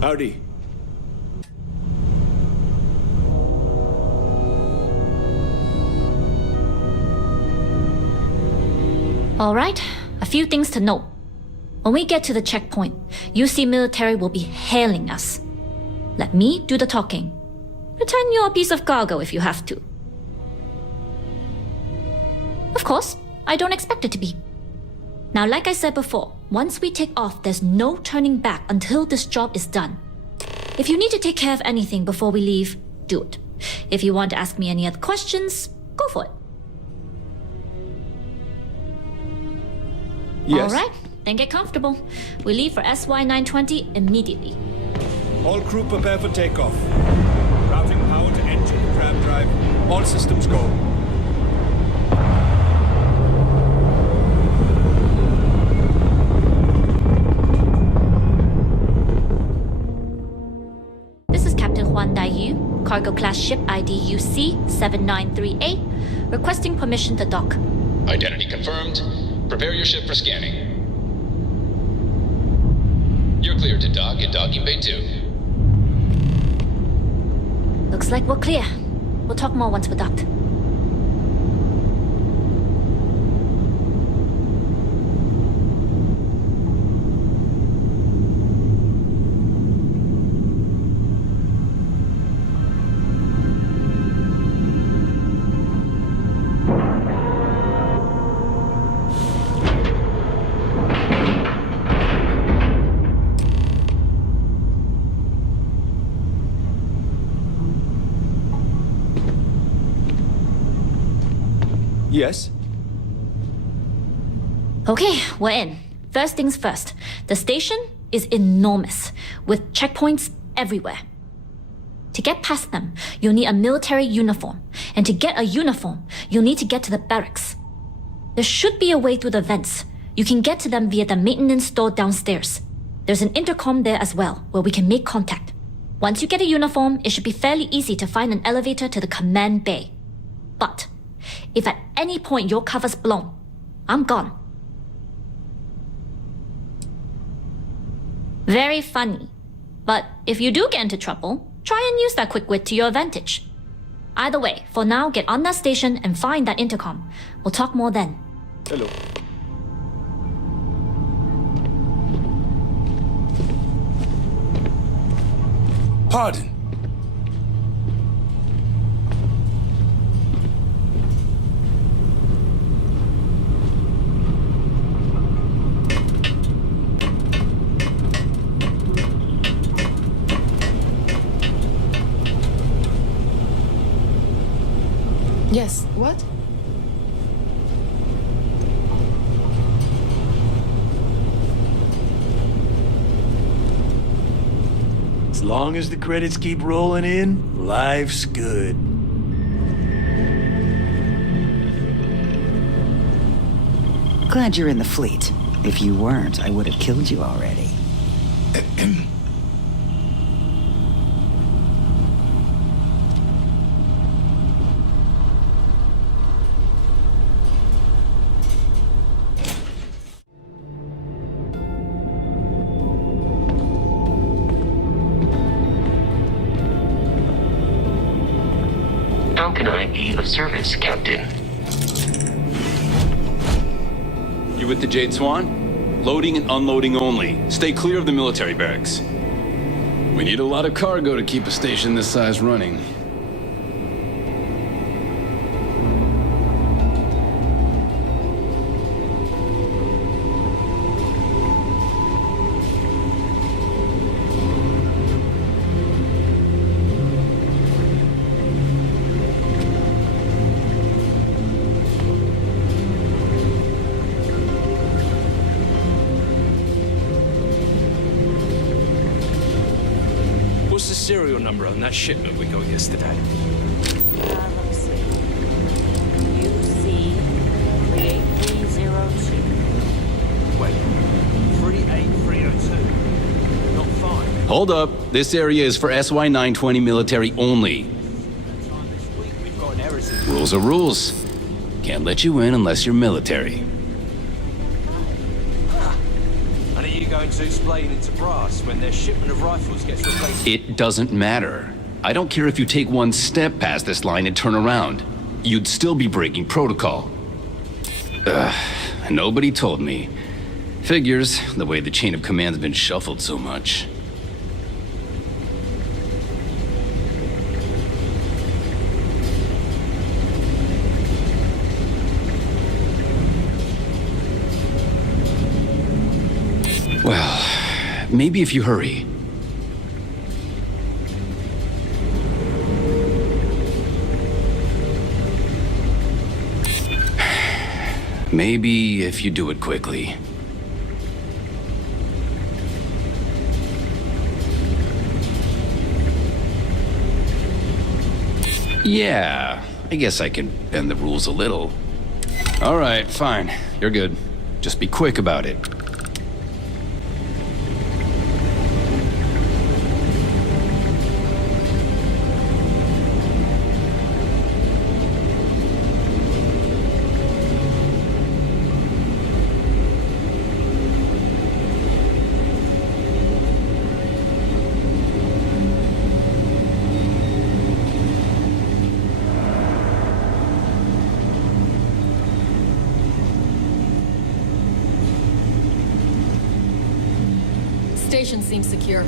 Howdy. All right, a few things to note. When we get to the checkpoint, UC military will be hailing us. Let me do the talking. Pretend you're a piece of cargo if you have to. Of course, I don't expect it to be. Now, like I said before, once we take off, there's no turning back until this job is done. If you need to take care of anything before we leave, do it. If you want to ask me any other questions, go for it. Yes. All right, then get comfortable. We leave for SY-920 immediately. All crew prepare for takeoff. Routing power to engine, tram drive. All systems go. This is Captain Huan Daiyu, cargo class ship ID UC 793A, requesting permission to dock. Identity confirmed. Prepare your ship for scanning. You're cleared to dock in docking bay 2. Looks like we're clear. We'll talk more once we're docked. Yes? Okay, we're in. First things first. The station is enormous, with checkpoints everywhere. To get past them, you'll need a military uniform. And to get a uniform, you'll need to get to the barracks. There should be a way through the vents. You can get to them via the maintenance store downstairs. There's an intercom there as well, where we can make contact. Once you get a uniform, it should be fairly easy to find an elevator to the command bay. But if at any point your cover's blown, I'm gone. Very funny. But if you do get into trouble, try and use that quick wit to your advantage. Either way, for now, get on that station and find that intercom. We'll talk more then. Hello. Pardon. Yes, what? As long as the credits keep rolling in, life's good. Glad you're in the fleet. If you weren't, I would have killed you already. How can I be of service, Captain? You with the Jade Swan? Loading and unloading only. Stay clear of the military barracks. We need a lot of cargo to keep a station this size running. What's the serial number on that shipment we got yesterday? Let me see. UC 38302. Wait, 38302. Not 5. Hold up. This area is for SY-920 military only. We've got an error. Rules are rules. Can't let you in unless you're military. And it you going to explain into brass when their shipment of rifles gets replaced? It doesn't matter. I don't care if you take one step past this line and turn around. You'd still be breaking protocol. Nobody told me. Figures, the way the chain of command's been shuffled so much. Well, maybe if you hurry. Maybe if you do it quickly. Yeah, I guess I can bend the rules a little. All right, fine. You're good. Just be quick about it. Station seems secure.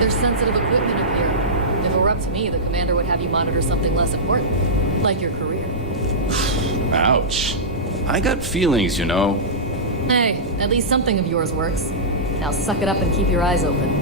There's sensitive equipment up here. If it were up to me, the commander would have you monitor something less important, like your career. Ouch. I got feelings, you know. Hey, at least something of yours works. Now suck it up and keep your eyes open.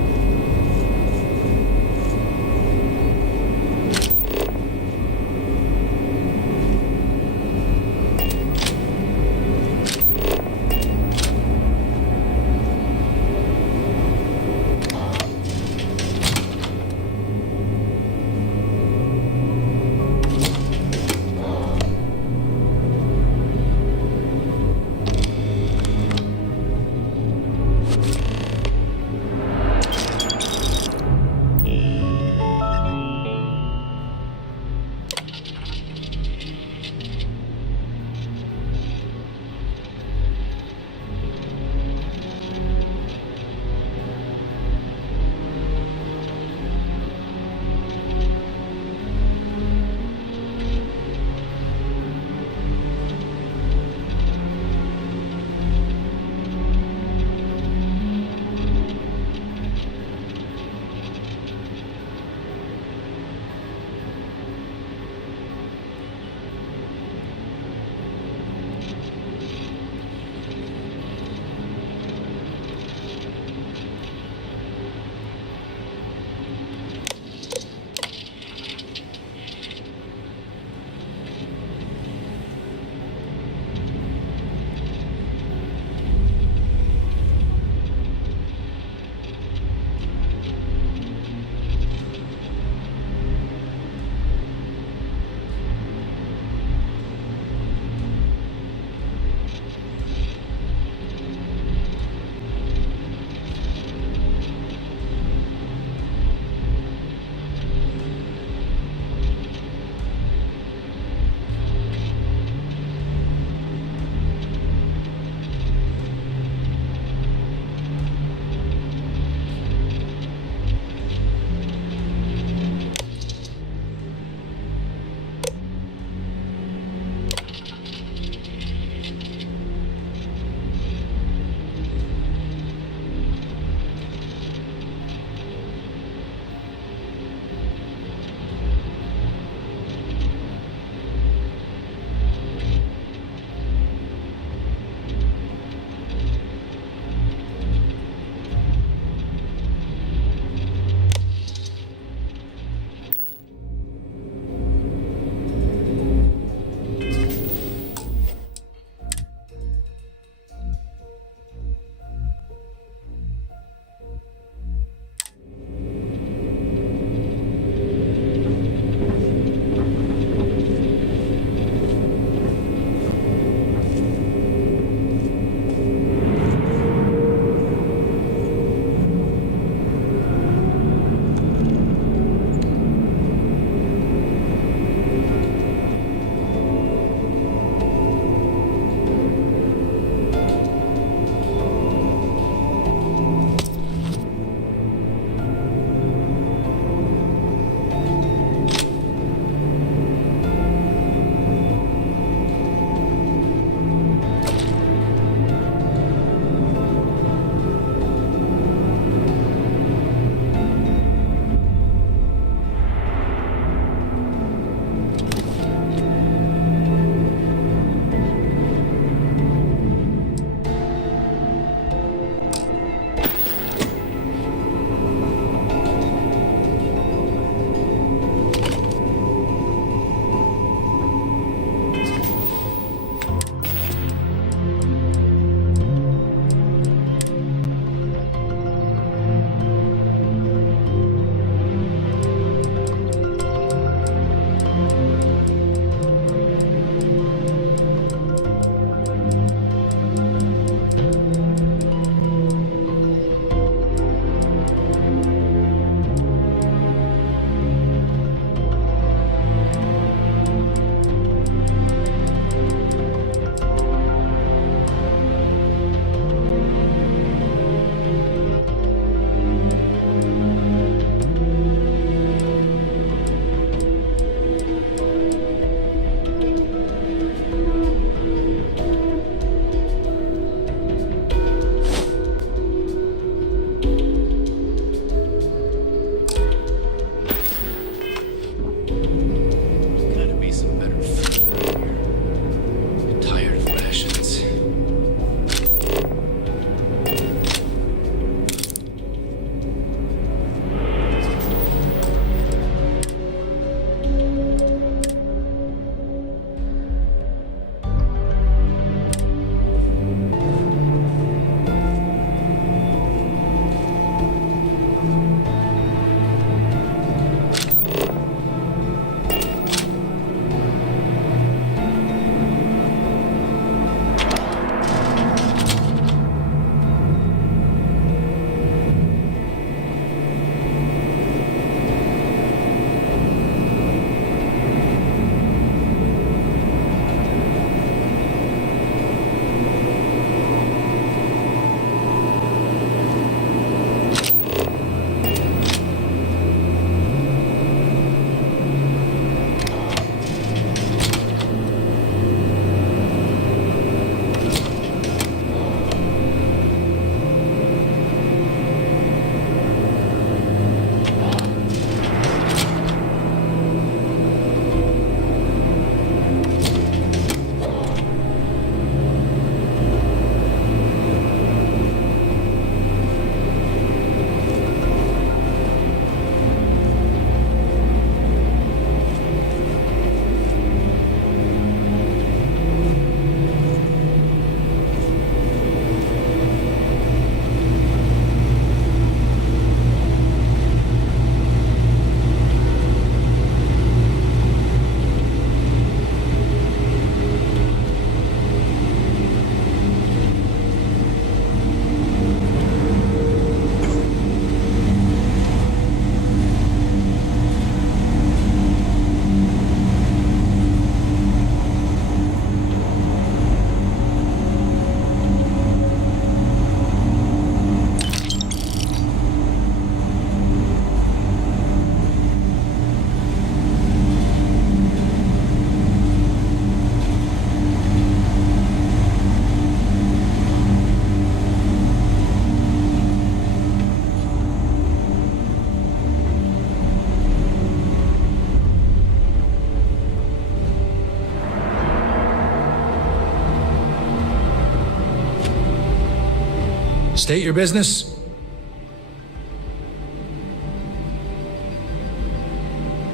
State your business.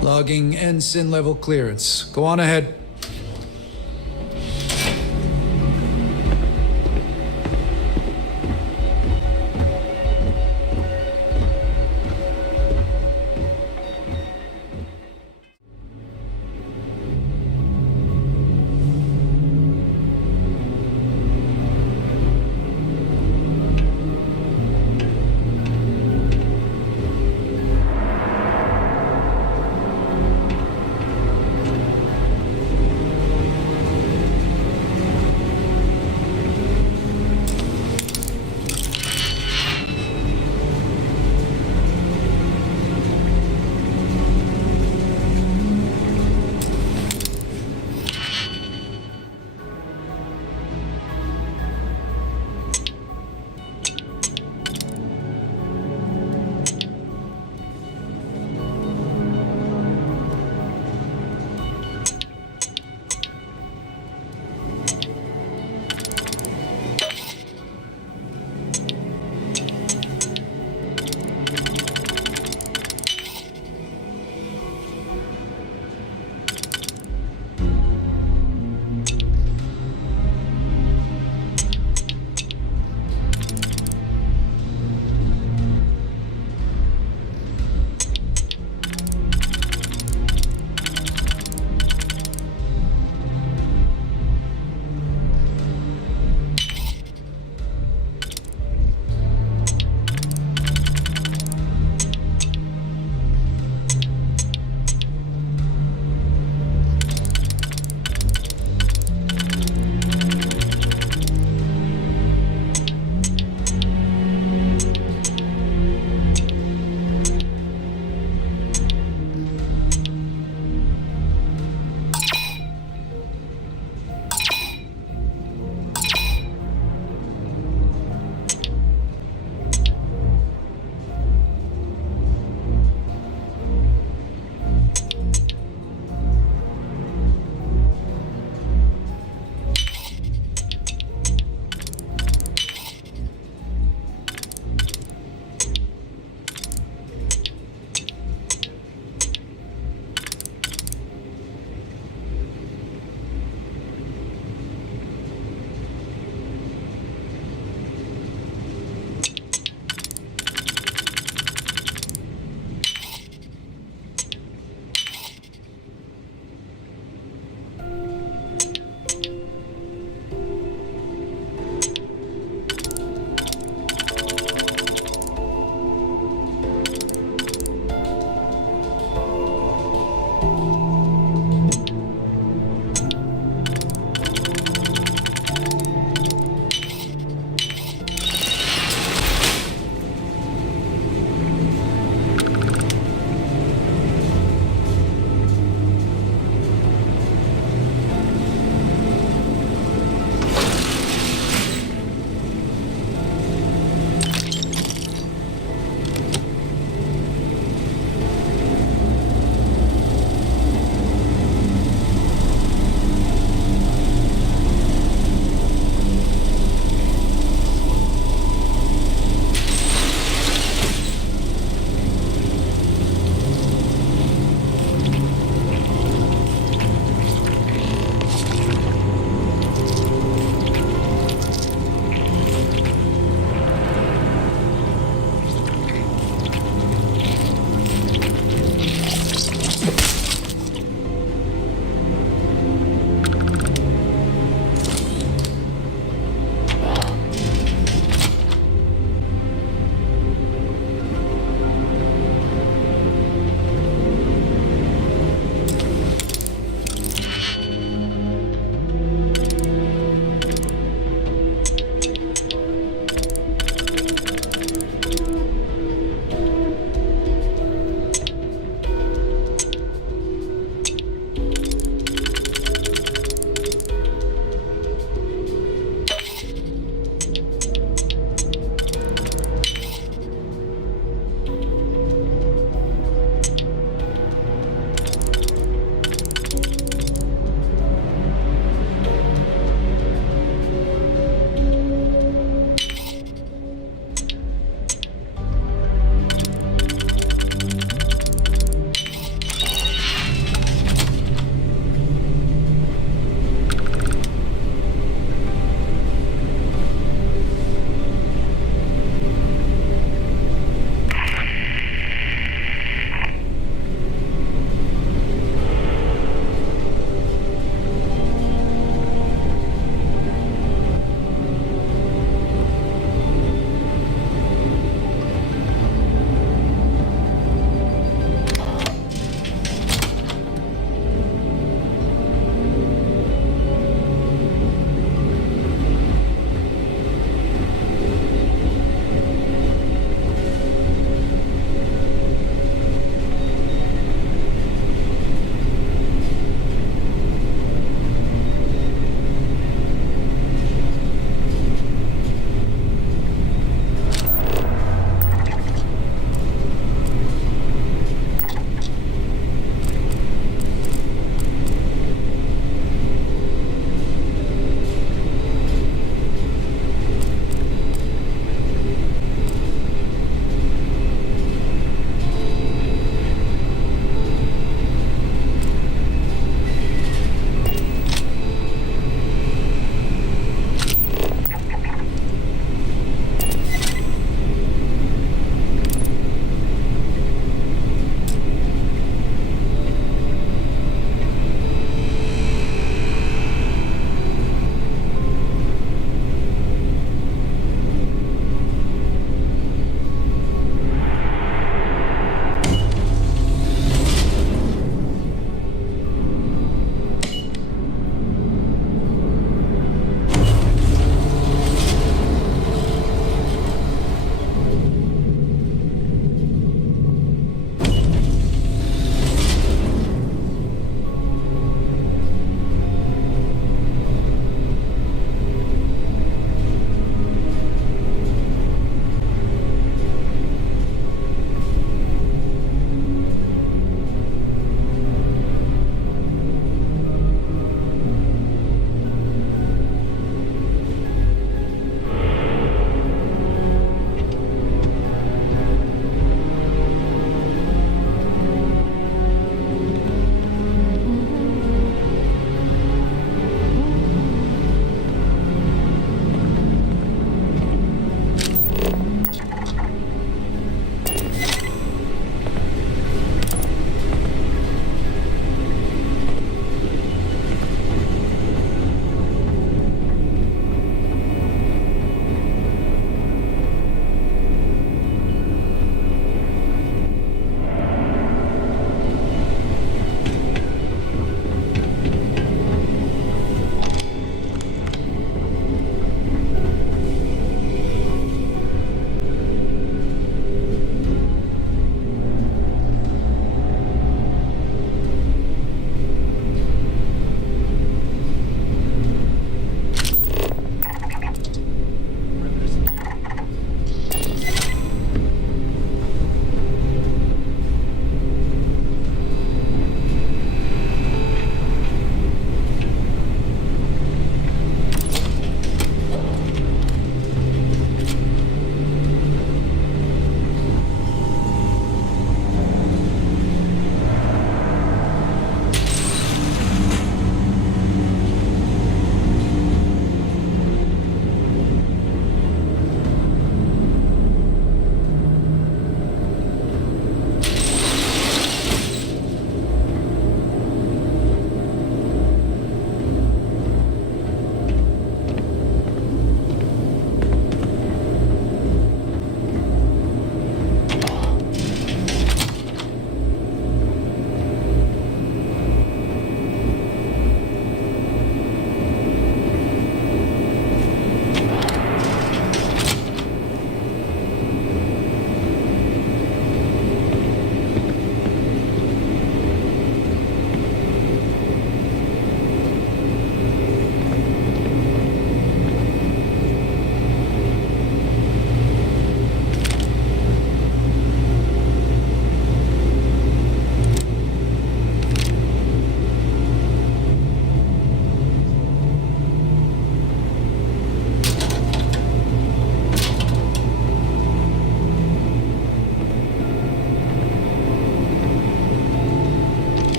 Logging ensign level clearance. Go on ahead.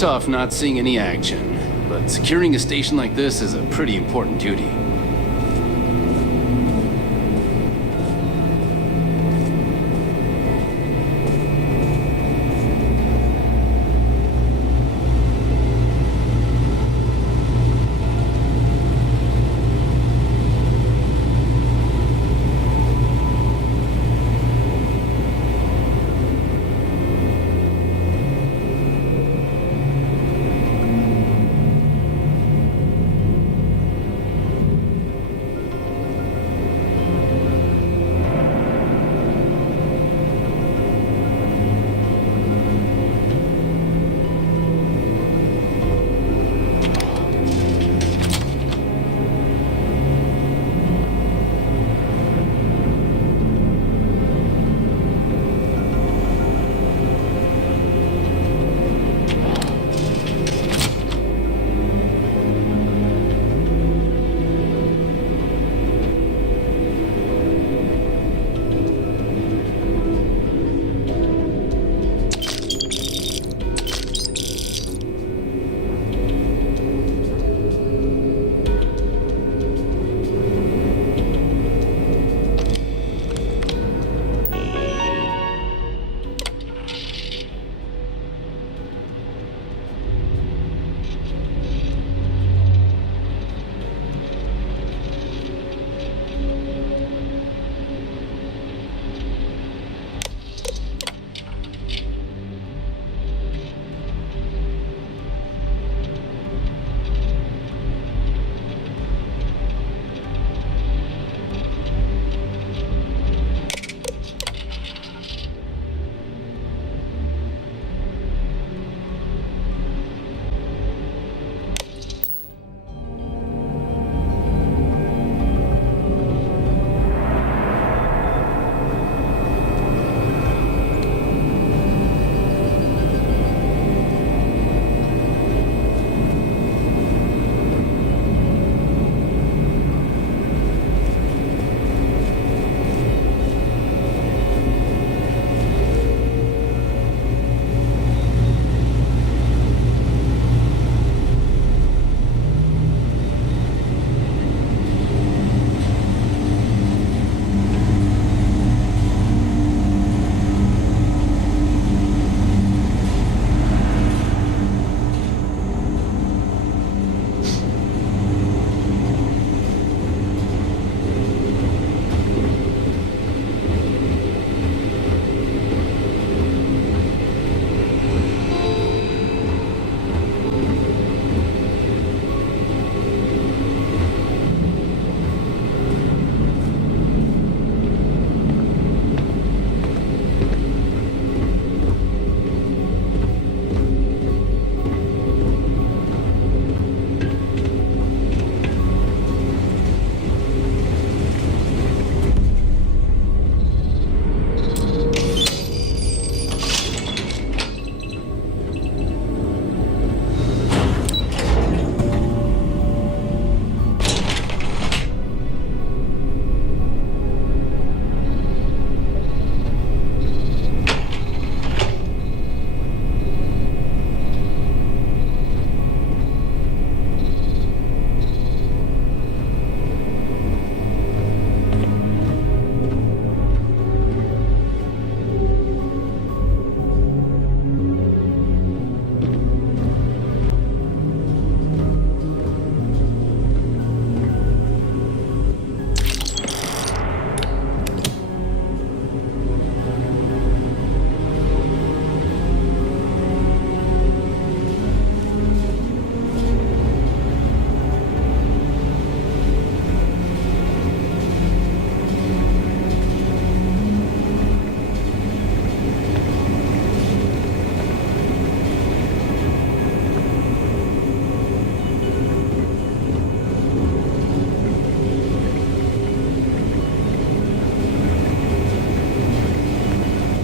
tough not seeing any action, but securing a station like this is a pretty important duty.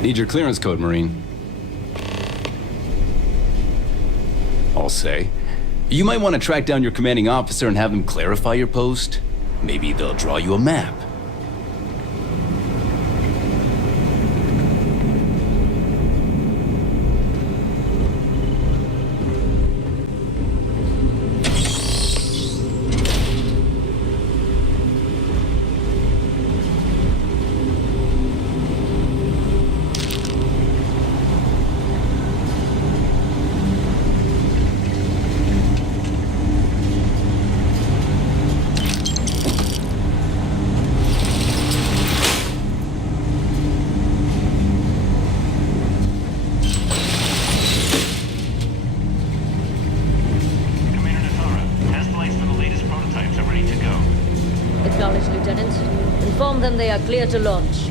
Need your clearance code, Marine. I'll say. You might want to track down your commanding officer and have him clarify your post. Maybe they'll draw you a map. Inform them they are clear to launch.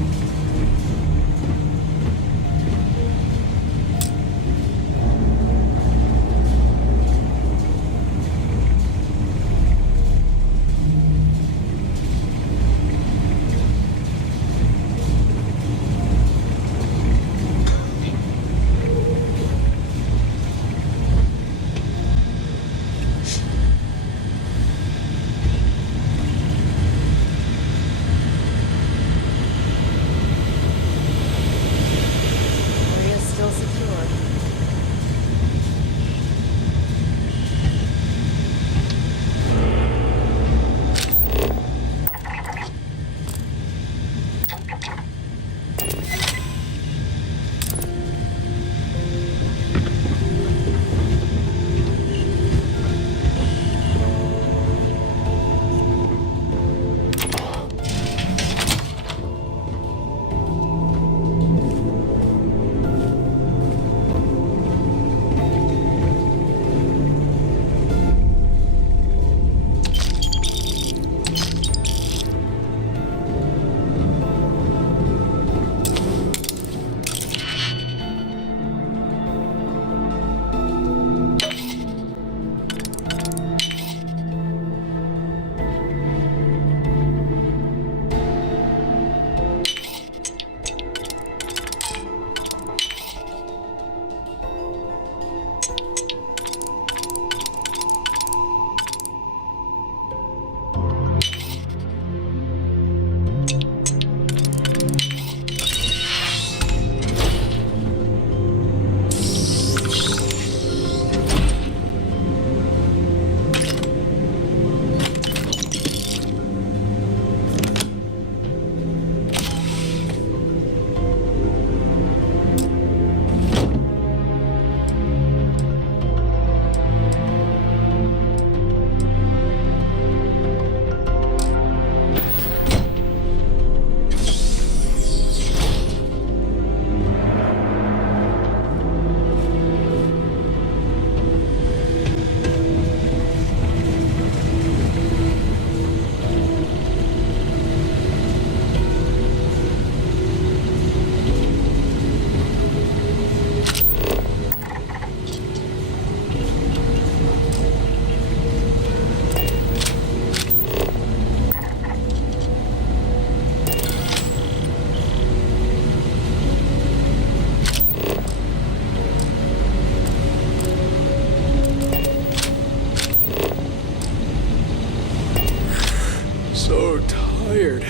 So tired.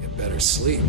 You better sleep.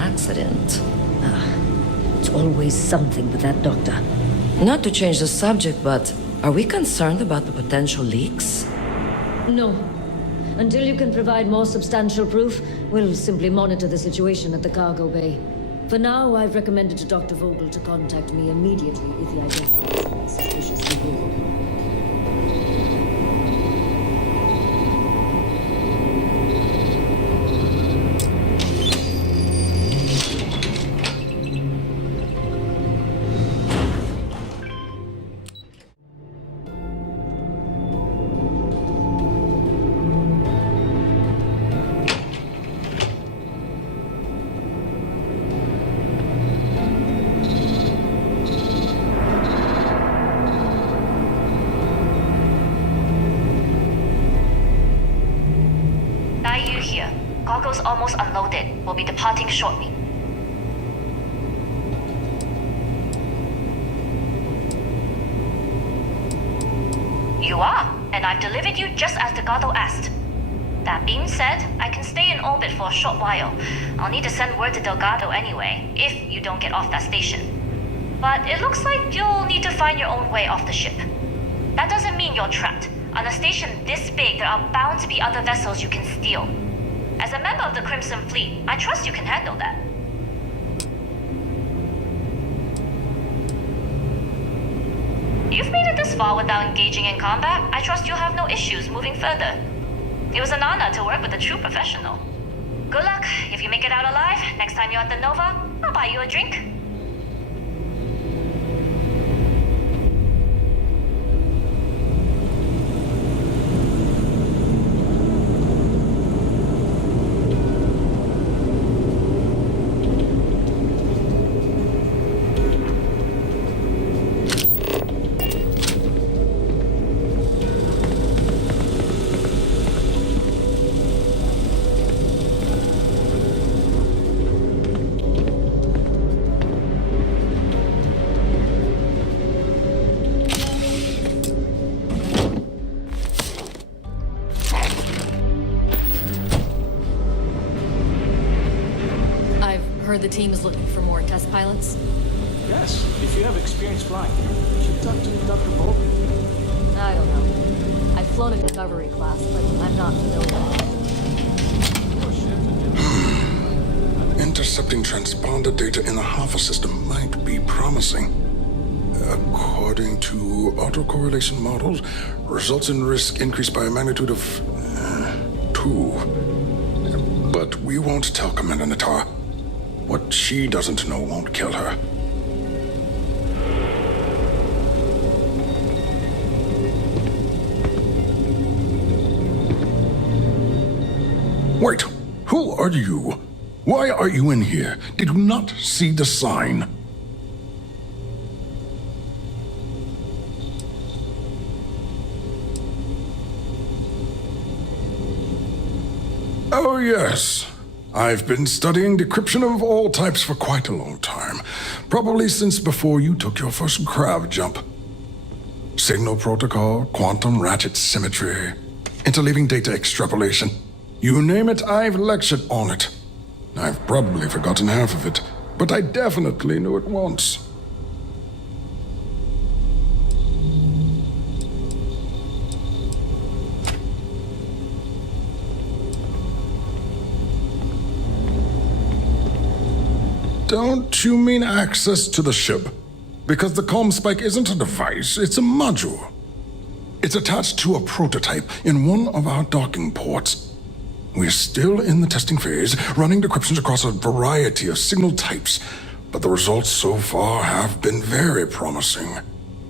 accident. It's always something with that doctor. Not to change the subject, but are we concerned about the potential leaks? No. Until you can provide more substantial proof, we'll simply monitor the situation at the cargo bay. For now, I've recommended to Dr. Vogel to contact me immediately if he identifies any suspicious behavior. Daiyu here. Cargo's almost unloaded. We'll be departing shortly. You are, and I've delivered you just as Delgado asked. That being said, I can stay in orbit for a short while. I'll need to send word to Delgado anyway, if you don't get off that station. But it looks like you'll need to find your own way off the ship. That doesn't mean you're trapped. On a station this big, there are bound to be other vessels you can steal. As a member of the Crimson Fleet, I trust you can handle that. You've made it this far without engaging in combat. I trust you'll have no issues moving further. It was an honor to work with a true professional. Good luck. If you make it out alive, next time you're at the Nova, I'll buy you a drink. Heard the team is looking for more test pilots? Yes, if you have experience flying, you should talk to Dr. Vogel. I don't know. I've flown a Discovery class, but I'm not familiar. Intercepting transponder data in the Alpha system might be promising. According to autocorrelation models, results in risk increased by a magnitude of 2. But we won't tell Commander Natar. What she doesn't know won't kill her. Wait, who are you? Why are you in here? Did you not see the sign? Oh, yes. I've been studying decryption of all types for quite a long time. Probably since before you took your first Grav jump. Signal protocol, quantum ratchet symmetry, interleaving data extrapolation. You name it, I've lectured on it. I've probably forgotten half of it, but I definitely knew it once. Don't you mean access to the ship? Because the comm spike isn't a device, it's a module. It's attached to a prototype in one of our docking ports. We're still in the testing phase, running decryptions across a variety of signal types, but the results so far have been very promising.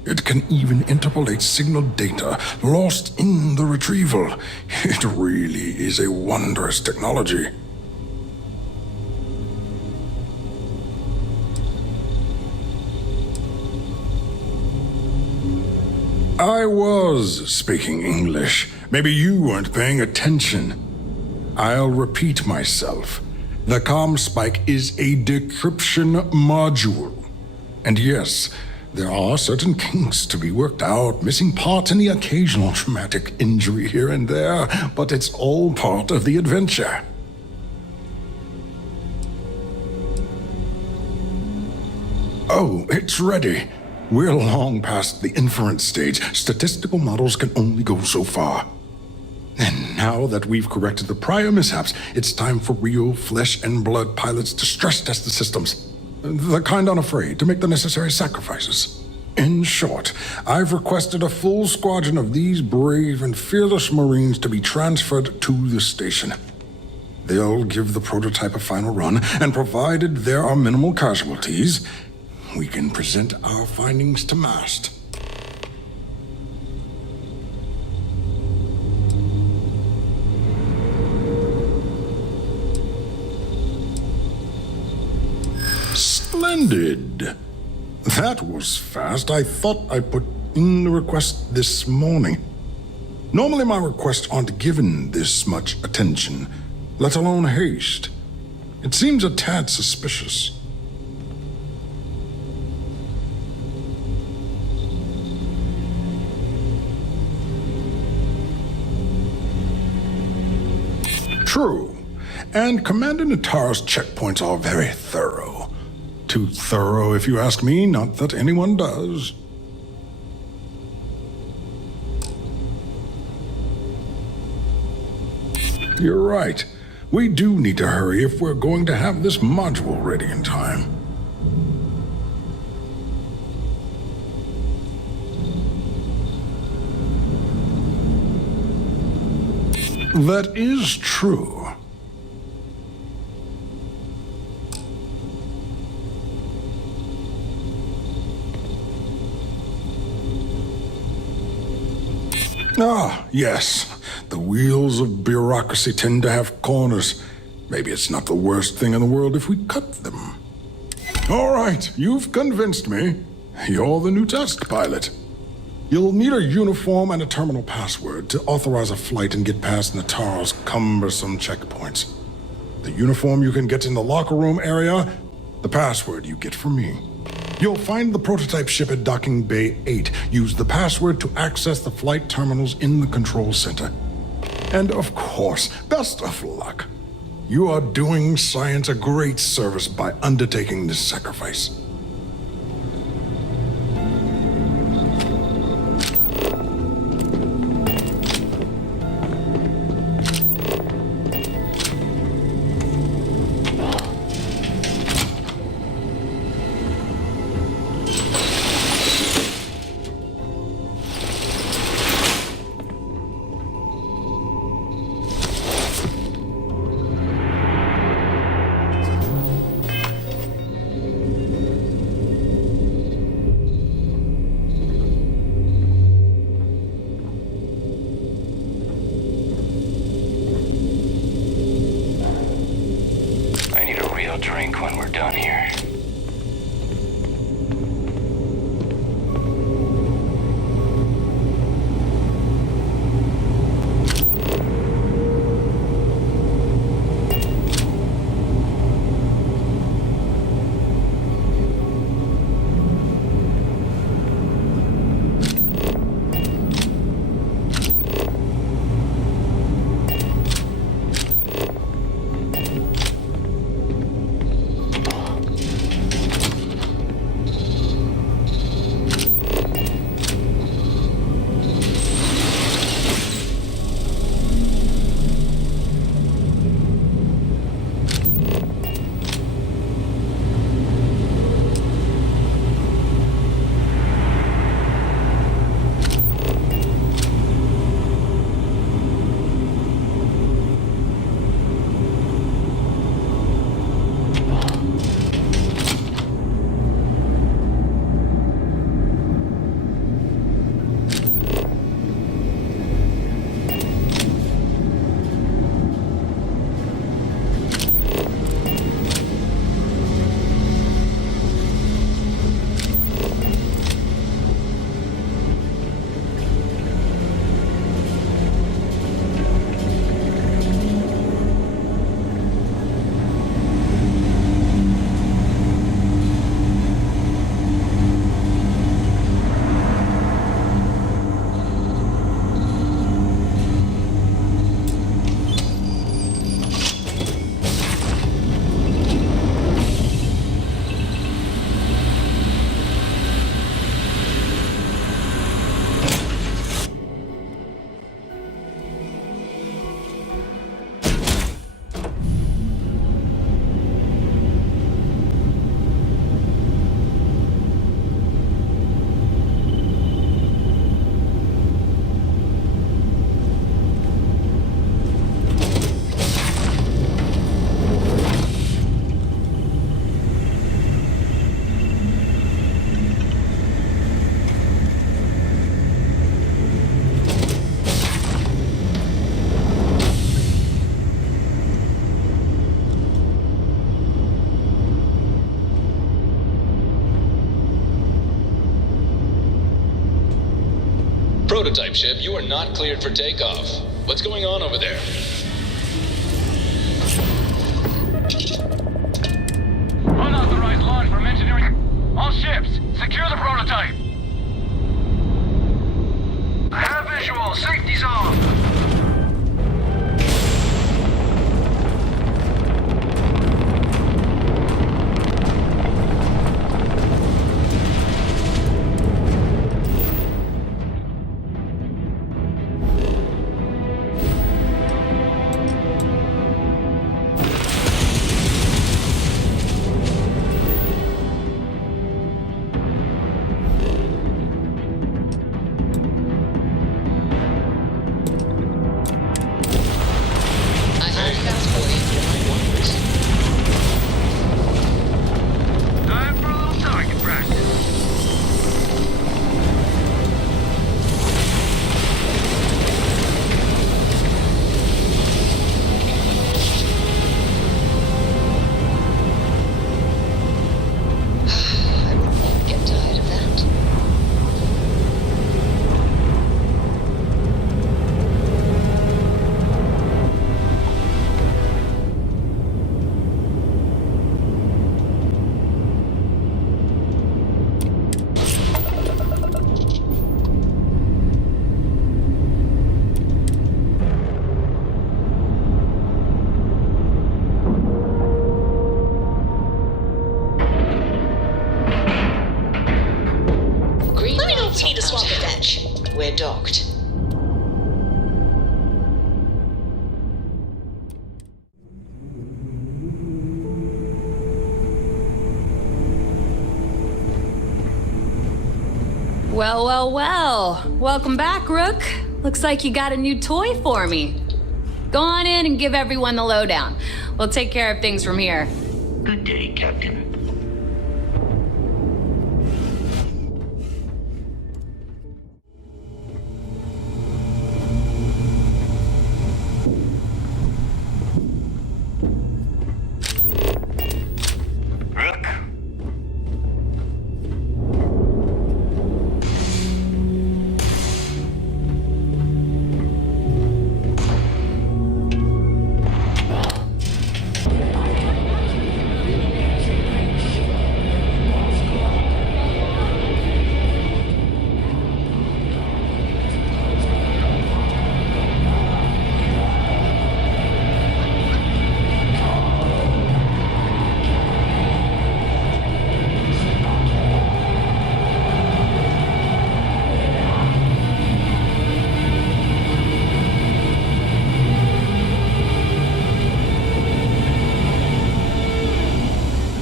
It can even interpolate signal data lost in the retrieval. It really is a wondrous technology. I was speaking English. Maybe you weren't paying attention. I'll repeat myself. The comm spike is a decryption module. And yes, there are certain kinks to be worked out, missing parts and the occasional traumatic injury here and there, but it's all part of the adventure. Oh, it's ready. We're long past the inference stage. Statistical models can only go so far. And now that we've corrected the prior mishaps, it's time for real flesh and blood pilots to stress test the systems. The kind unafraid to make the necessary sacrifices. In short, I've requested a full squadron of these brave and fearless Marines to be transferred to the station. They'll give the prototype a final run, and provided there are minimal casualties, we can present our findings to MAST. Splendid. That was fast. I thought I put in the request this morning. Normally my requests aren't given this much attention, let alone haste. It seems a tad suspicious. True. And Commander Natara's checkpoints are very thorough. Too thorough, if you ask me, not that anyone does. You're right. We do need to hurry if we're going to have this module ready in time. That is true. Ah, yes. The wheels of bureaucracy tend to have corners. Maybe it's not the worst thing in the world if we cut them. All right, you've convinced me. You're the new test pilot. You'll need a uniform and a terminal password to authorize a flight and get past Natara's cumbersome checkpoints. The uniform you can get in the locker room area, the password you get from me. You'll find the prototype ship at Docking Bay 8. Use the password to access the flight terminals in the control center. And of course, best of luck. You are doing science a great service by undertaking this sacrifice. Drink when we're done here. prototype ship, you are not cleared for takeoff. What's going on over there? Unauthorized launch from engineering. All ships, secure the prototype. I have visual. Safety's off. We're docked. Well, well, well. Welcome back, Rook. Looks like you got a new toy for me. Go on in and give everyone the lowdown. We'll take care of things from here. Good day, Captain.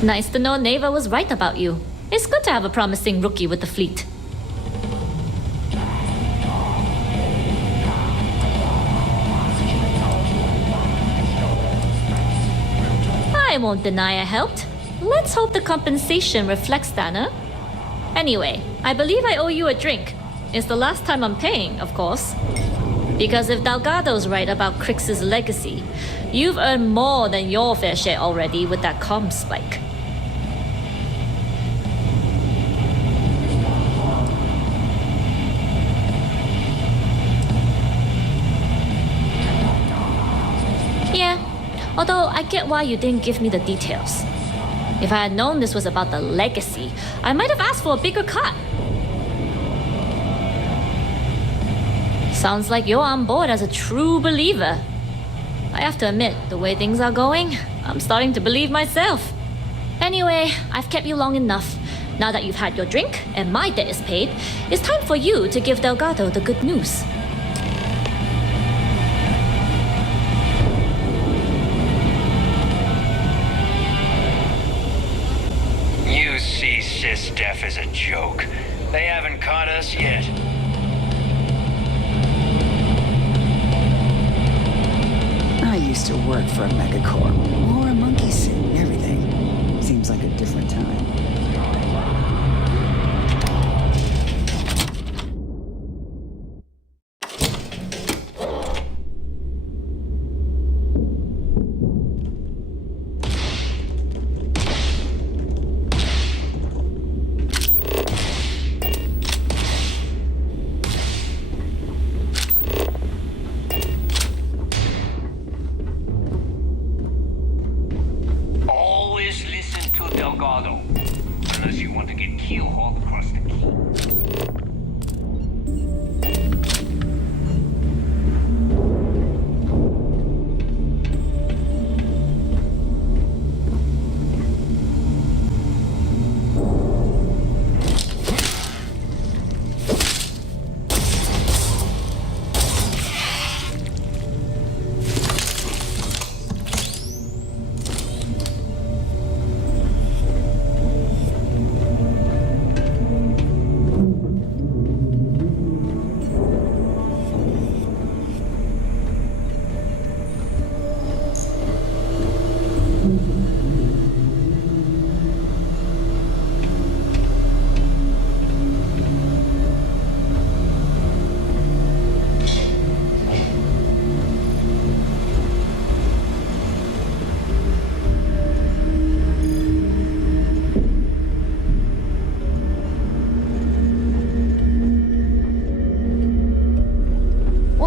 Nice to know Neva was right about you. It's good to have a promising rookie with the fleet. I won't deny I helped. Let's hope the compensation reflects that, huh? Anyway, I believe I owe you a drink. It's the last time I'm paying, of course. Because if Delgado's right about Crix's legacy, you've earned more than your fair share already with that comm spike. Yeah, although I get why you didn't give me the details. If I had known this was about the legacy, I might have asked for a bigger cut. Sounds like you're on board as a true believer. I have to admit, the way things are going, I'm starting to believe myself. Anyway, I've kept you long enough. Now that you've had your drink and my debt is paid, it's time for you to give Delgado the good news. UC SysDef is a joke. They haven't caught us yet. I used to work for a megacorp. Wore a monkey suit and everything. Seems like a different time. Delgado. Unless you want to get keel-hauled across the key.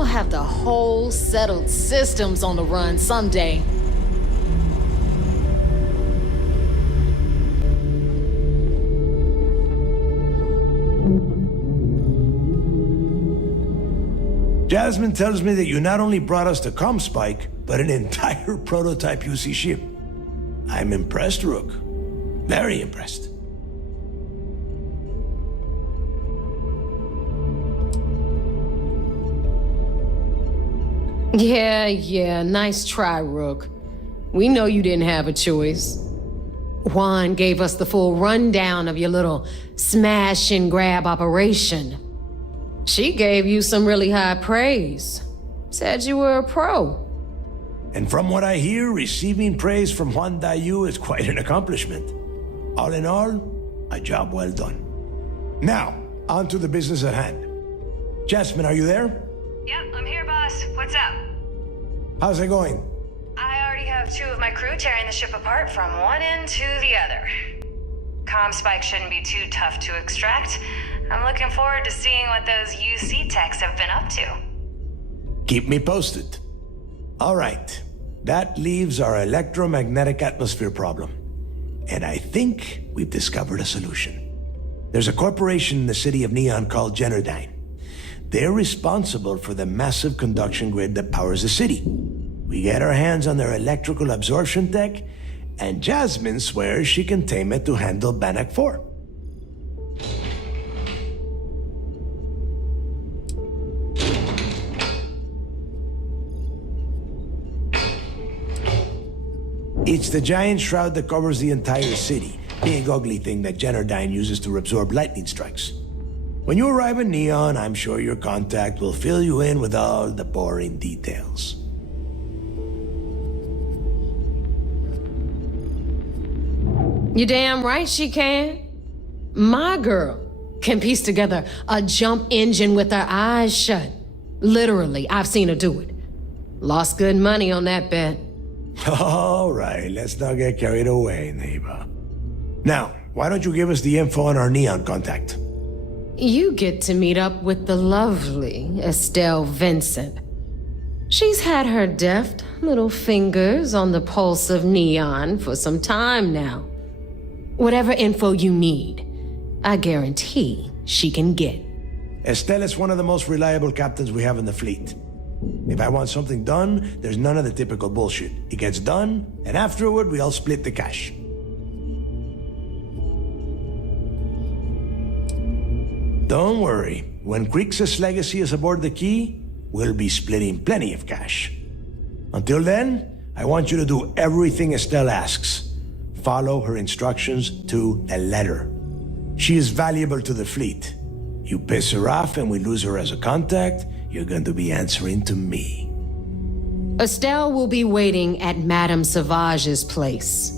Have the whole settled systems on the run someday. Jasmine tells me that you not only brought us the Comspike, but an entire prototype UC ship. I'm impressed, Rook. Very impressed. Yeah, nice try, Rook. We know you didn't have a choice. Huan gave us the full rundown of your little smash and grab operation. She gave you some really high praise. Said you were a pro. And from what I hear, receiving praise from Huan Daiyu is quite an accomplishment. All in all, a job well done. Now, on to the business at hand. Jasmine, are you there? Yep, I'm here, boss. What's up? How's it going? I already have 2 of my crew tearing the ship apart from one end to the other. Comspike shouldn't be too tough to extract. I'm looking forward to seeing what those UC techs have been up to. Keep me posted. All right. That leaves our electromagnetic atmosphere problem. And I think we've discovered a solution. There's a corporation in the city of Neon called Generdyne. They're responsible for the massive conduction grid that powers the city. We get our hands on their electrical absorption tech, and Jasmine swears she can tame it to handle Bannock 4. It's the giant shroud that covers the entire city. Big ugly thing that Generdyne uses to absorb lightning strikes. When you arrive in Neon, I'm sure your contact will fill you in with all the boring details. You damn right she can. My girl can piece together a jump engine with her eyes shut. Literally, I've seen her do it. Lost good money on that bet. All right, let's not get carried away, neighbor. Now, why don't you give us the info on our Neon contact? You get to meet up with the lovely Estelle Vincent. She's had her deft little fingers on the pulse of Neon for some time now. Whatever info you need, I guarantee she can get. Estelle is one of the most reliable captains we have in the fleet. If I want something done, there's none of the typical bullshit. It gets done, and afterward we all split the cash. Don't worry, when Crixus' legacy is aboard the key, we'll be splitting plenty of cash. Until then, I want you to do everything Estelle asks. Follow her instructions to the letter. She is valuable to the fleet. You piss her off and we lose her as a contact, you're going to be answering to me. Estelle will be waiting at Madame Sauvage's place.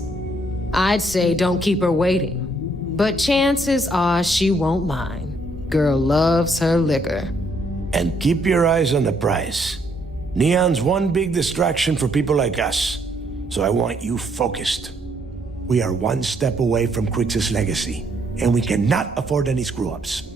I'd say don't keep her waiting, but chances are she won't mind. Girl loves her liquor. And keep your eyes on the prize. Neon's one big distraction for people like us, so I want you focused. We are one step away from Crixus' legacy, and we cannot afford any screw-ups.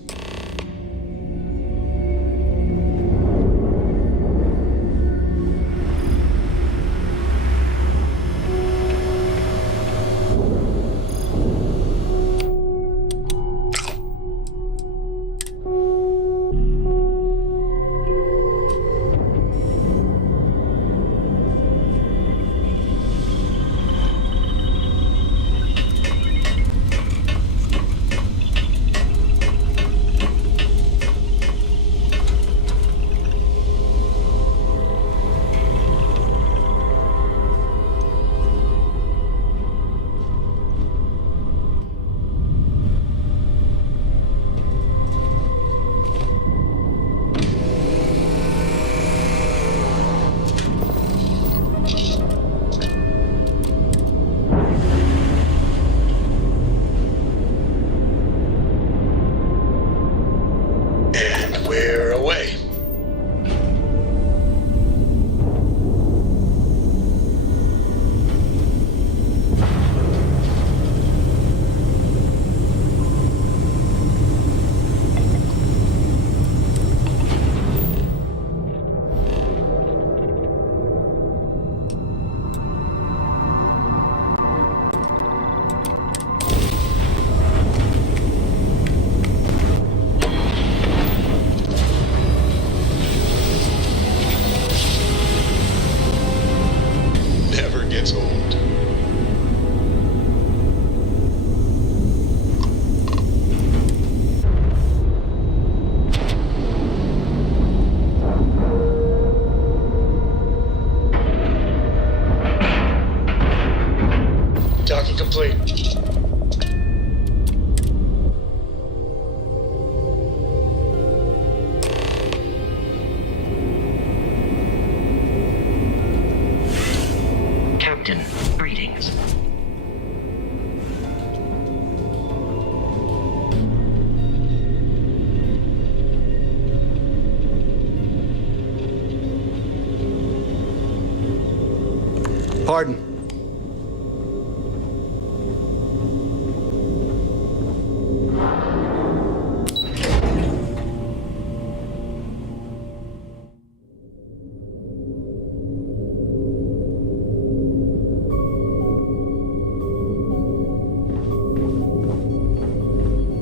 garden.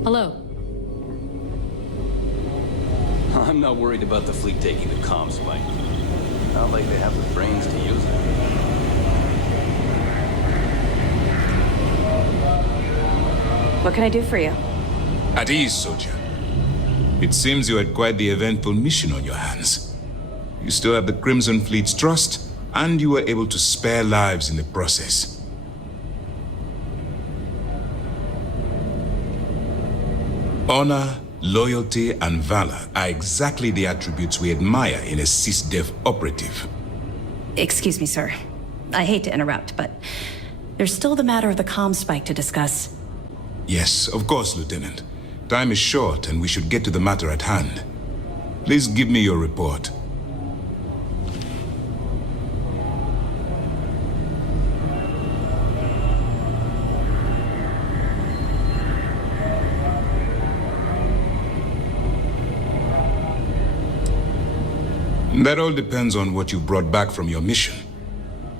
Hello. I'm not worried about the fleet taking the comm spike. Not like they have the brains to use it. What can I do for you? At ease, soldier. It seems you had quite the eventful mission on your hands. You still have the Crimson Fleet's trust, and you were able to spare lives in the process. Honor, loyalty, and valor are exactly the attributes we admire in a CISDEF operative. Excuse me, sir. I hate to interrupt, but there's still the matter of the comm spike to discuss. Yes, of course, Lieutenant. Time is short, and we should get to the matter at hand. Please give me your report. That all depends on what you brought back from your mission.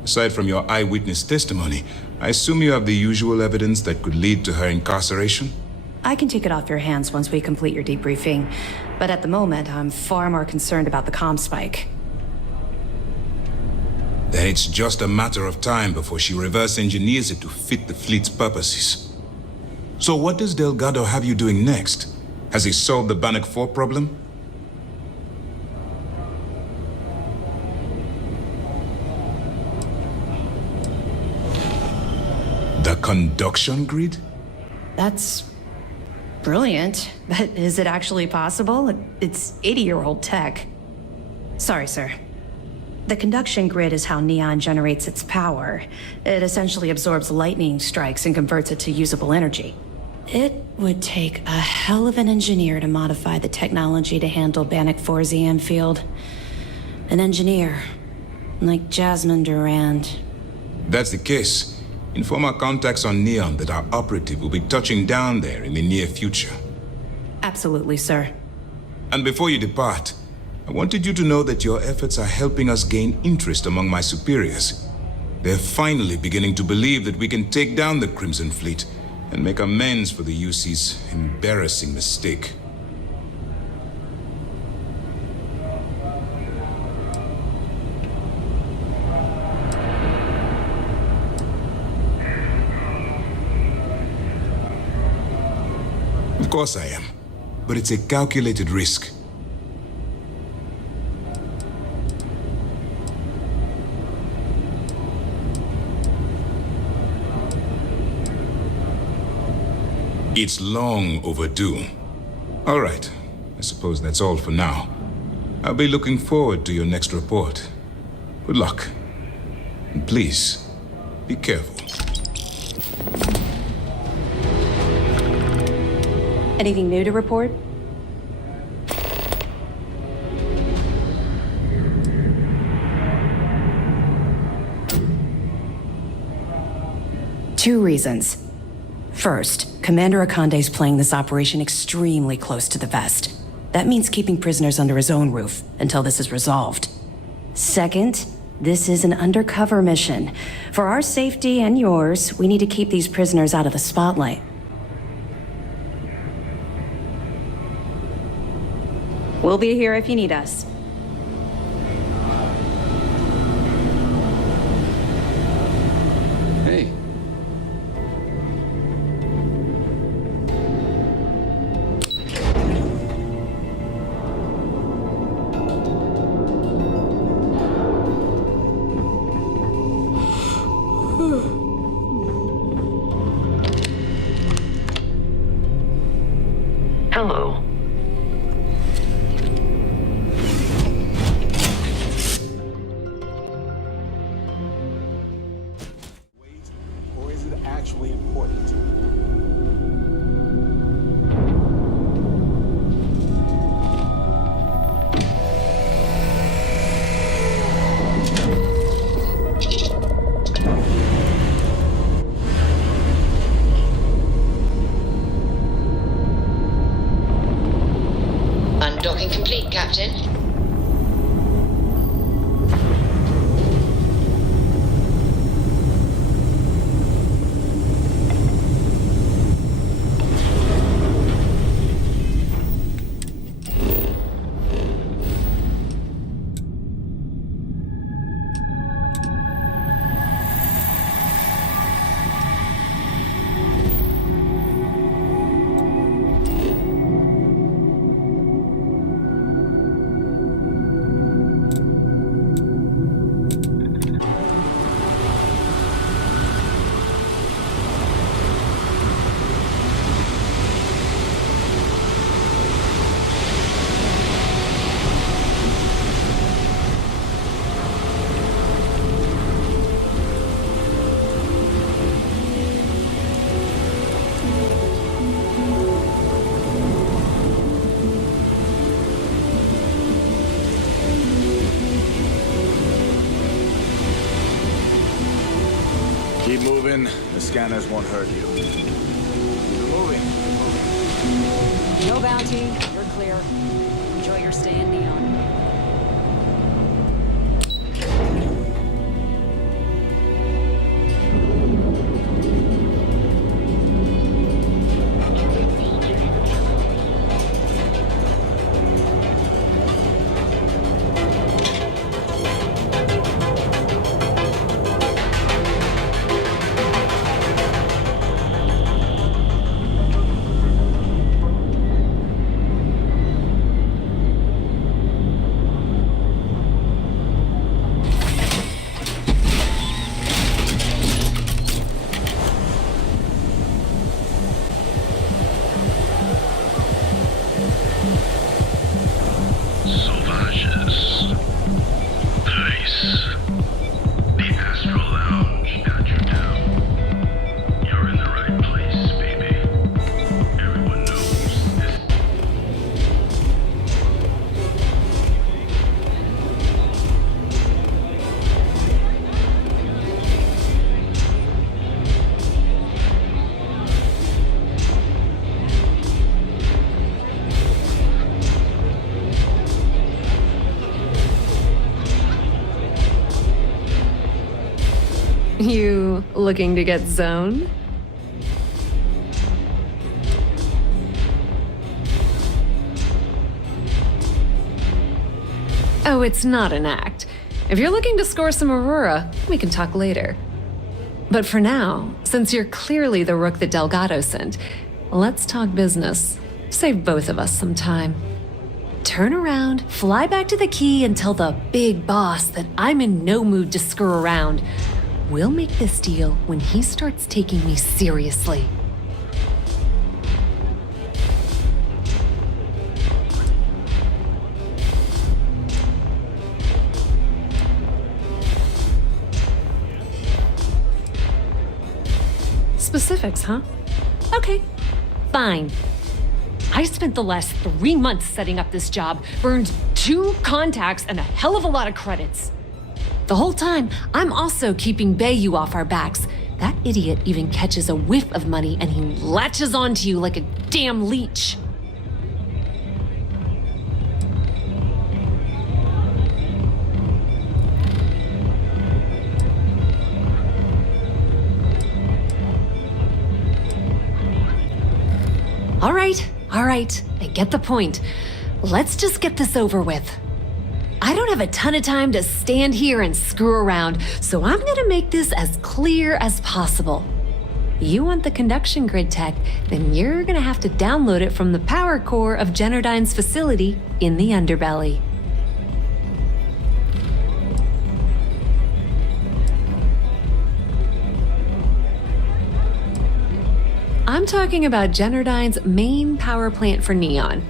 Aside from your eyewitness testimony, I assume you have the usual evidence that could lead to her incarceration? I can take it off your hands once we complete your debriefing, but at the moment, I'm far more concerned about the comm spike. Then it's just a matter of time before she reverse engineers it to fit the fleet's purposes. So what does Delgado have you doing next? Has he solved the Bannock 4 problem? The conduction grid? That's brilliant, but is it actually possible? It's 80-year-old tech. Sorry, sir. The conduction grid is how Neon generates its power. It essentially absorbs lightning strikes and converts it to usable energy. It would take a hell of an engineer to modify the technology to handle Bannock 4's EM field. An engineer, like Jasmine Durand. That's the case. Inform our contacts on Neon that our operative will be touching down there in the near future. Absolutely, sir. And before you depart, I wanted you to know that your efforts are helping us gain interest among my superiors. They're finally beginning to believe that we can take down the Crimson Fleet and make amends for the UC's embarrassing mistake. Of course I am, but it's a calculated risk. It's long overdue. All right, I suppose that's all for now. I'll be looking forward to your next report. Good luck. And please, be careful. Anything new to report? Two reasons. First, Commander Akande's playing this operation extremely close to the vest. That means keeping prisoners under his own roof until this is resolved. Second, this is an undercover mission. For our safety and yours, we need to keep these prisoners out of the spotlight. We'll be here if you need us. Hey. Hello. Captain. Keep moving. The scanners won't hurt you. Keep moving. No bounty. You're clear. Enjoy your stay in Neon. You looking to get zoned? Oh, it's not an act. If you're looking to score some Aurora, we can talk later. But for now, since you're clearly the rook that Delgado sent, let's talk business. Save both of us some time. Turn around, fly back to the key, and tell the big boss that I'm in no mood to screw around. We'll make this deal when he starts taking me seriously. Specifics, huh? Okay, fine. I spent the last 3 months setting up this job, burned 2 contacts and a hell of a lot of credits. The whole time, I'm also keeping Daiyu off our backs. That idiot even catches a whiff of money and he latches onto you like a damn leech. All right, I get the point. Let's just get this over with. I don't have a ton of time to stand here and screw around, so I'm gonna make this as clear as possible. You want the conduction grid tech, then you're gonna have to download it from the power core of Generdyne's facility in the underbelly. I'm talking about Generdyne's main power plant for Neon.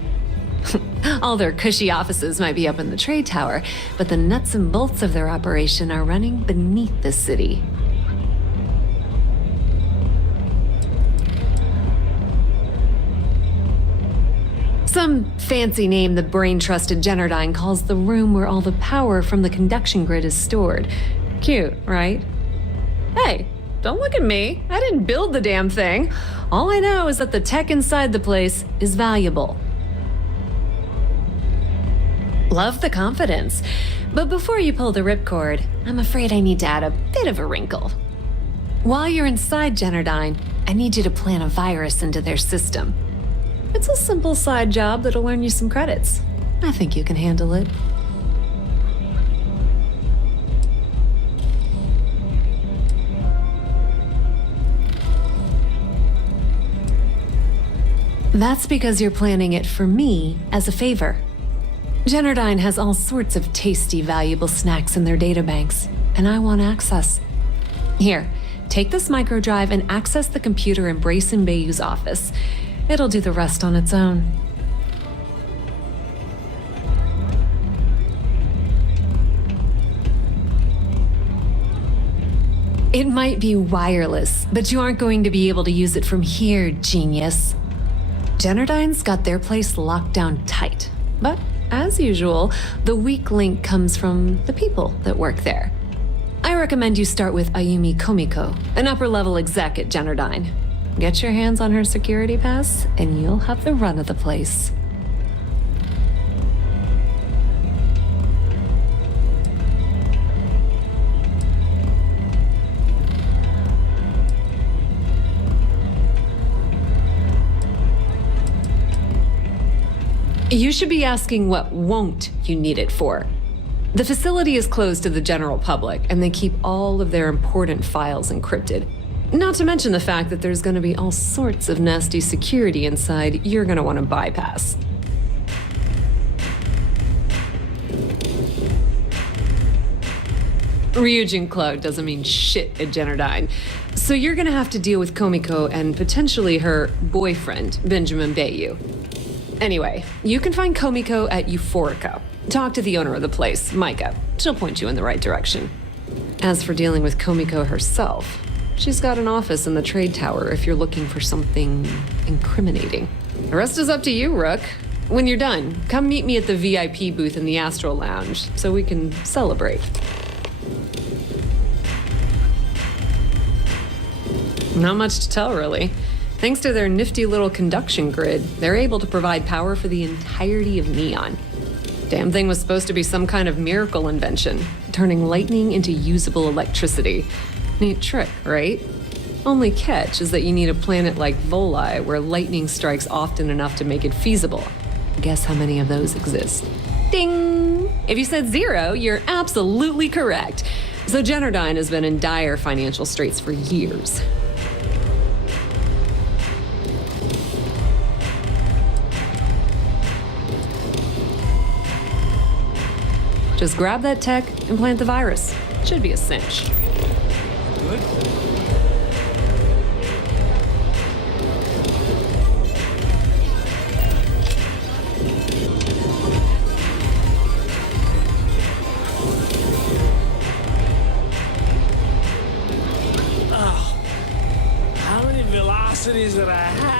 All their cushy offices might be up in the trade tower, but the nuts and bolts of their operation are running beneath the city. Some fancy name the brain-trusted Generdyne calls the room where all the power from the conduction grid is stored. Cute, right? Hey, don't look at me. I didn't build the damn thing. All I know is that the tech inside the place is valuable. Love the confidence. But before you pull the ripcord, I'm afraid I need to add a bit of a wrinkle. While you're inside Generdyne, I need you to plant a virus into their system. It's a simple side job that'll earn you some credits. I think you can handle it. That's because you're planning it for me as a favor. Generdyne has all sorts of tasty, valuable snacks in their databanks, and I want access. Here, take this microdrive and access the computer in Brayson Bayou's office. It'll do the rest on its own. It might be wireless, but you aren't going to be able to use it from here, genius. Generdyne's got their place locked down tight. But, as usual, the weak link comes from the people that work there. I recommend you start with Ayumi Komiko, an upper-level exec at Generdyne. Get your hands on her security pass, and you'll have the run of the place. You should be asking what won't you need it for. The facility is closed to the general public, and they keep all of their important files encrypted. Not to mention the fact that there's going to be all sorts of nasty security inside you're going to want to bypass. Ryujin Cloud doesn't mean shit at Generdyne, so you're going to have to deal with Komiko and potentially her boyfriend, Benjamin Daiyu. Anyway, you can find Komiko at Euphoria. Talk to the owner of the place, Micah. She'll point you in the right direction. As for dealing with Komiko herself, she's got an office in the trade tower if you're looking for something incriminating. The rest is up to you, Rook. When you're done, come meet me at the VIP booth in the Astral Lounge so we can celebrate. Not much to tell, really. Thanks to their nifty little conduction grid, they're able to provide power for the entirety of Neon. Damn thing was supposed to be some kind of miracle invention, turning lightning into usable electricity. Neat trick, right? Only catch is that you need a planet like Voli where lightning strikes often enough to make it feasible. Guess how many of those exist? Ding! If you said 0, you're absolutely correct. So Generdyne has been in dire financial straits for years. Just grab that tech and plant the virus. Should be a cinch. Good. How many velocities did I have?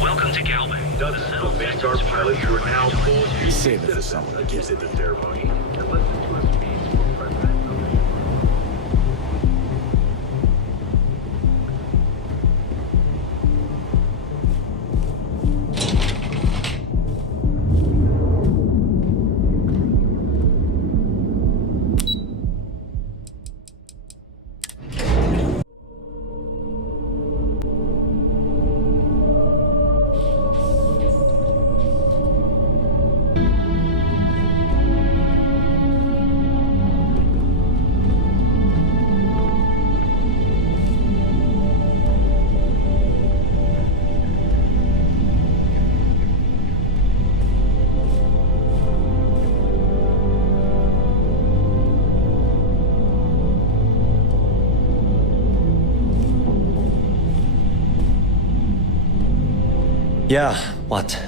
Welcome to Galvin. The Vanguard pilots were now full. Save it for someone who gives it the ceremony. Yeah, what?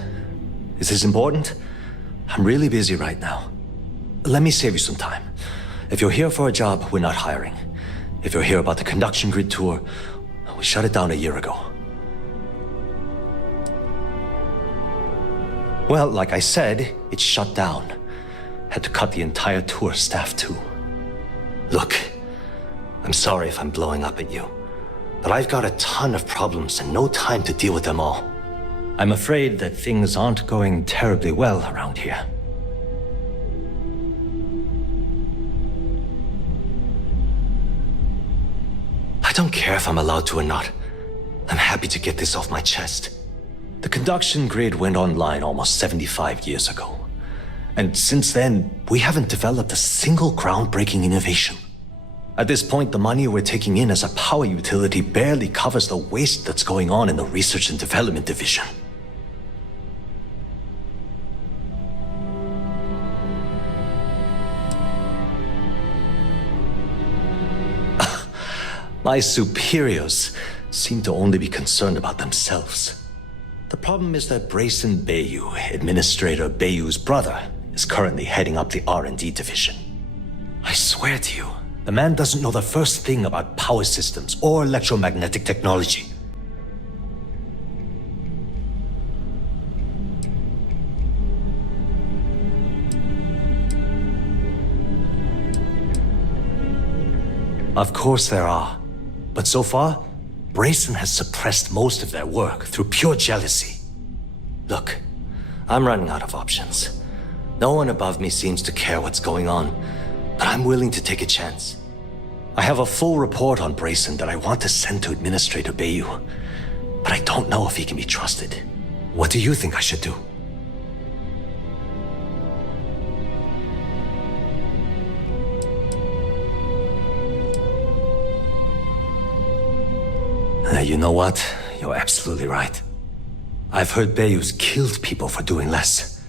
Is this important? I'm really busy right now. Let me save you some time. If you're here for a job, we're not hiring. If you're here about the conduction grid tour, we shut it down a year ago. Well, like I said, it's shut down. Had to cut the entire tour staff too. Look, I'm sorry if I'm blowing up at you, but I've got a ton of problems and no time to deal with them all. I'm afraid that things aren't going terribly well around here. I don't care if I'm allowed to or not. I'm happy to get this off my chest. The conduction grid went online almost 75 years ago. And since then, we haven't developed a single groundbreaking innovation. At this point, the money we're taking in as a power utility barely covers the waste that's going on in the research and development division. My superiors seem to only be concerned about themselves. The problem is that Brayson Daiyu, Administrator Daiyu's brother, is currently heading up the R&D division. I swear to you, the man doesn't know the first thing about power systems or electromagnetic technology. Of course there are. But so far, Brayson has suppressed most of their work through pure jealousy. Look, I'm running out of options. No one above me seems to care what's going on, but I'm willing to take a chance. I have a full report on Brayson that I want to send to Administrator Daiyu, but I don't know if he can be trusted. What do you think I should do? You know what? You're absolutely right. I've heard Daiyu's killed people for doing less.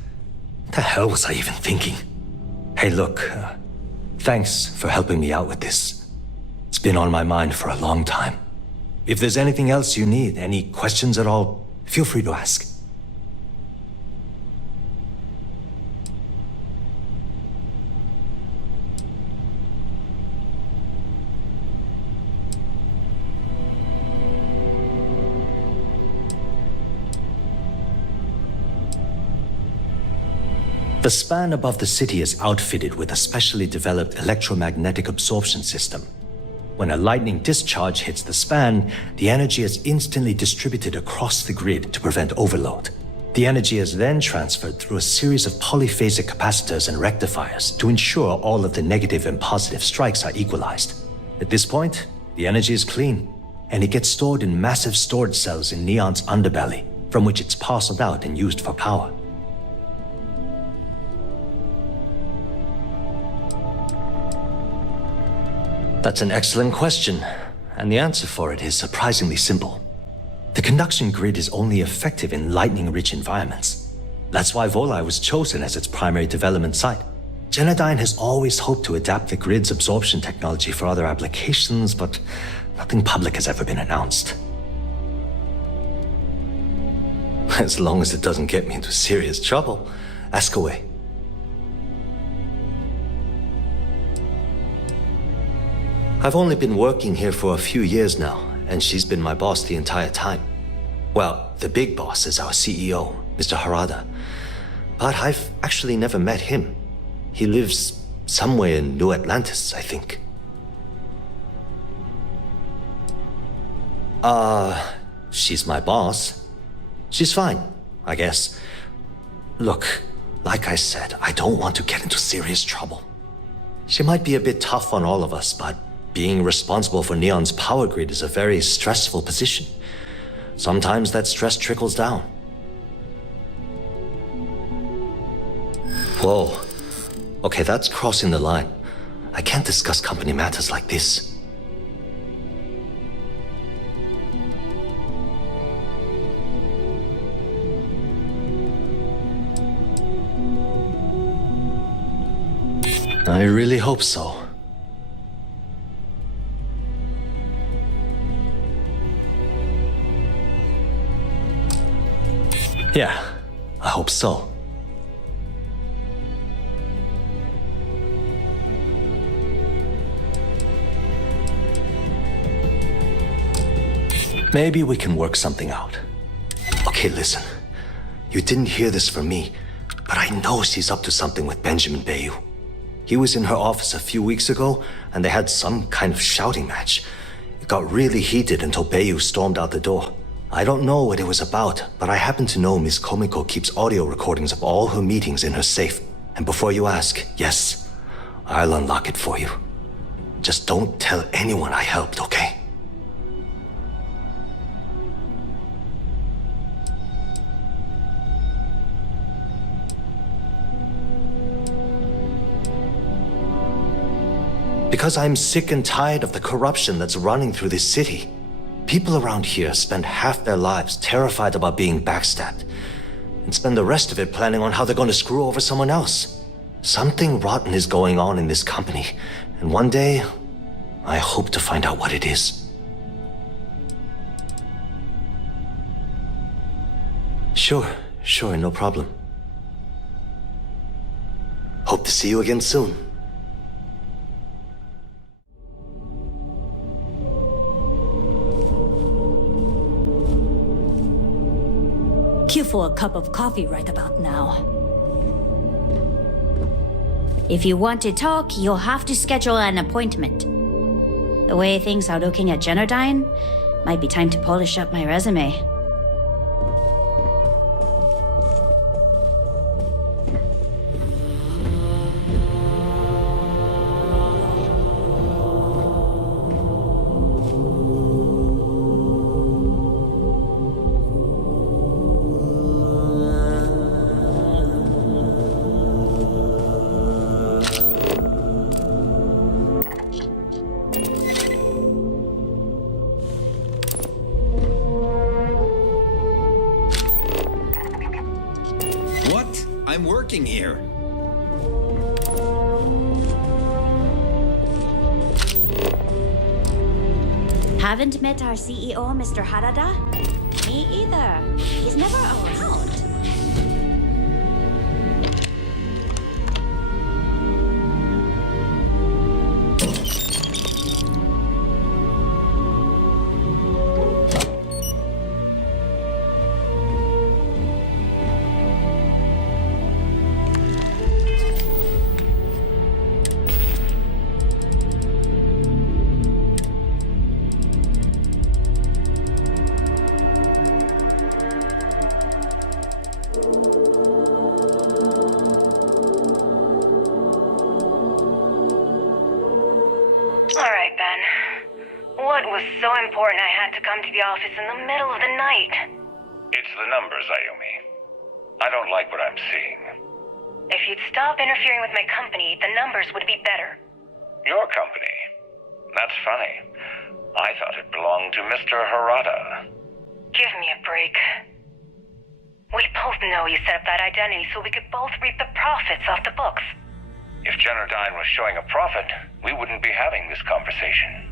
What the hell was I even thinking? Hey, look, thanks for helping me out with this. It's been on my mind for a long time. If there's anything else you need, any questions at all, feel free to ask. The span above the city is outfitted with a specially developed electromagnetic absorption system. When a lightning discharge hits the span, the energy is instantly distributed across the grid to prevent overload. The energy is then transferred through a series of polyphasic capacitors and rectifiers to ensure all of the negative and positive strikes are equalized. At this point, the energy is clean, and it gets stored in massive storage cells in Neon's underbelly, from which it's parceled out and used for power. That's an excellent question, and the answer for it is surprisingly simple. The conduction grid is only effective in lightning-rich environments. That's why Volai was chosen as its primary development site. Generdyne has always hoped to adapt the grid's absorption technology for other applications, but nothing public has ever been announced. As long as it doesn't get me into serious trouble, ask away. I've only been working here for a few years now, and she's been my boss the entire time. Well, the big boss is our CEO, Mr. Harada. But I've actually never met him. He lives somewhere in New Atlantis, I think. She's my boss. She's fine, I guess. Look, like I said, I don't want to get into serious trouble. She might be a bit tough on all of us, but being responsible for Neon's power grid is a very stressful position. Sometimes that stress trickles down. Whoa. Okay, that's crossing the line. I can't discuss company matters like this. I really hope so. Yeah, I hope so. Maybe we can work something out. Okay, listen. You didn't hear this from me, but I know she's up to something with Benjamin Daiyu. He was in her office a few weeks ago, and they had some kind of shouting match. It got really heated until Daiyu stormed out the door. I don't know what it was about, but I happen to know Miss Komiko keeps audio recordings of all her meetings in her safe. And before you ask, yes, I'll unlock it for you. Just don't tell anyone I helped, okay? Because I'm sick and tired of the corruption that's running through this city. People around here spend half their lives terrified about being backstabbed, and spend the rest of it planning on how they're going to screw over someone else. Something rotten is going on in this company, and one day, I hope to find out what it is. Sure, no problem. Hope to see you again soon. Queue for a cup of coffee right about now. If you want to talk, you'll have to schedule an appointment. The way things are looking at Generdyne, might be time to polish up my resume. I'm working here. Haven't met our CEO, Mr. Harada? Me either. He's never around. To the office in the middle of the night. It's the numbers, Ayumi. I don't like what I'm seeing. If you'd stop interfering with my company, the numbers would be better. Your company? That's funny. I thought it belonged to Mr. Harada. Give me a break. We both know you set up that identity so we could both reap the profits off the books. If Generdyne was showing a profit, we wouldn't be having this conversation.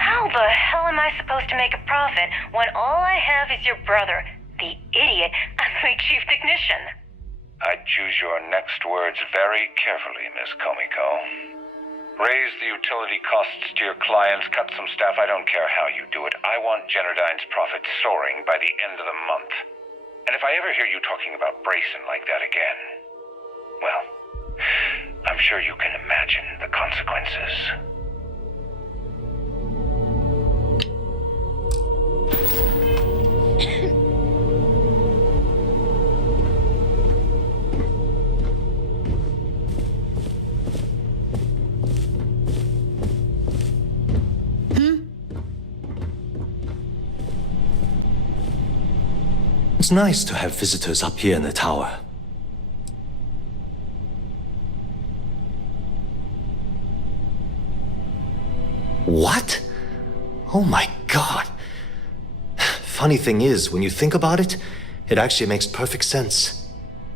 How the hell am I supposed to make a profit when all I have is your brother, the idiot, as my chief technician? I'd choose your next words very carefully, Miss Komiko. Raise the utility costs to your clients, cut some staff, I don't care how you do it. I want Generdyne's profit soaring by the end of the month. And if I ever hear you talking about Brayson like that again, well, I'm sure you can imagine the consequences. It's nice to have visitors up here in the tower. What? Oh my god. Funny thing is, when you think about it, it actually makes perfect sense.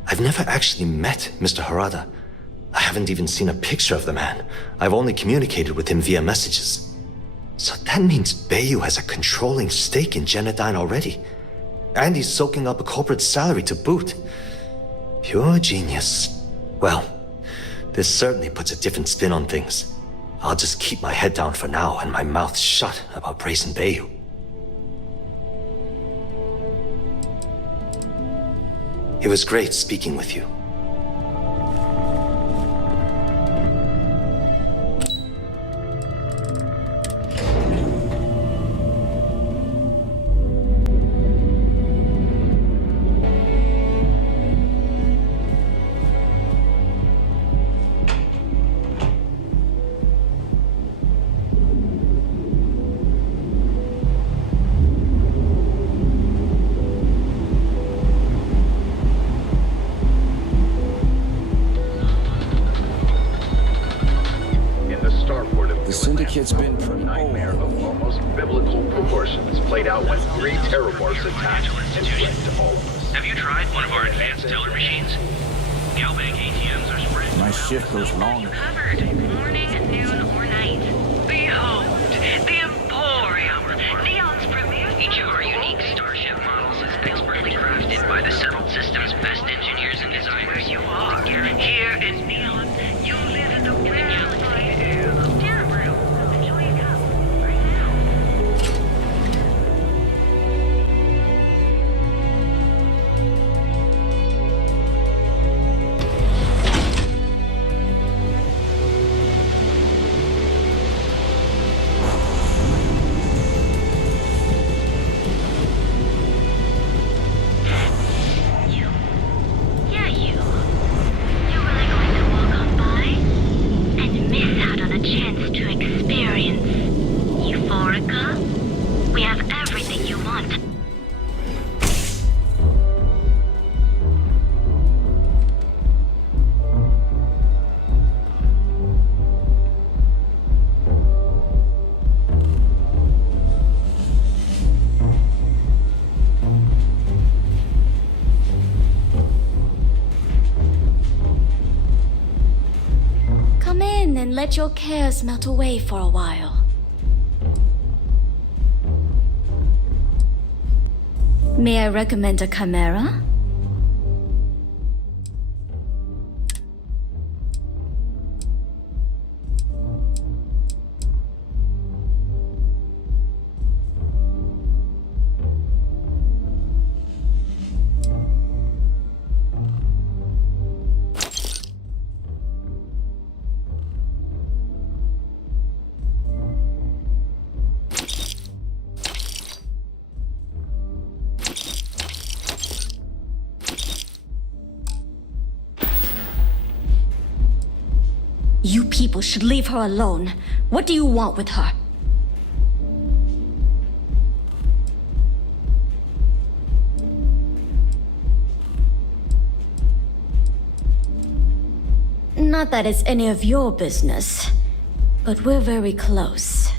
I've never actually met Mr. Harada. I haven't even seen a picture of the man. I've only communicated with him via messages. So that means Daiyu has a controlling stake in Generdyne already. And he's soaking up a corporate salary to boot. Pure genius. Well, this certainly puts a different spin on things. I'll just keep my head down for now and my mouth shut about praising Daiyu. It was great speaking with you. It's been pretty nightmare of almost biblical proportions played out when 3 Terrormorphs attacked and flipped all of us. Have you tried one of our advanced teller machines? Galbank ATMs are spread. My shift goes long. Covered morning, noon, or night. Behold, the Emporium, Neon's premier. Each of our unique Starship models is expertly crafted by the settled system's best engineers and designers. You are here in Neon. You live in the rarefied air of Terrormorph. Let your cares melt away for a while. May I recommend a chimera? You people should leave her alone. What do you want with her? Not that it's any of your business, but we're very close.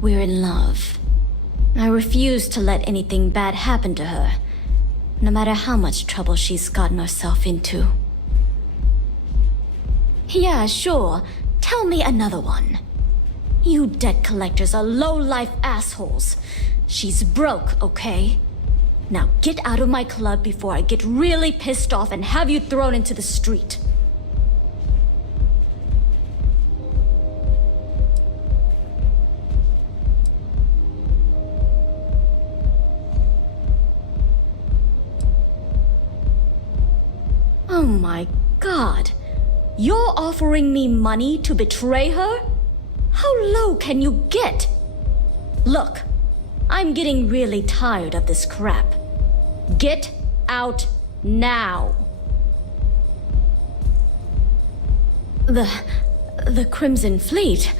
We're in love. I refuse to let anything bad happen to her, no matter how much trouble she's gotten herself into. Yeah, sure. Tell me another one. You debt collectors are low-life assholes. She's broke, okay? Now get out of my club before I get really pissed off and have you thrown into the street. Oh my God. You're offering me money to betray her? How low can you get? Look, I'm getting really tired of this crap. Get out now. The Crimson Fleet?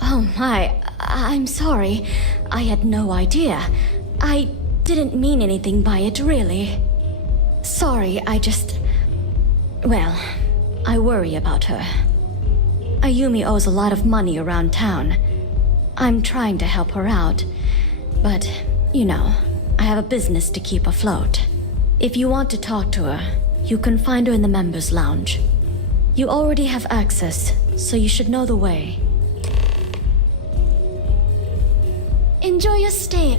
Oh my, I'm sorry. I had no idea. I didn't mean anything by it, really. Sorry, well, I worry about her. Ayumi owes a lot of money around town. I'm trying to help her out, but, you know, I have a business to keep afloat. If you want to talk to her, you can find her in the members' lounge. You already have access, so you should know the way. Enjoy your stay.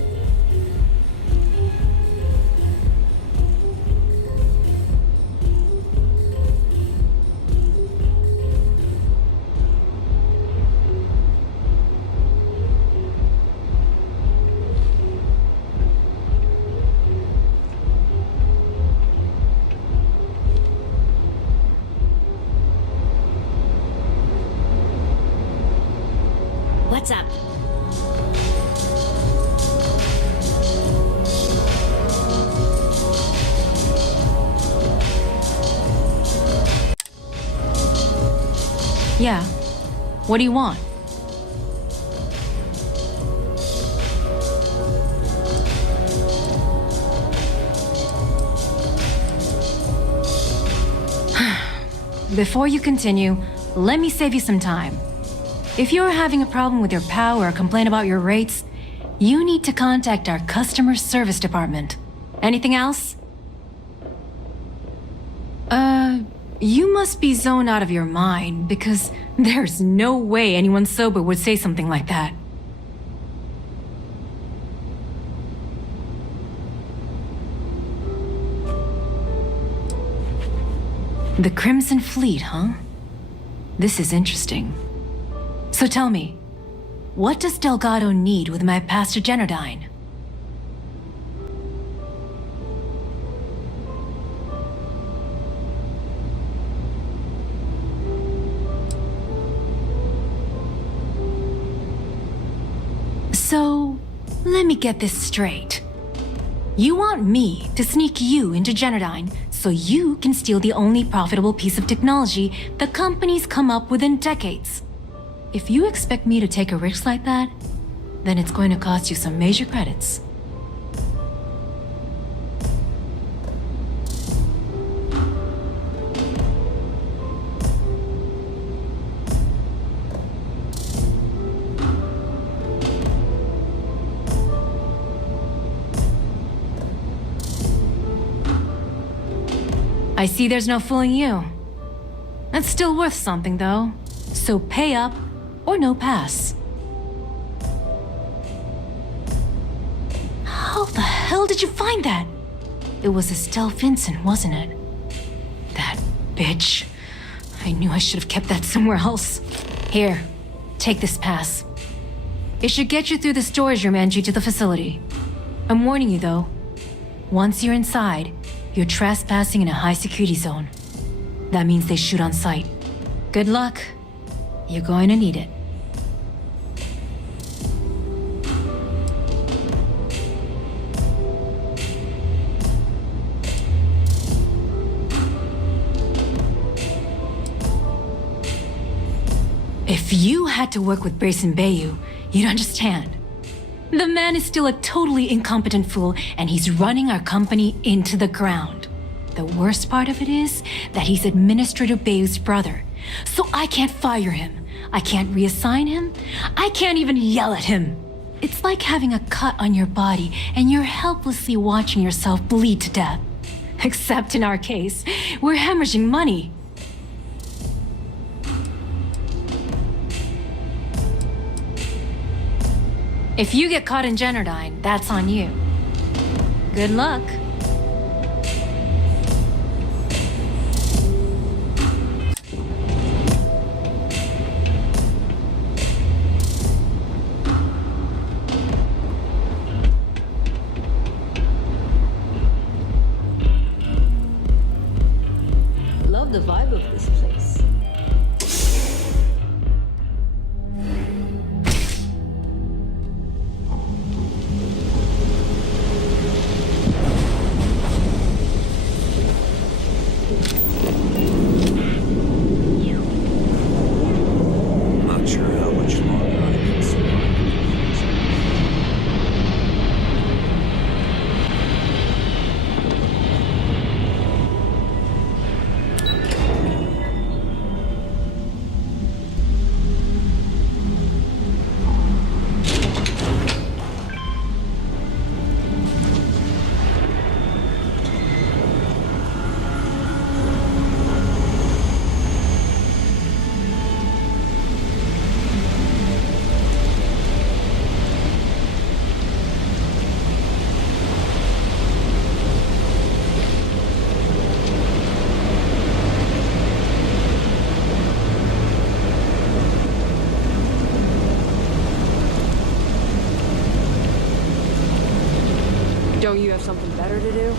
Yeah. What do you want? Before you continue, let me save you some time. If you're having a problem with your POW or a complaint about your rates, you need to contact our customer service department. Anything else? You must be zoned out of your mind, because there's no way anyone sober would say something like that. The Crimson Fleet, huh? This is interesting. So tell me, what does Delgado need with my pastor Generdyne? So, let me get this straight. You want me to sneak you into Generdyne so you can steal the only profitable piece of technology the company's come up with in decades. If you expect me to take a risk like that, then it's going to cost you some major credits. I see there's no fooling you. That's still worth something, though. So pay up, or no pass. How the hell did you find that? It was Estelle Vincent, wasn't it? That bitch. I knew I should have kept that somewhere else. Here, take this pass. It should get you through the storage room entry to the facility. I'm warning you, though. Once you're inside, you're trespassing in a high-security zone. That means they shoot on sight. Good luck. You're going to need it. If you had to work with Daiyu, you'd understand. The man is still a totally incompetent fool, and he's running our company into the ground. The worst part of it is that he's Administrator Daiyu's brother, so I can't fire him. I can't reassign him. I can't even yell at him. It's like having a cut on your body and you're helplessly watching yourself bleed to death. Except in our case, we're hemorrhaging money. If you get caught in Generdyne, that's on you. Good luck. Love the vibe of this place. Don't you have something better to do?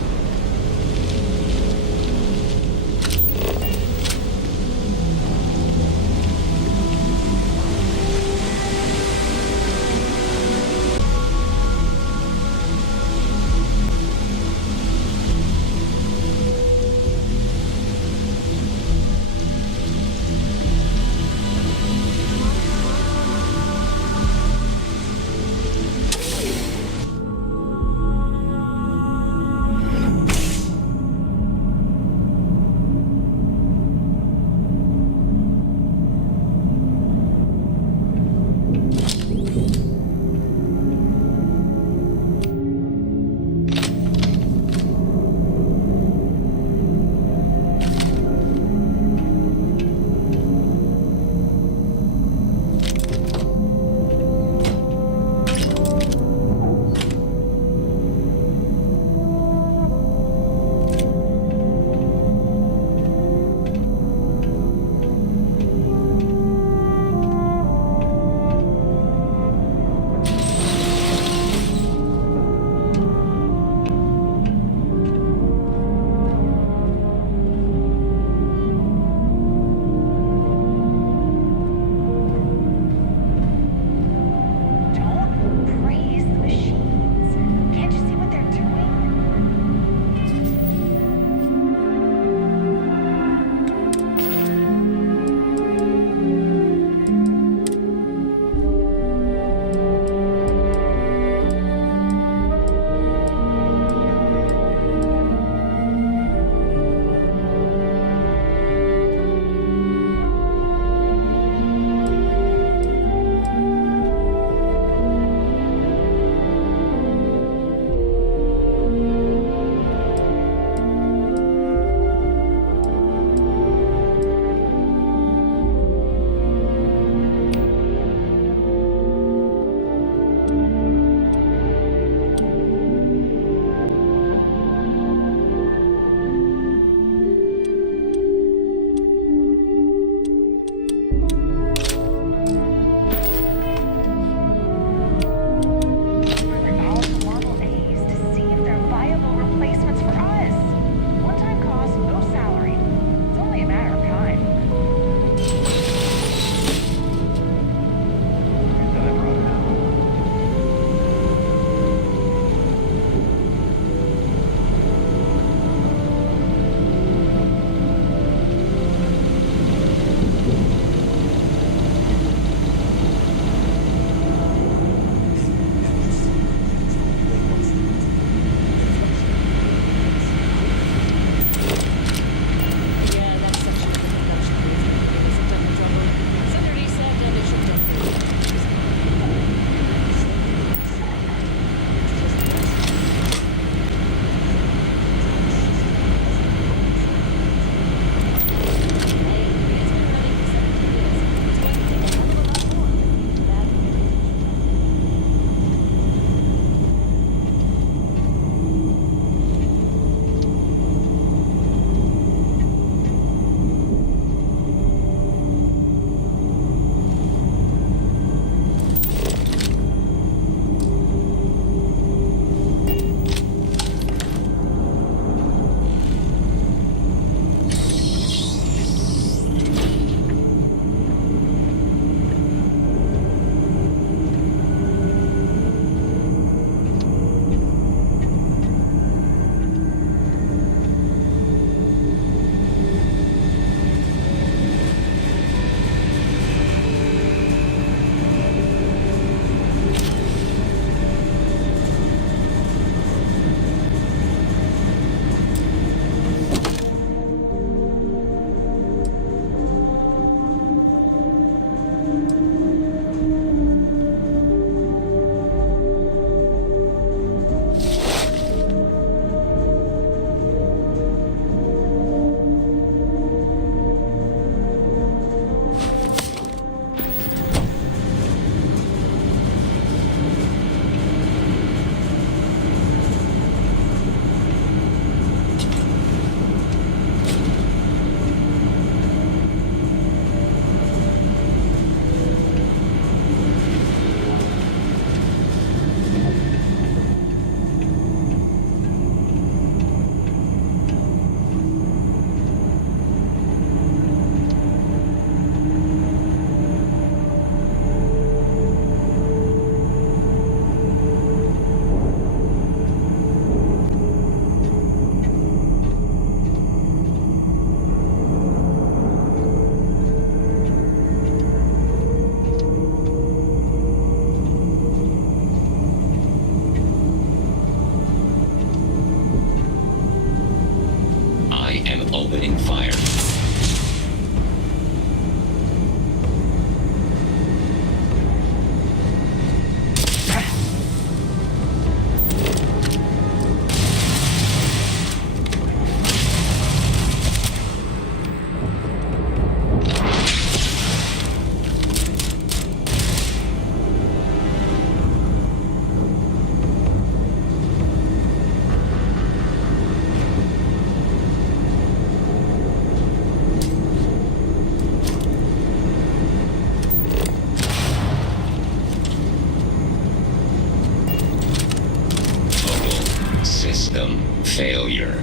opening fire. System failure.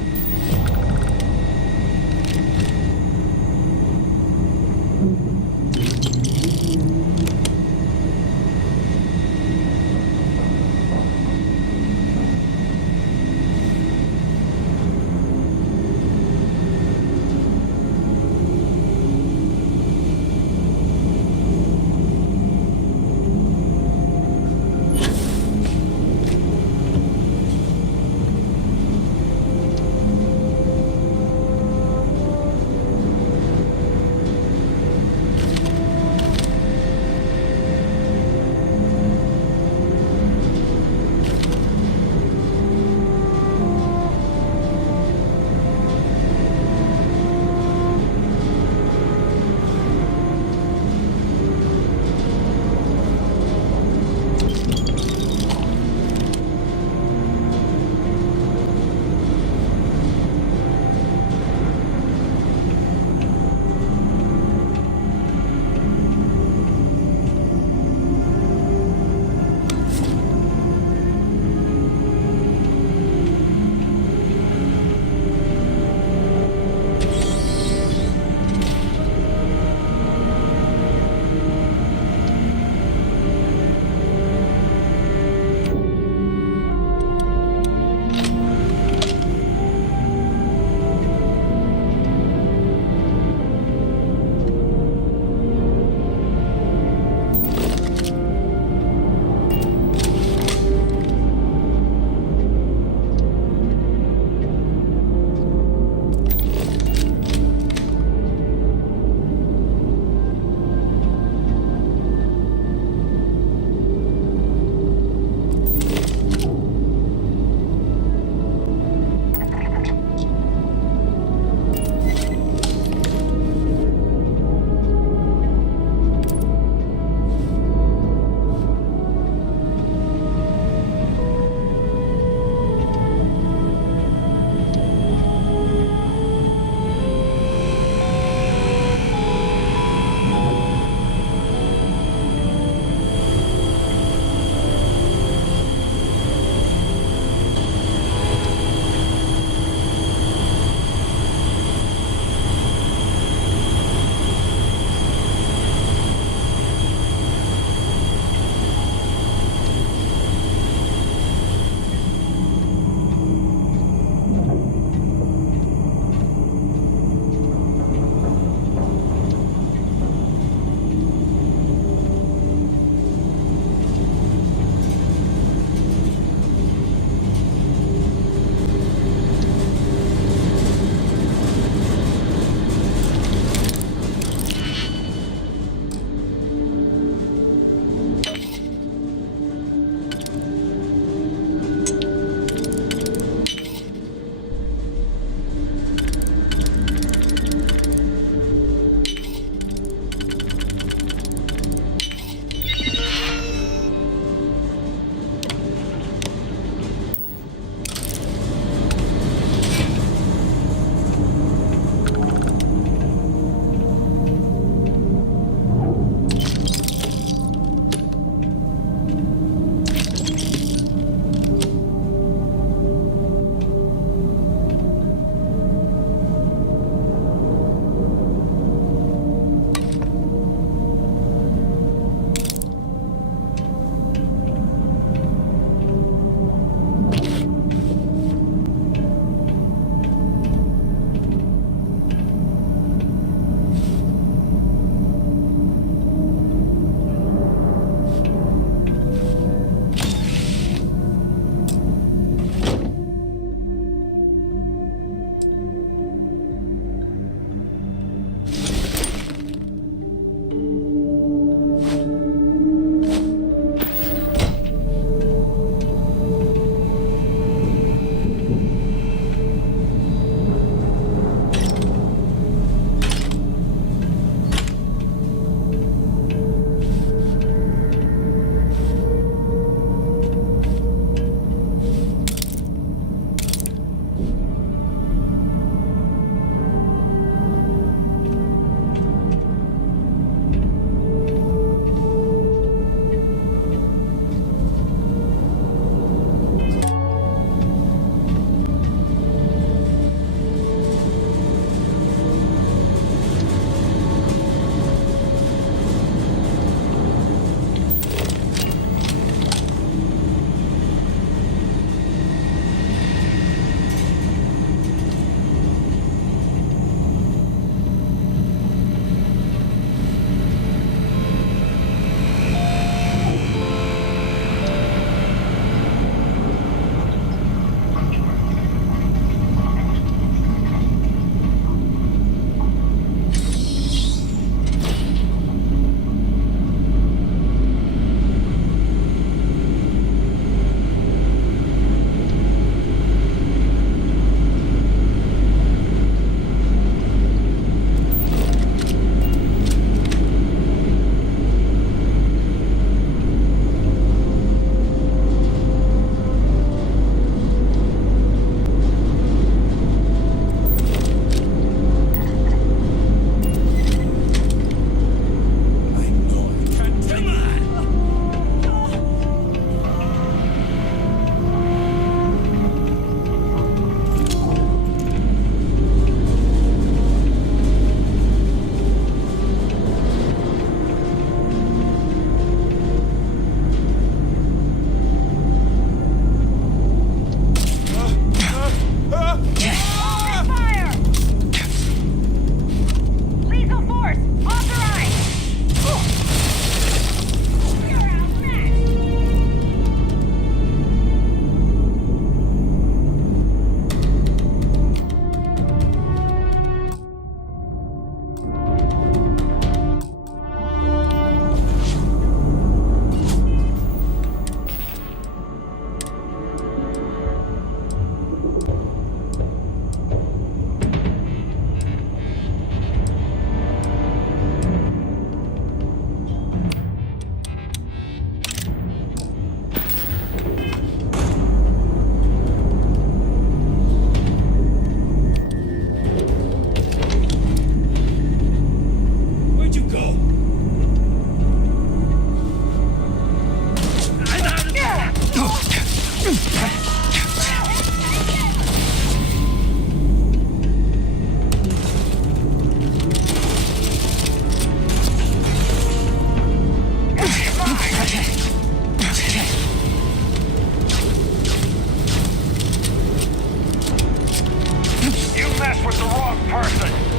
with the wrong person!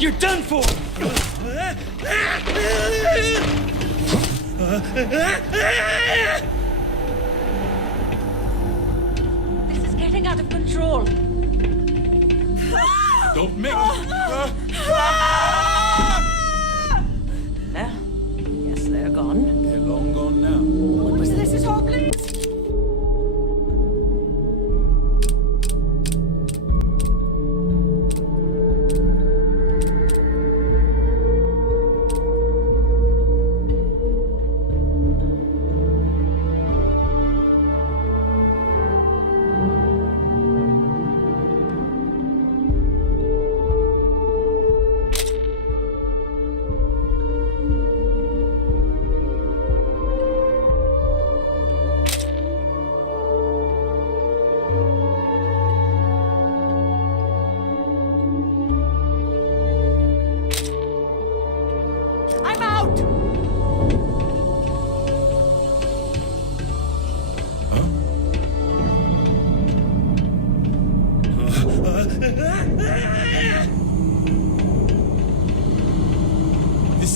You're done for! This is getting out of control. Don't make There. Yes, they're gone. They're long gone now. What was this at all, please?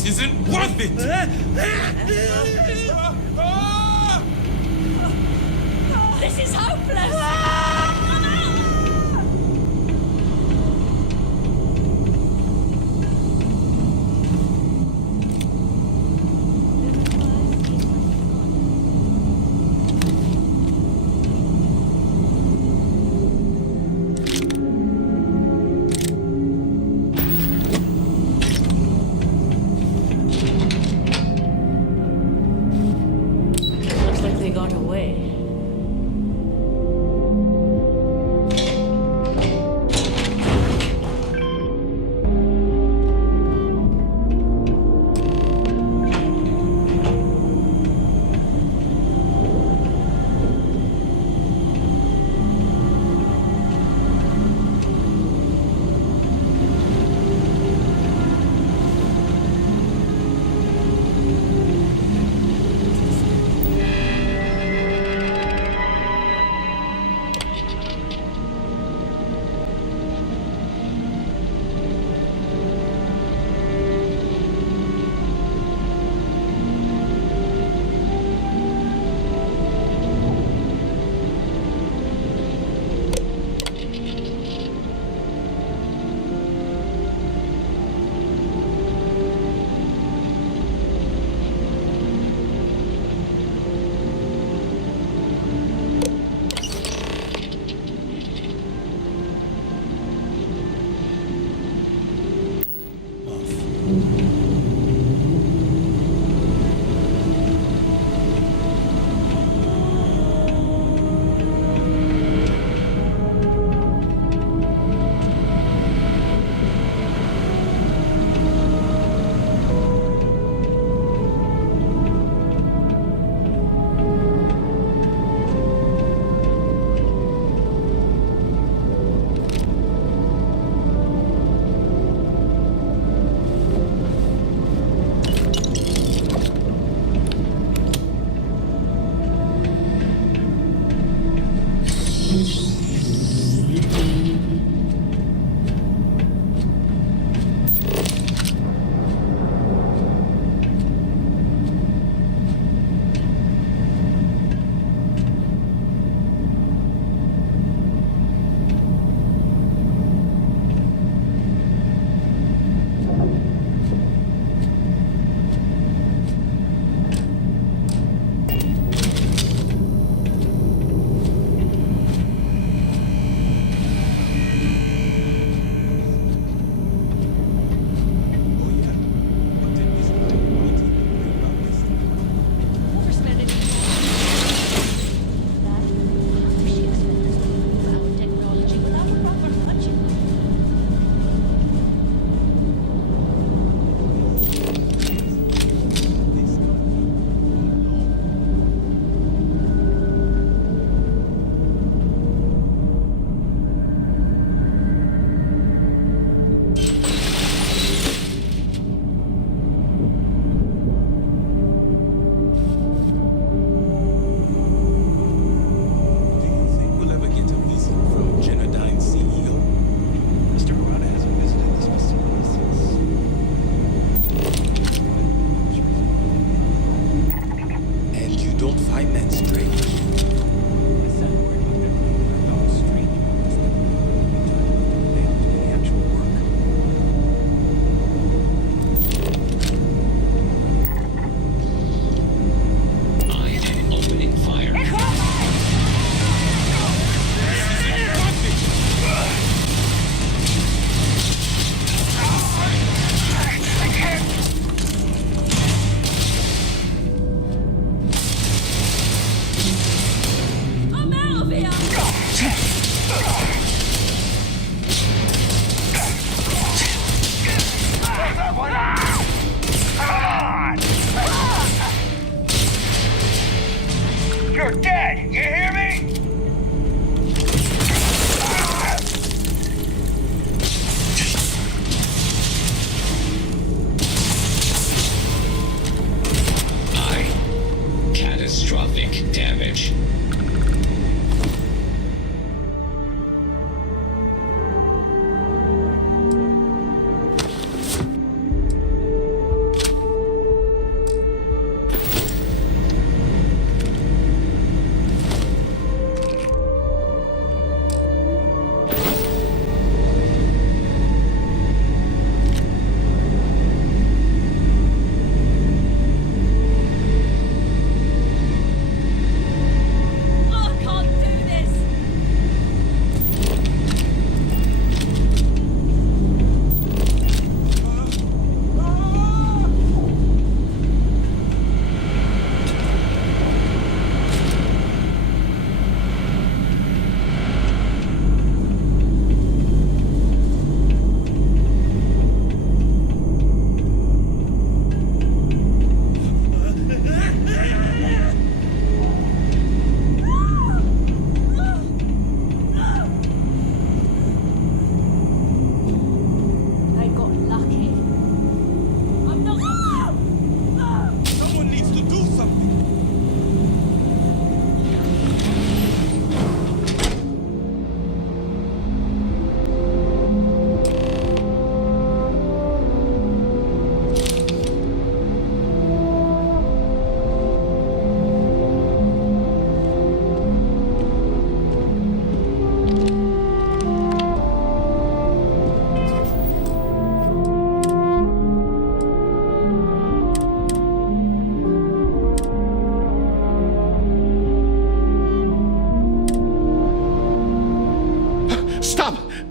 This isn't worth it! This is hopeless! Looks like they got away.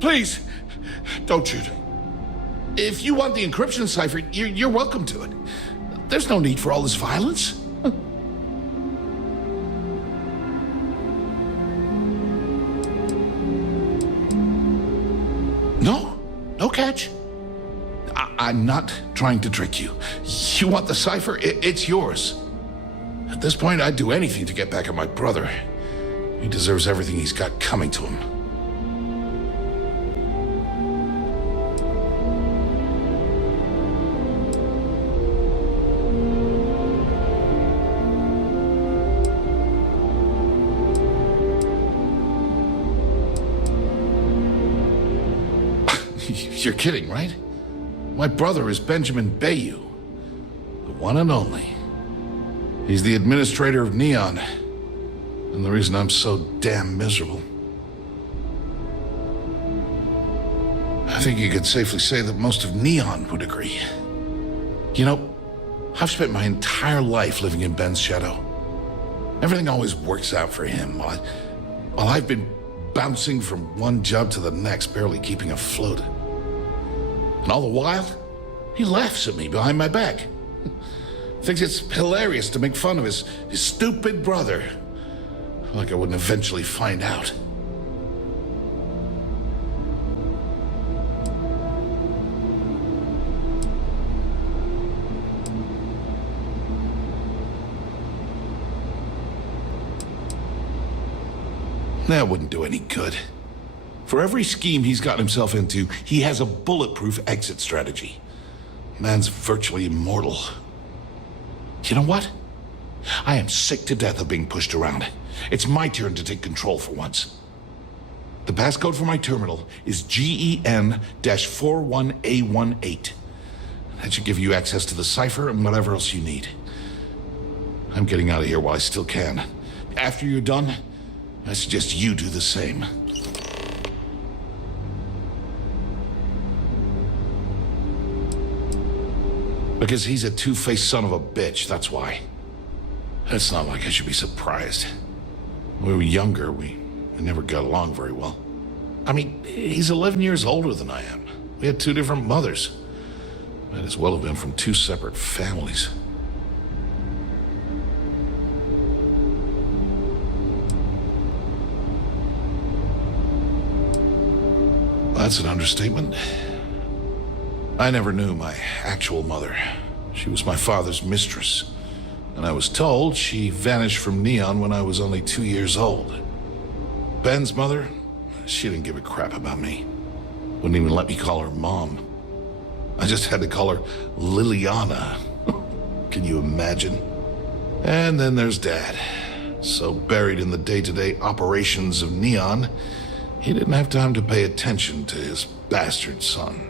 Please, don't shoot. If you want the encryption cipher, you're welcome to it. There's no need for all this violence. No catch. I'm not trying to trick you. You want the cipher? It's yours. At this point, I'd do anything to get back at my brother. He deserves everything he's got coming to him. You're kidding, right? My brother is Benjamin Daiyu, the one and only. He's the administrator of Neon, and the reason I'm so damn miserable. I think you could safely say that most of Neon would agree. You know, I've spent my entire life living in Ben's shadow. Everything always works out for him, while I've been bouncing from one job to the next, barely keeping afloat. And all the while, he laughs at me behind my back. Thinks it's hilarious to make fun of his stupid brother. Like I wouldn't eventually find out. That wouldn't do any good. For every scheme he's gotten himself into, he has a bulletproof exit strategy. Man's virtually immortal. You know what? I am sick to death of being pushed around. It's my turn to take control for once. The passcode for my terminal is GEN-41A18. That should give you access to the cipher and whatever else you need. I'm getting out of here while I still can. After you're done, I suggest you do the same. Because he's a two-faced son of a bitch, that's why. It's not like I should be surprised. When we were younger, we never got along very well. I mean, he's 11 years older than I am. We had two different mothers. Might as well have been from two separate families. That's an understatement. I never knew my actual mother. She was my father's mistress. And I was told she vanished from Neon when I was only 2 years old. Ben's mother, she didn't give a crap about me. Wouldn't even let me call her Mom. I just had to call her Liliana. Can you imagine? And then there's Dad. So buried in the day-to-day operations of Neon, he didn't have time to pay attention to his bastard son.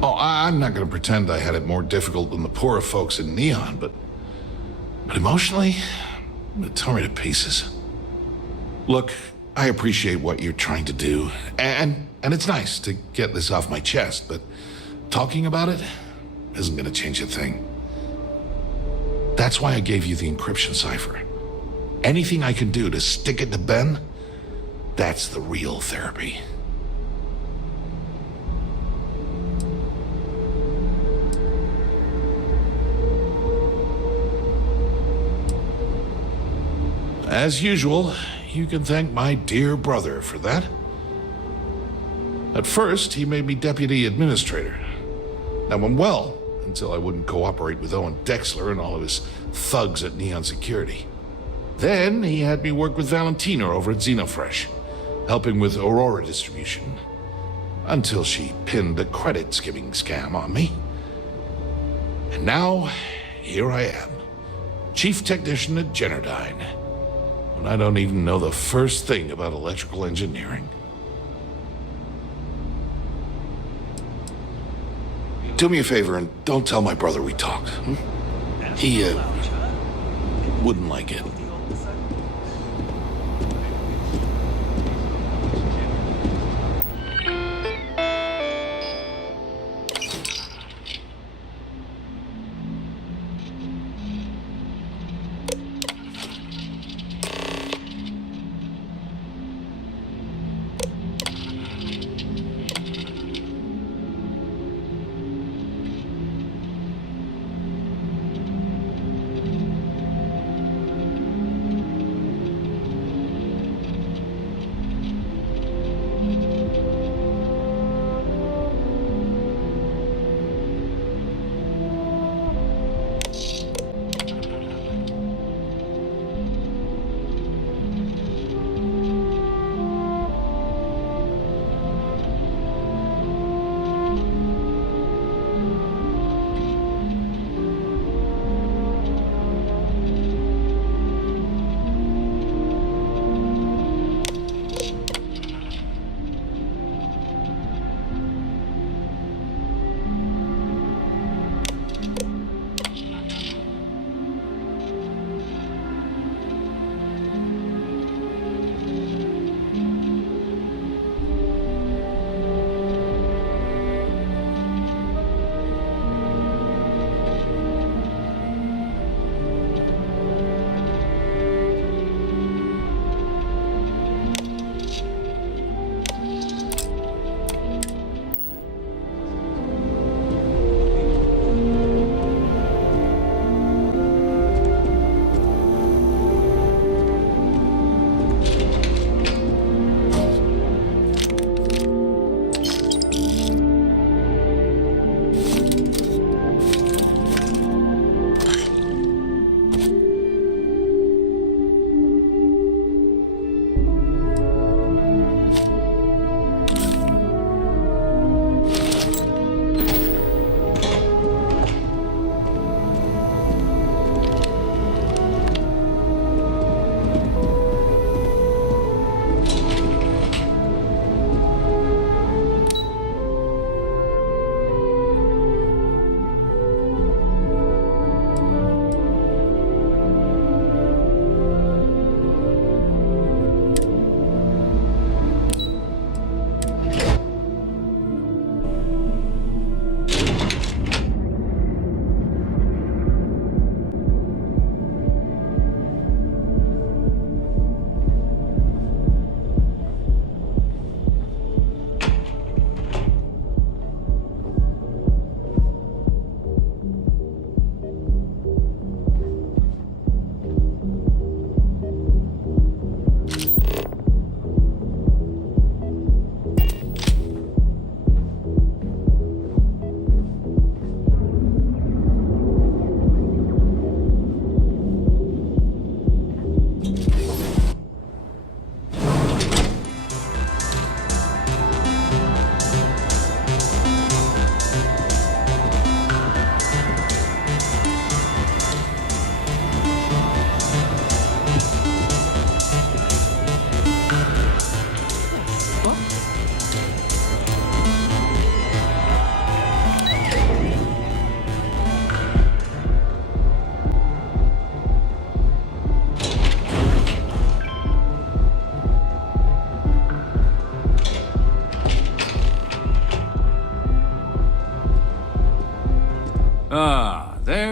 Oh, I'm not going to pretend I had it more difficult than the poorer folks in Neon, but emotionally, it tore me to pieces. Look, I appreciate what you're trying to do, and it's nice to get this off my chest, but talking about it isn't going to change a thing. That's why I gave you the encryption cipher. Anything I can do to stick it to Ben, that's the real therapy. As usual, you can thank my dear brother for that. At first, he made me deputy administrator. That went well, until I wouldn't cooperate with Owen Dexler and all of his thugs at Neon Security. Then he had me work with Valentina over at Xenofresh, helping with Aurora distribution, until she pinned a credit skimming scam on me. And now, here I am, chief technician at Generdyne, when I don't even know the first thing about electrical engineering. Do me a favor and don't tell my brother we talked. He, wouldn't like it.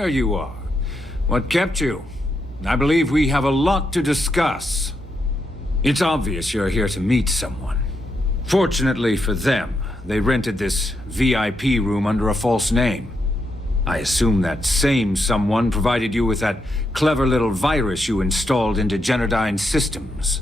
there you are. What kept you? I believe we have a lot to discuss. It's obvious you're here to meet someone. Fortunately for them, they rented this VIP room under a false name. I assume that same someone provided you with that clever little virus you installed into Generdyne's systems.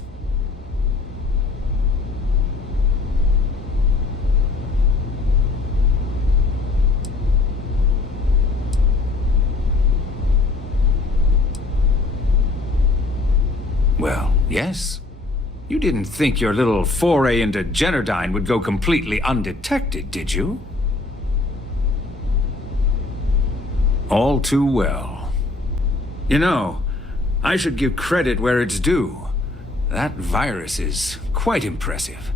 Well, yes. You didn't think your little foray into Generdyne would go completely undetected, did you? All too well. You know, I should give credit where it's due. That virus is quite impressive.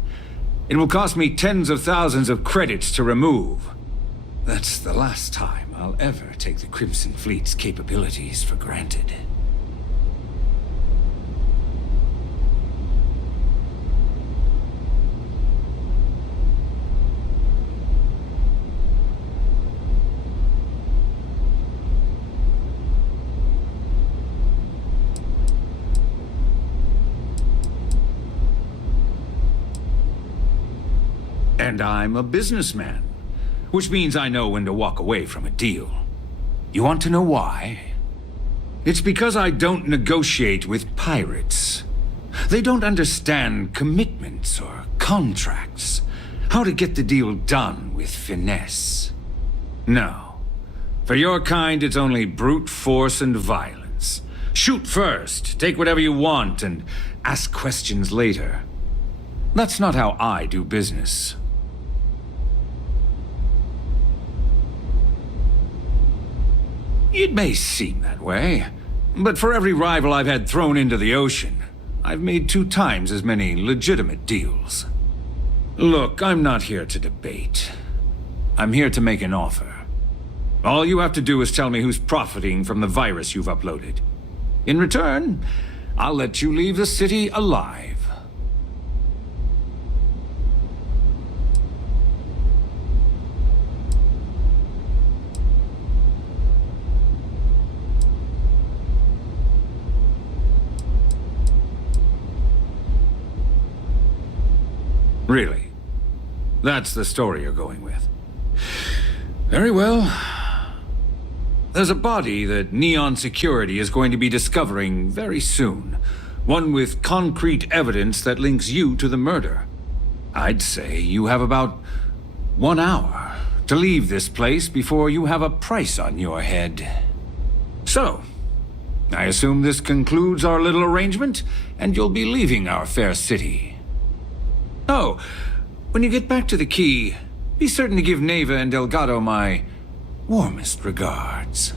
It will cost me tens of thousands of credits to remove. That's the last time I'll ever take the Crimson Fleet's capabilities for granted. And I'm a businessman, which means I know when to walk away from a deal. You want to know why? It's because I don't negotiate with pirates. They don't understand commitments or contracts, how to get the deal done with finesse. No. For your kind, it's only brute force and violence. Shoot first, take whatever you want, and ask questions later. That's not how I do business. It may seem that way, but for every rival I've had thrown into the ocean, I've made 2 times as many legitimate deals. Look, I'm not here to debate. I'm here to make an offer. All you have to do is tell me who's profiting from the virus you've uploaded. In return, I'll let you leave the city alive. Really? That's the story you're going with? Very well. There's a body that Neon Security is going to be discovering very soon. One with concrete evidence that links you to the murder. I'd say you have about 1 hour to leave this place before you have a price on your head. So, I assume this concludes our little arrangement, and you'll be leaving our fair city. Oh, when you get back to the key, be certain to give Neva and Delgado my warmest regards.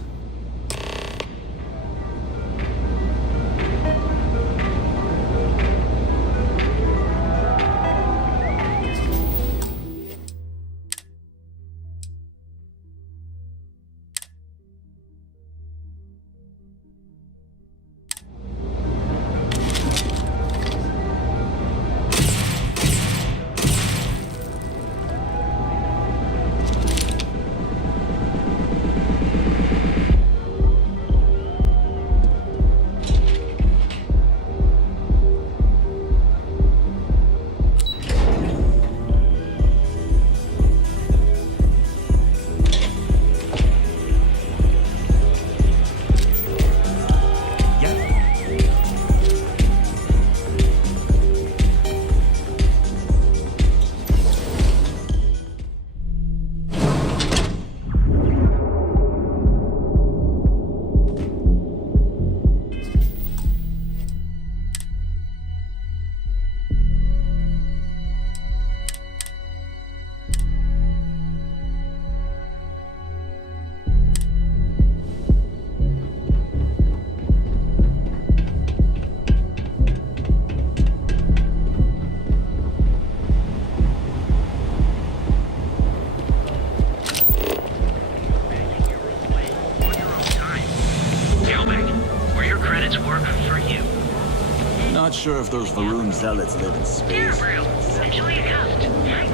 Not sure if those Varun zealots live in space. Essentially a ghost.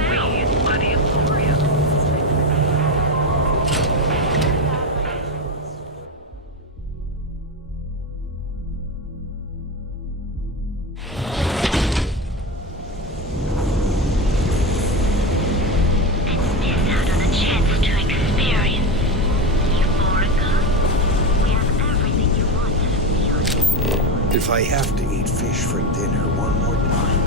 We are the Euphoria. If I have to eat fish for dinner one more time.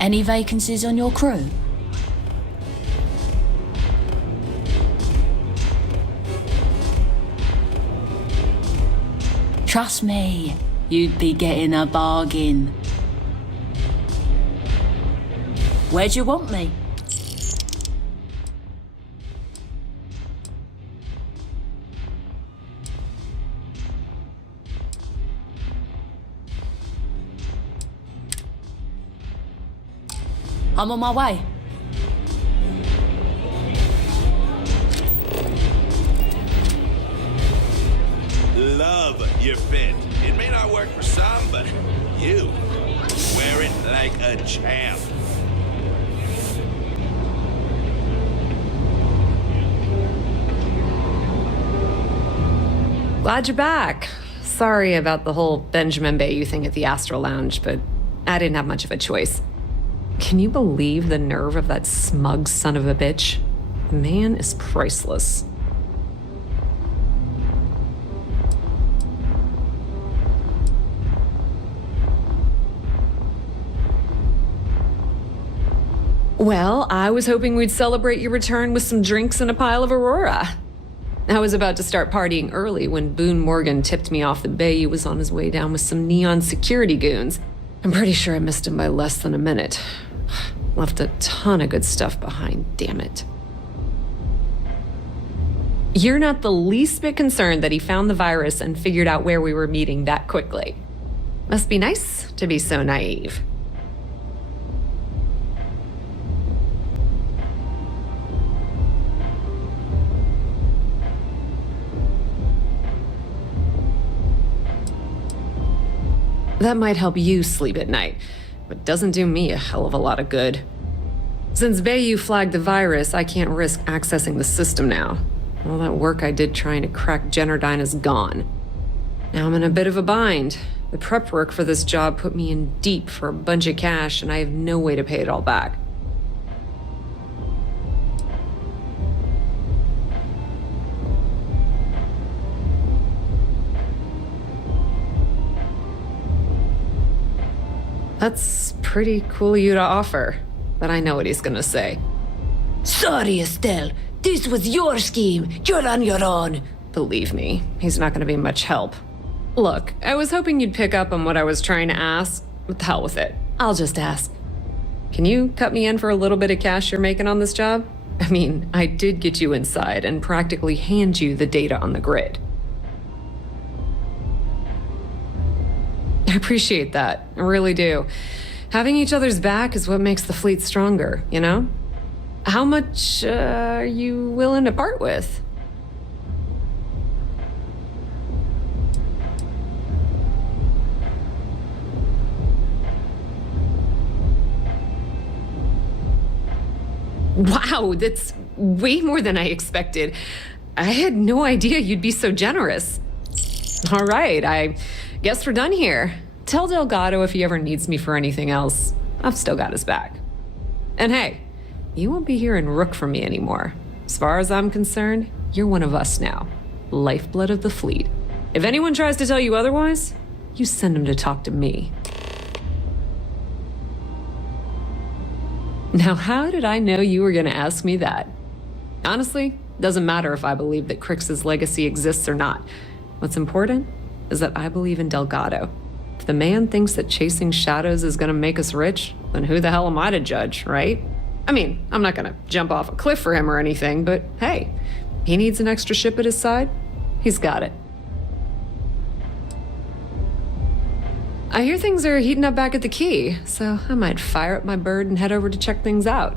Any vacancies on your crew? Trust me, you'd be getting a bargain. Where do you want me? I'm on my way. Love your fit. It may not work for some, but you wear it like a champ. Glad you're back. Sorry about the whole Benjamin Daiyu thing at the Astral Lounge, but I didn't have much of a choice. Can you believe the nerve of that smug son of a bitch? The man is priceless. Well, I was hoping we'd celebrate your return with some drinks and a pile of Aurora. I was about to start partying early when Boone Morgan tipped me off that Daiyu was on his way down with some neon security goons. I'm pretty sure I missed him by less than a minute. Left a ton of good stuff behind, damn it. You're not the least bit concerned that he found the virus and figured out where we were meeting that quickly. Must be nice to be so naive. That might help you sleep at night, but doesn't do me a hell of a lot of good. Since Daiyu flagged the virus, I can't risk accessing the system now. All that work I did trying to crack Generdyne is gone. Now I'm in a bit of a bind. The prep work for this job put me in deep for a bunch of cash, and I have no way to pay it all back. That's pretty cool of you to offer, but I know what he's gonna say. Sorry, Estelle. This was your scheme. You're on your own. Believe me, he's not gonna be much help. Look, I was hoping you'd pick up on what I was trying to ask. What the hell with it? I'll just ask. Can you cut me in for a little bit of cash you're making on this job? I mean, I did get you inside and practically hand you the data on the grid. I appreciate that. I really do. Having each other's back is what makes the fleet stronger, you know? How much are you willing to part with? Wow, that's way more than I expected. I had no idea you'd be so generous. All right, I guess we're done here. Tell Delgado if he ever needs me for anything else. I've still got his back. And hey, you won't be hearing Rook from me anymore. As far as I'm concerned, you're one of us now. Lifeblood of the fleet. If anyone tries to tell you otherwise, you send them to talk to me. Now, how did I know you were going to ask me that? Honestly, doesn't matter if I believe that Crix's legacy exists or not. What's important is that I believe in Delgado. If the man thinks that chasing shadows is going to make us rich, then who the hell am I to judge, right? I mean, I'm not going to jump off a cliff for him or anything, but hey, he needs an extra ship at his side. He's got it. I hear things are heating up back at the Key, so I might fire up my bird and head over to check things out.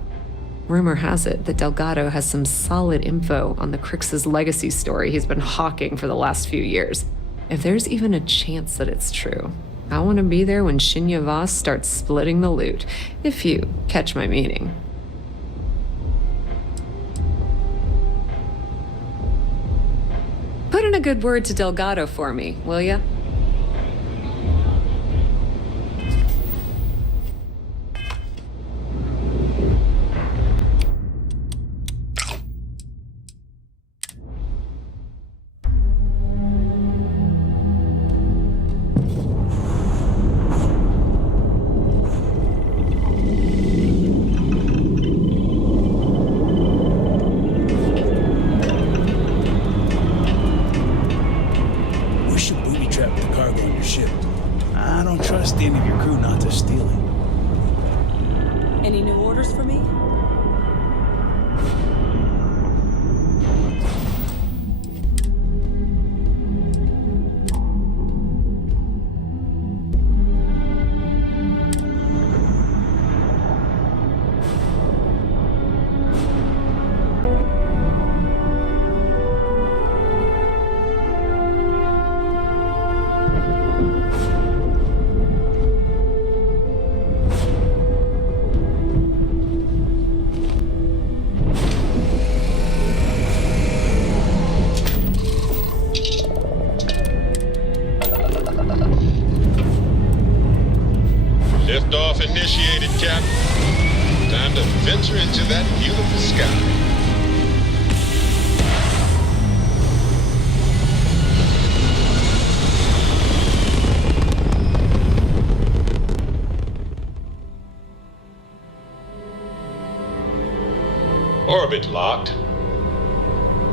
Rumor has it that Delgado has some solid info on the Crix's legacy story he's been hawking for the last few years. If there's even a chance that it's true, I want to be there when Shinya Voss starts splitting the loot, if you catch my meaning. Put in a good word to Delgado for me, will ya? Liftoff initiated, Captain. Time to venture into that beautiful sky. Orbit locked.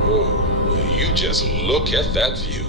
Ooh, will you just look at that view?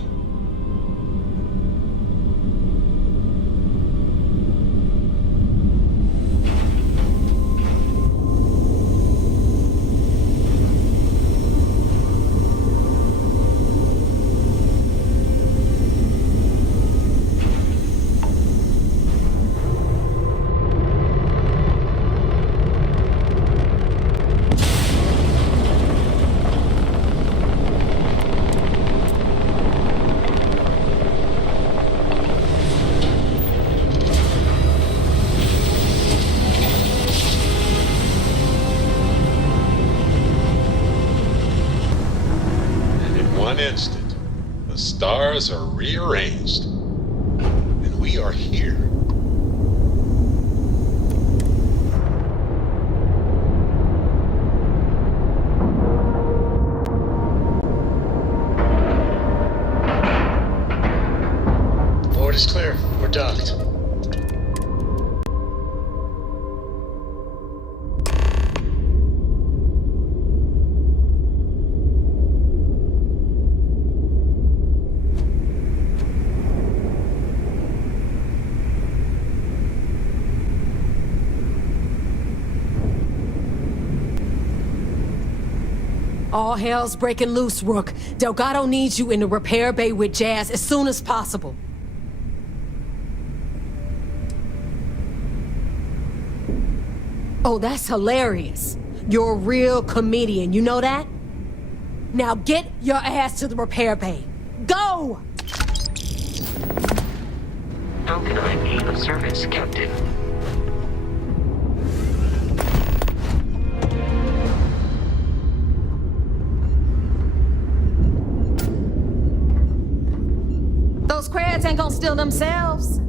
Instant, the stars are rearranged, and we are here. Board is clear. We're docked. All hell's breaking loose, Rook. Delgado needs you in the repair bay with Jazz as soon as possible. Oh, that's hilarious. You're a real comedian, you know that? Now get your ass to the repair bay. Go! How can I be of service, Captain? ain't gonna steal themselves.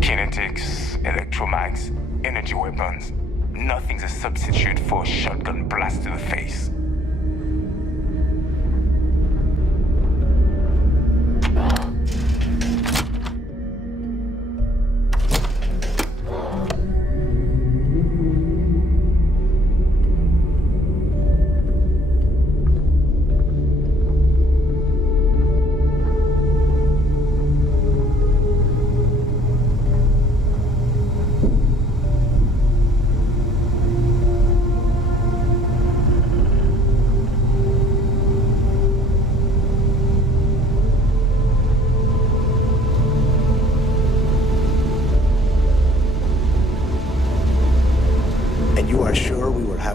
Kinetics, electromags, energy weapons. Nothing's a substitute for a shotgun blast to the face.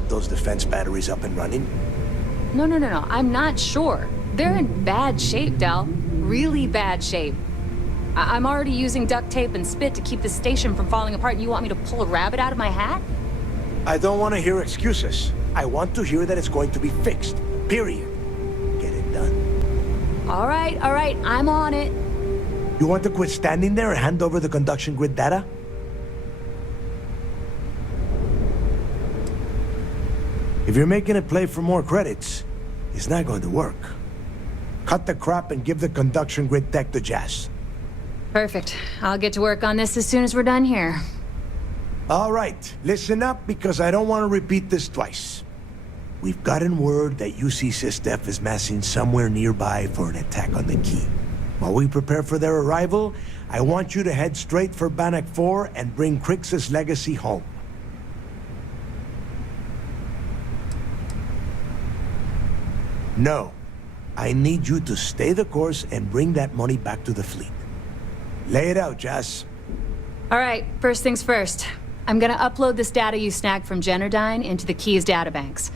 Those defense batteries up and running? No. I'm not sure. They're in bad shape, Del. Really bad shape. I'm already using duct tape and spit to keep the station from falling apart, and you want me to pull a rabbit out of my hat? I don't want to hear excuses. I want to hear that it's going to be fixed. Period. Get it done. All right. I'm on it. You want to quit standing there and hand over the conduction grid data? If you're making a play for more credits, it's not going to work. Cut the crap and give the conduction grid tech to Jazz. Perfect. I'll get to work on this as soon as we're done here. All right, listen up because I don't want to repeat this twice. We've gotten word that UC SysDef is massing somewhere nearby for an attack on the key. While we prepare for their arrival, I want you to head straight for Bannock 4 and bring Crix's legacy home. No. I need you to stay the course and bring that money back to the fleet. Lay it out, Jazz. All right, first things first. I'm gonna upload this data you snagged from Generdyne into the Key's databanks.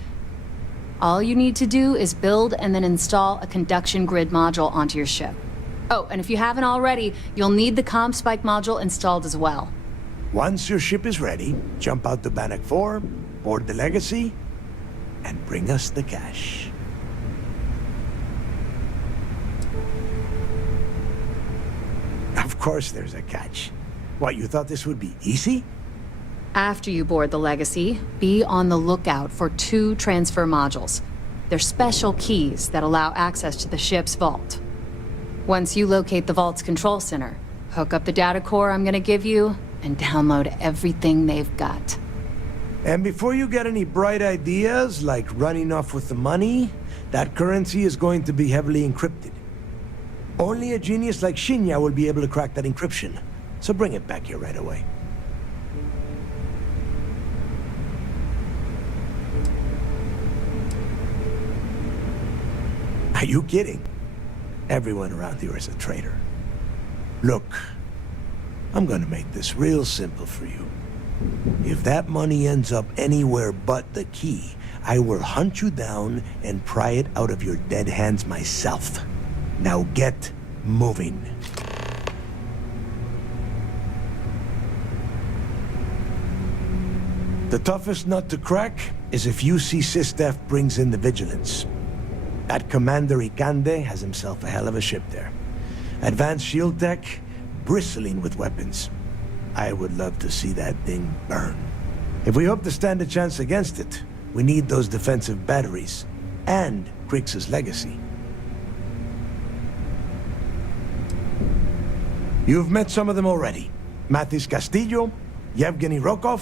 All you need to do is build and then install a conduction grid module onto your ship. Oh, and if you haven't already, you'll need the comm spike module installed as well. Once your ship is ready, jump out to Bannock 4, board the legacy, and bring us the cash. Of course there's a catch. What, you thought this would be easy? After you board the Legacy, be on the lookout for 2 transfer modules. They're special keys that allow access to the ship's vault. Once you locate the vault's control center, hook up the data core I'm gonna give you, and download everything they've got. And before you get any bright ideas, like running off with the money, that currency is going to be heavily encrypted. Only a genius like Shinya will be able to crack that encryption. So bring it back here right away. Are you kidding? Everyone around here is a traitor. Look, I'm gonna make this real simple for you. If that money ends up anywhere but the key, I will hunt you down and pry it out of your dead hands myself. Now get moving. The toughest nut to crack is if UC SysDef brings in the Vigilance. That Commander Ikande has himself a hell of a ship there. Advanced shield tech, bristling with weapons. I would love to see that thing burn. If we hope to stand a chance against it, we need those defensive batteries and Crix's legacy. You've met some of them already. Mathis Castillo, Yevgeny Rokov,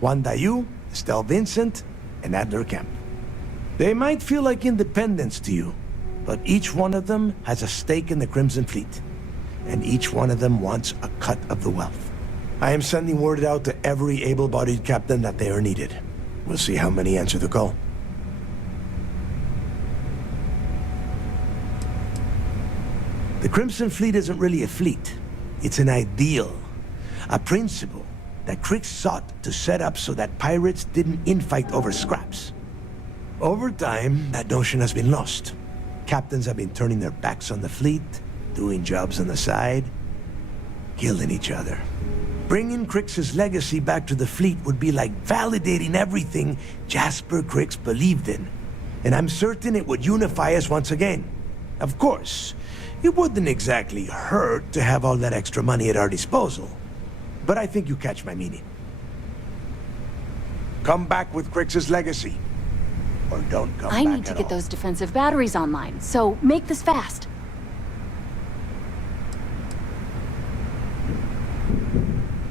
Juan Daiyu, Estelle Vincent, and Adler Kemp. They might feel like independents to you, but each one of them has a stake in the Crimson Fleet, and each one of them wants a cut of the wealth. I am sending word out to every able-bodied captain that they are needed. We'll see how many answer the call. The Crimson Fleet isn't really a fleet. It's an ideal, a principle that Crix sought to set up so that pirates didn't infight over scraps. Over time, that notion has been lost. Captains have been turning their backs on the fleet, doing jobs on the side, killing each other. Bringing Crix's legacy back to the fleet would be like validating everything Jasper Crix believed in. And I'm certain it would unify us once again. Of course, it wouldn't exactly hurt to have all that extra money at our disposal. But I think you catch my meaning. Come back with Crix's legacy. Or don't come back I need to get those defensive batteries online, so make this fast.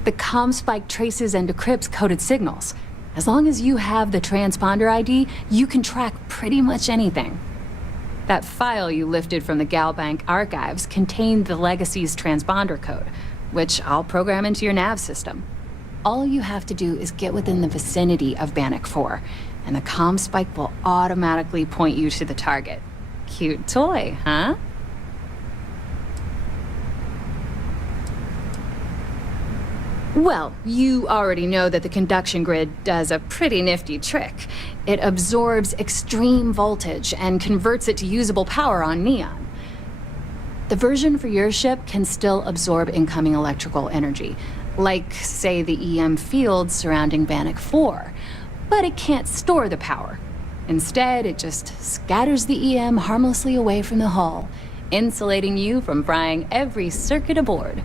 The comm spike traces and decrypts coded signals. As long as you have the transponder ID, you can track pretty much anything. That file you lifted from the Galbank archives contained the Legacy's transponder code, which I'll program into your nav system. All you have to do is get within the vicinity of Bannock 4, and the comm spike will automatically point you to the target. Cute toy, huh? Well, you already know that the conduction grid does a pretty nifty trick. It absorbs extreme voltage and converts it to usable power on Neon. The version for your ship can still absorb incoming electrical energy, like, say, the EM field surrounding Bannock 4, but it can't store the power. Instead, it just scatters the EM harmlessly away from the hull, insulating you from frying every circuit aboard.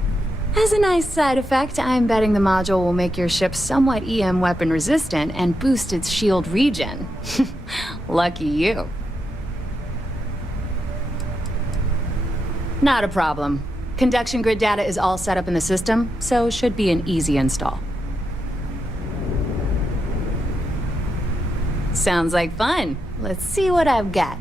As a nice side effect, I'm betting the module will make your ship somewhat EM weapon resistant and boost its shield regen. Lucky you. Not a problem. Conduction grid data is all set up in the system, so should be an easy install. Sounds like fun. Let's see what I've got.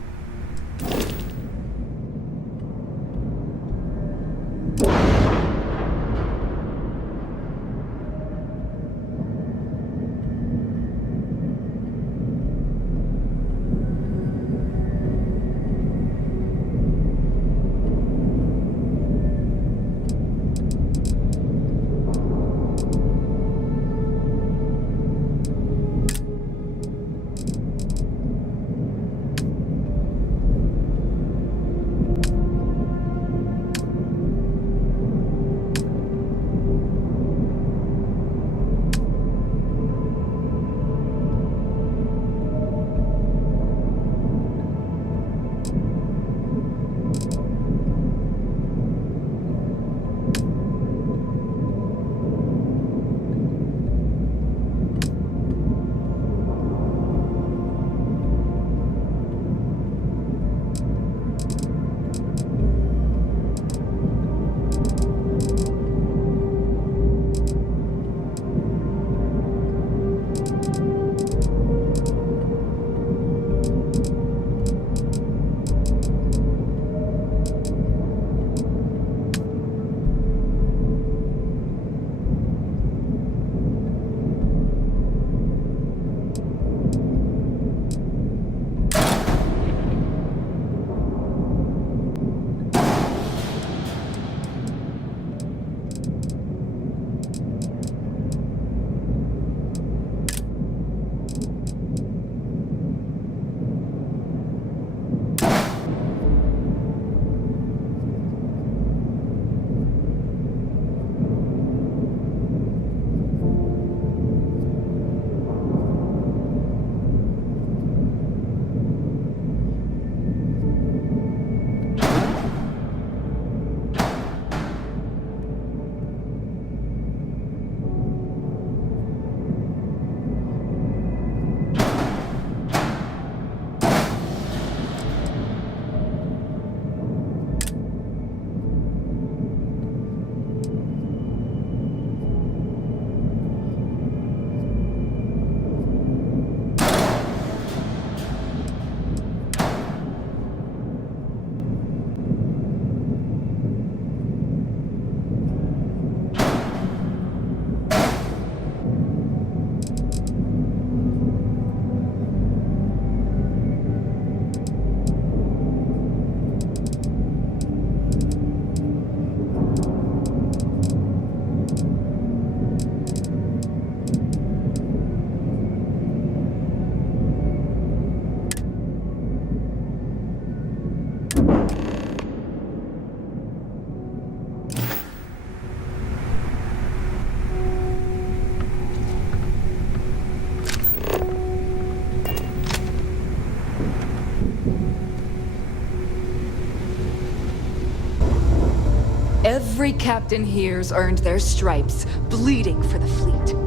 Every captain here's earned their stripes, bleeding for the fleet.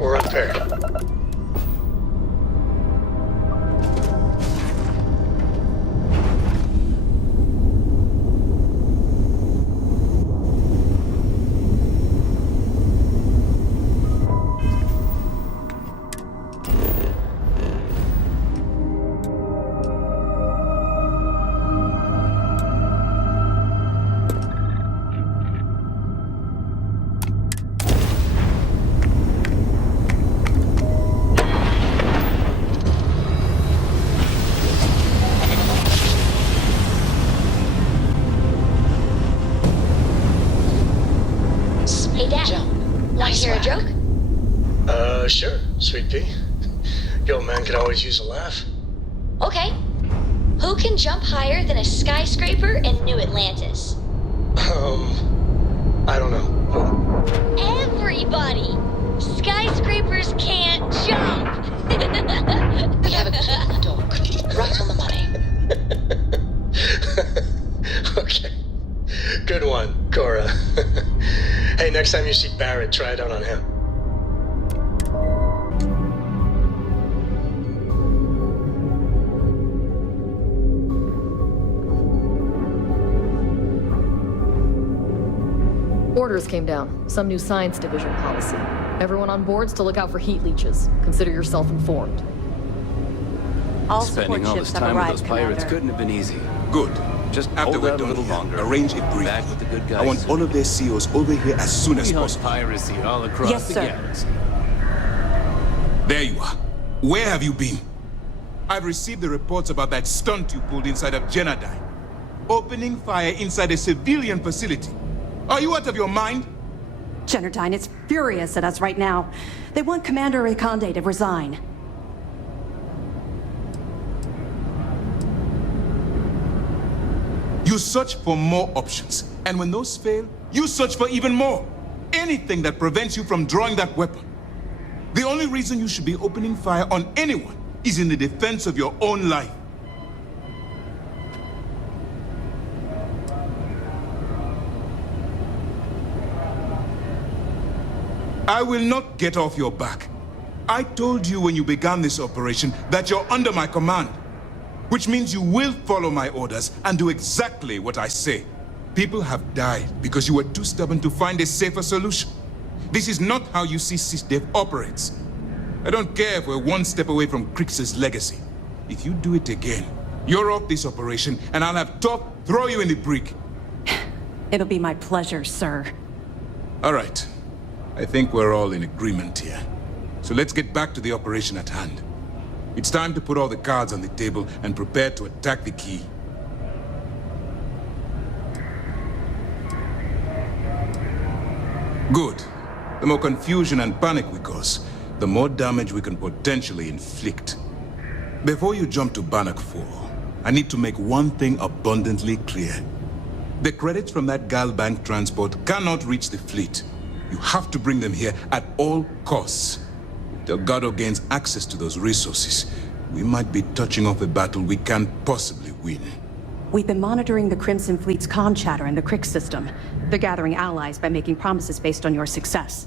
We're unpaired. Hey, Dad. Want to hear a joke? Sure, Sweet Pea. Your old man could always use a laugh. Okay. Who can jump higher than a skyscraper in New Atlantis? I don't know. Who? Everybody! Skyscrapers can't jump! We have a cute dog. Right on the money. Okay. Good one, Cora. Hey, next time you see Barrett, try it out on him. Orders came down. Some new science division policy. Everyone on board's to look out for heat leeches. Consider yourself informed. All Spending all this time with those pirates couldn't have been easy. Good. Just after we're done here, arrange a briefing. Back with the good guys. I want all of their CEOs over here as soon as possible. Piracy all across the galaxy. There you are. Where have you been? I've received the reports about that stunt you pulled inside of Generdyne. Opening fire inside a civilian facility. Are you out of your mind? Generdyne is furious at us right now. They want Commander Reconde to resign. You search for more options, and when those fail, you search for even more. Anything that prevents you from drawing that weapon. The only reason you should be opening fire on anyone is in the defense of your own life. I will not get off your back. I told you when you began this operation that you're under my command. Which means you will follow my orders and do exactly what I say. People have died because you were too stubborn to find a safer solution. This is not how UC SysDev operates. I don't care if we're one step away from Crix's legacy. If you do it again, you're off this operation and I'll have Top throw you in the brig. It'll be my pleasure, sir. All right. I think we're all in agreement here. So let's get back to the operation at hand. It's time to put all the cards on the table and prepare to attack the key. Good. The more confusion and panic we cause, the more damage we can potentially inflict. Before you jump to Bannock 4, I need to make one thing abundantly clear. The credits from that Galbank transport cannot reach the fleet. You have to bring them here at all costs. Delgado gains access to those resources. We might be touching off a battle we can't possibly win. We've been monitoring the Crimson Fleet's comm chatter in the Crix system. They're gathering allies by making promises based on your success.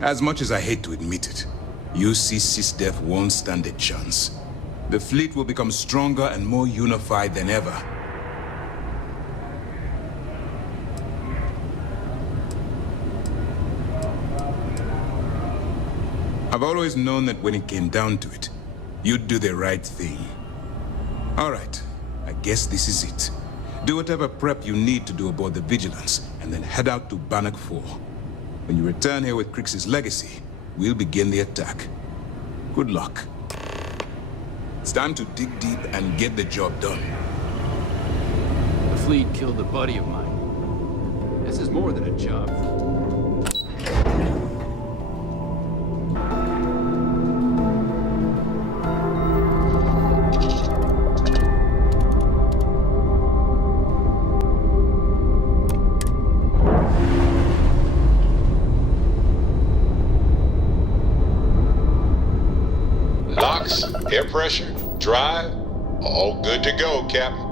As much as I hate to admit it, UC SysDev won't stand a chance. The fleet will become stronger and more unified than ever. I've always known that when it came down to it, you'd do the right thing. All right, I guess this is it. Do whatever prep you need to do aboard the Vigilance, and then head out to Bannock 4. When you return here with Crix's legacy, we'll begin the attack. Good luck. It's time to dig deep and get the job done. The fleet killed a buddy of mine. This is more than a job. Locks, air pressure, drive, all good to go, Captain.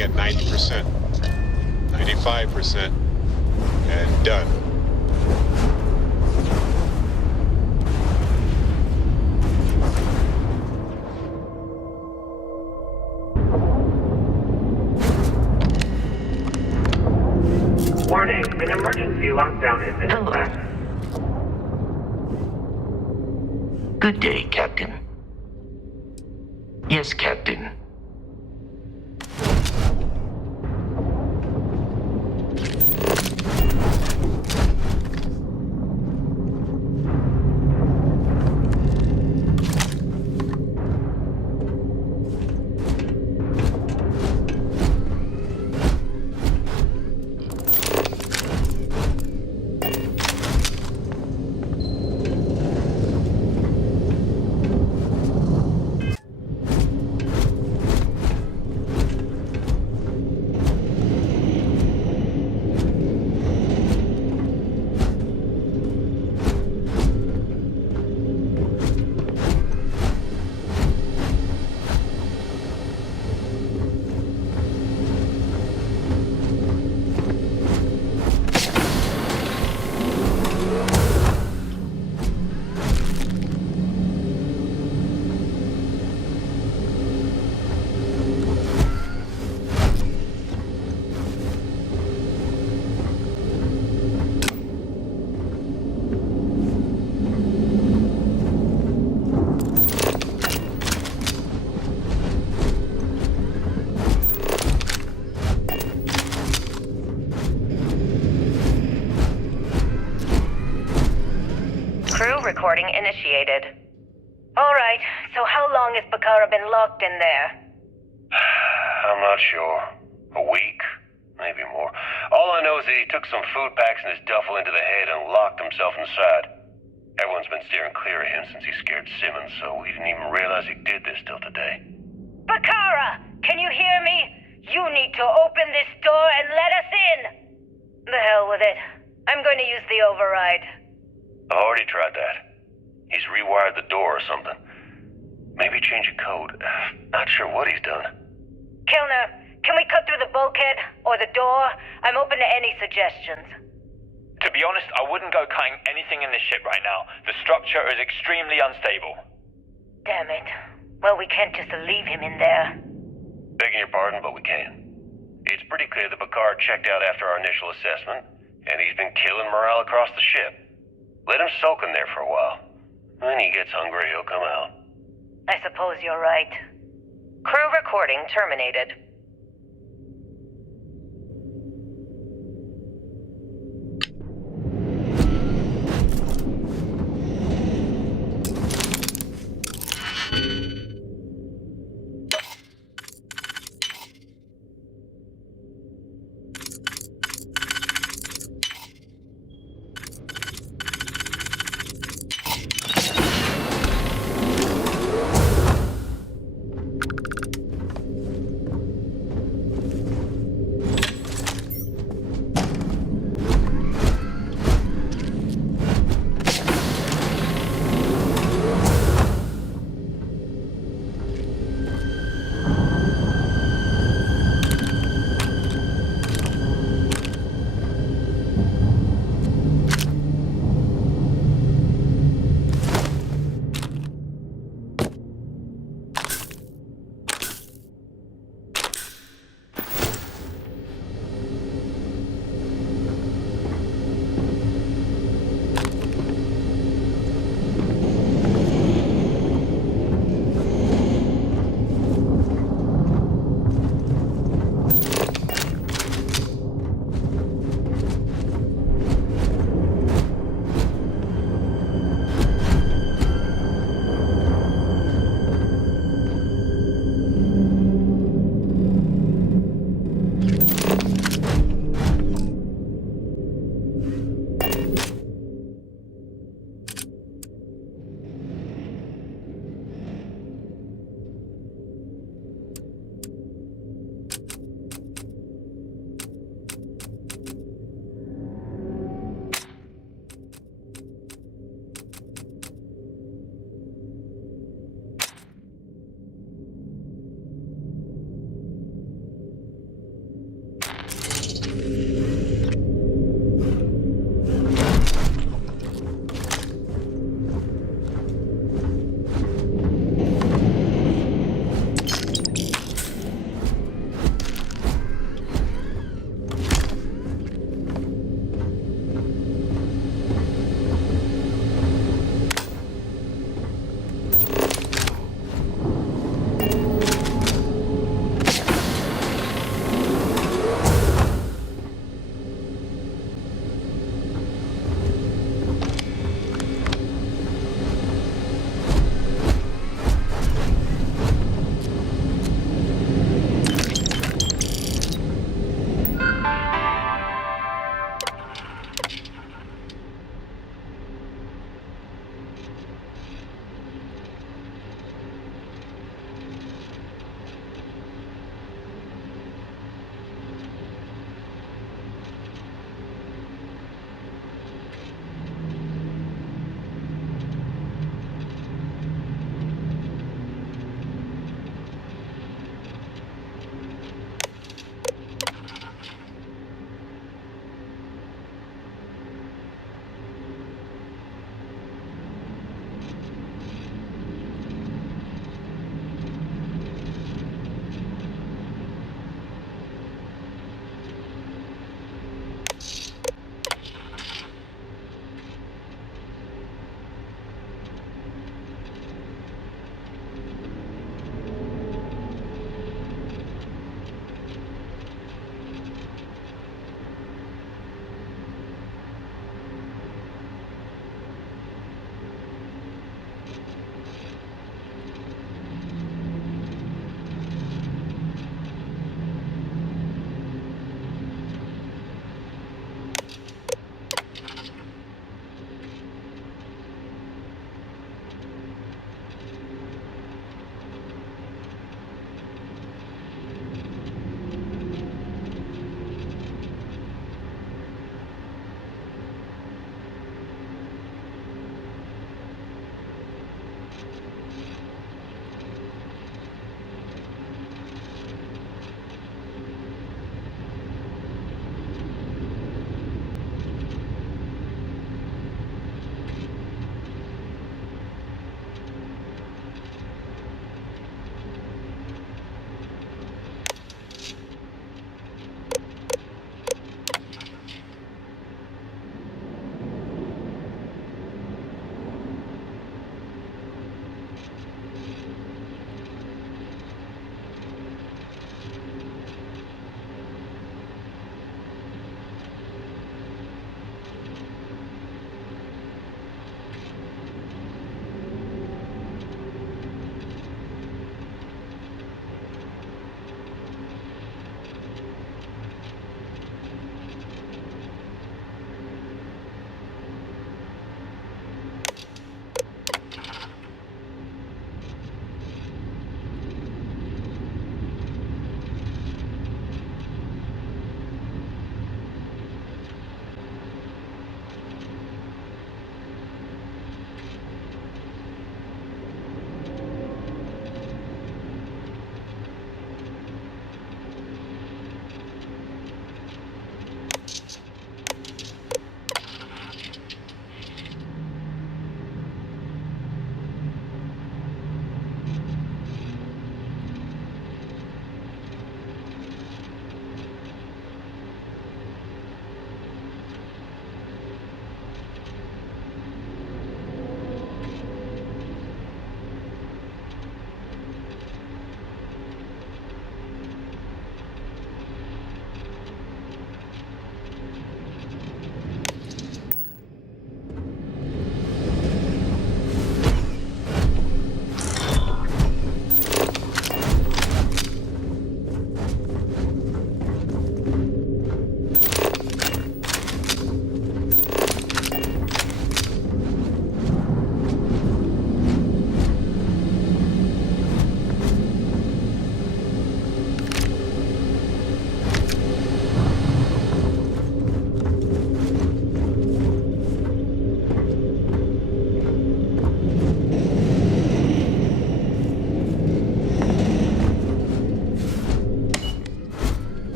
At 90%, 95%, and done. Warning, an emergency lockdown has been declared. Good day, Captain. Yes, Captain. Recording initiated. Alright, so how long has Bakara been locked in there? I'm not sure. A week? Maybe more. All I know is that he took some food packs in his duffel into the head and locked himself inside. Everyone's been steering clear of him since he scared Simmons, so we didn't even realize he did this till today. Bakara! Can you hear me? You need to open this door and let us in! The hell with it. I'm going to use the override. I've already tried that. He's rewired the door or something. Maybe change a code. Not sure what he's done. Kilner, can we cut through the bulkhead? Or the door? I'm open to any suggestions. To be honest, I wouldn't go cutting anything in the ship right now. The structure is extremely unstable. Damn it. Well, we can't just leave him in there. Begging your pardon, but we can. It's pretty clear that Picard checked out after our initial assessment, and he's been killing morale across the ship. Let him soak in there for a while. When he gets hungry, he'll come out. I suppose you're right. Crew recording terminated.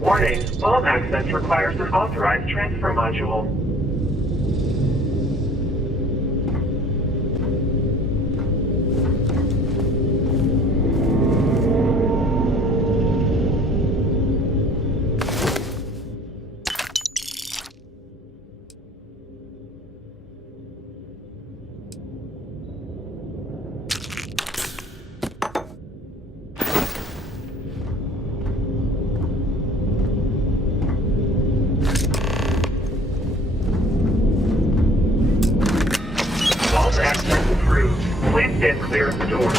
Warning, all access requires an authorized transfer module. Clear of the door.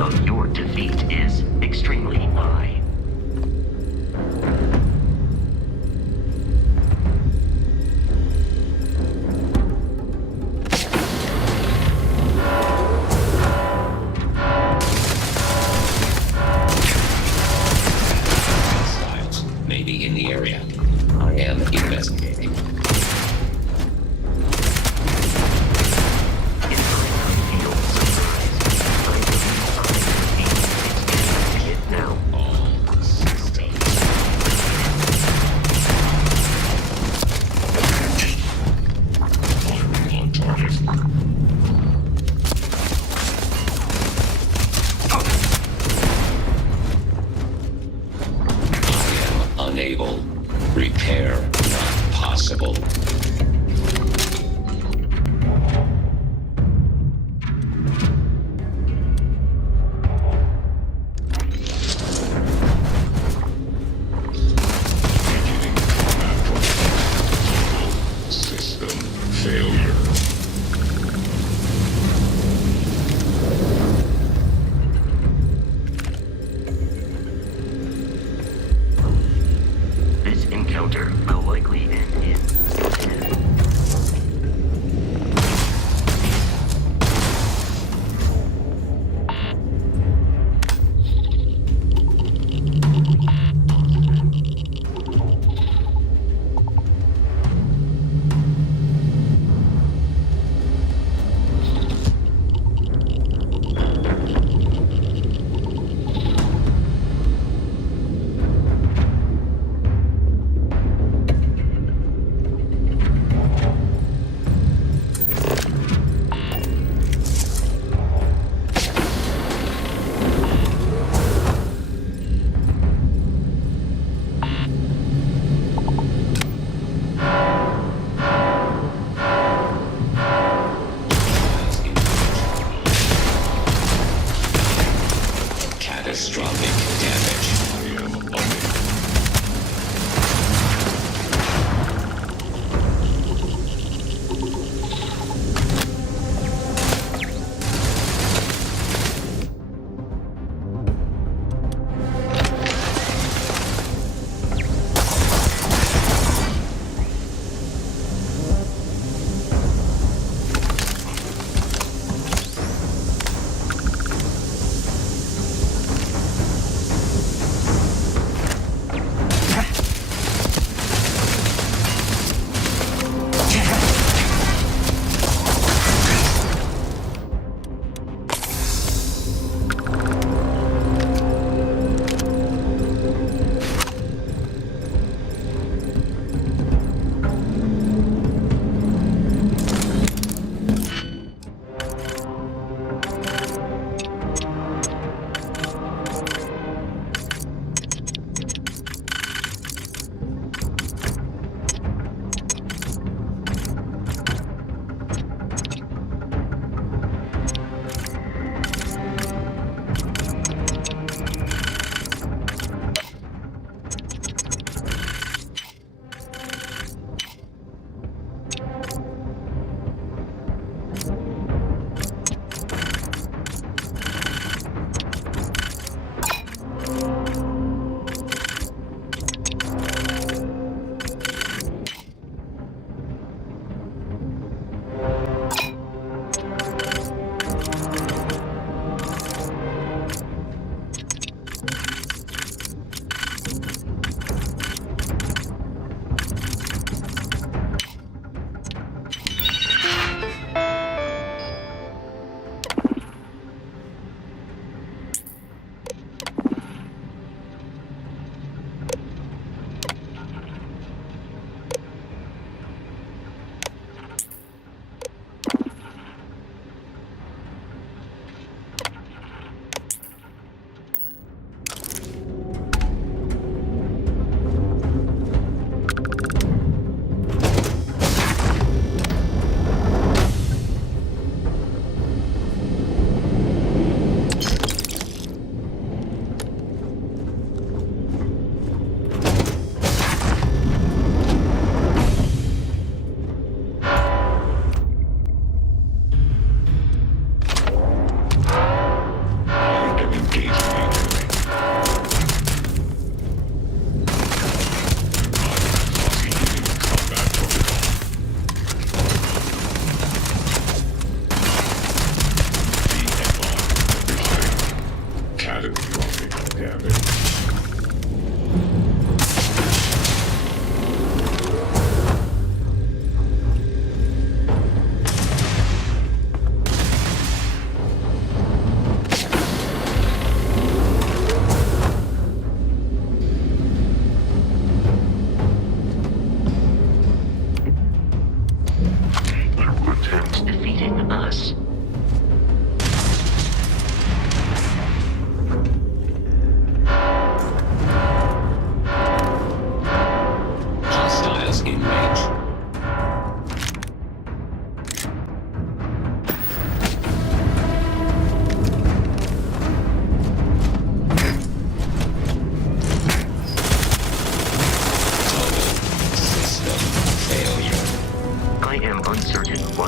of your defeat is extremely high. Maybe in the area. I am investigating. Now. All systems. Firing on target. Unable. Repair not possible. System failure. This encounter will likely end in death.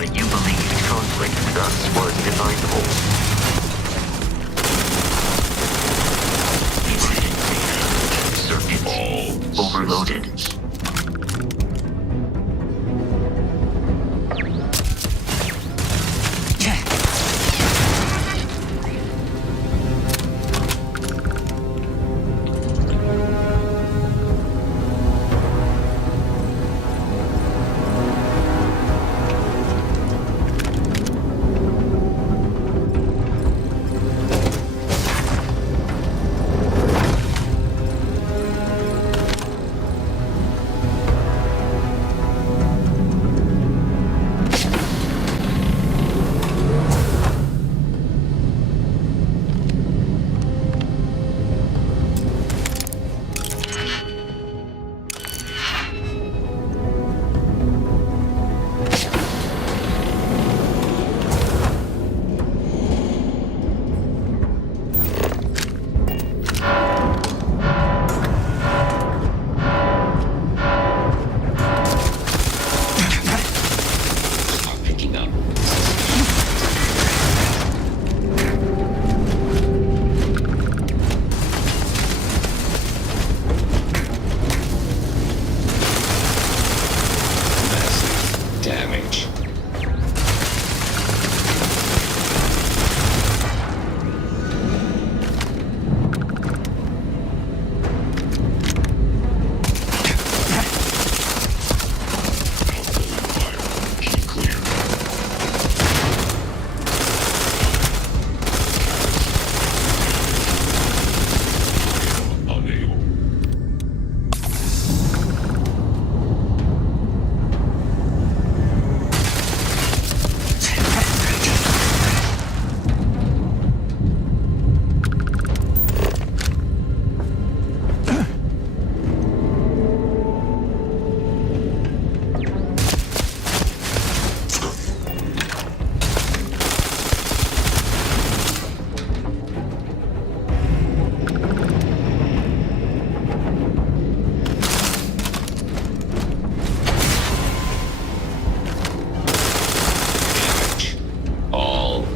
but you believed conflict with us was inevitable. Circuits overloaded.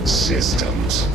Systems.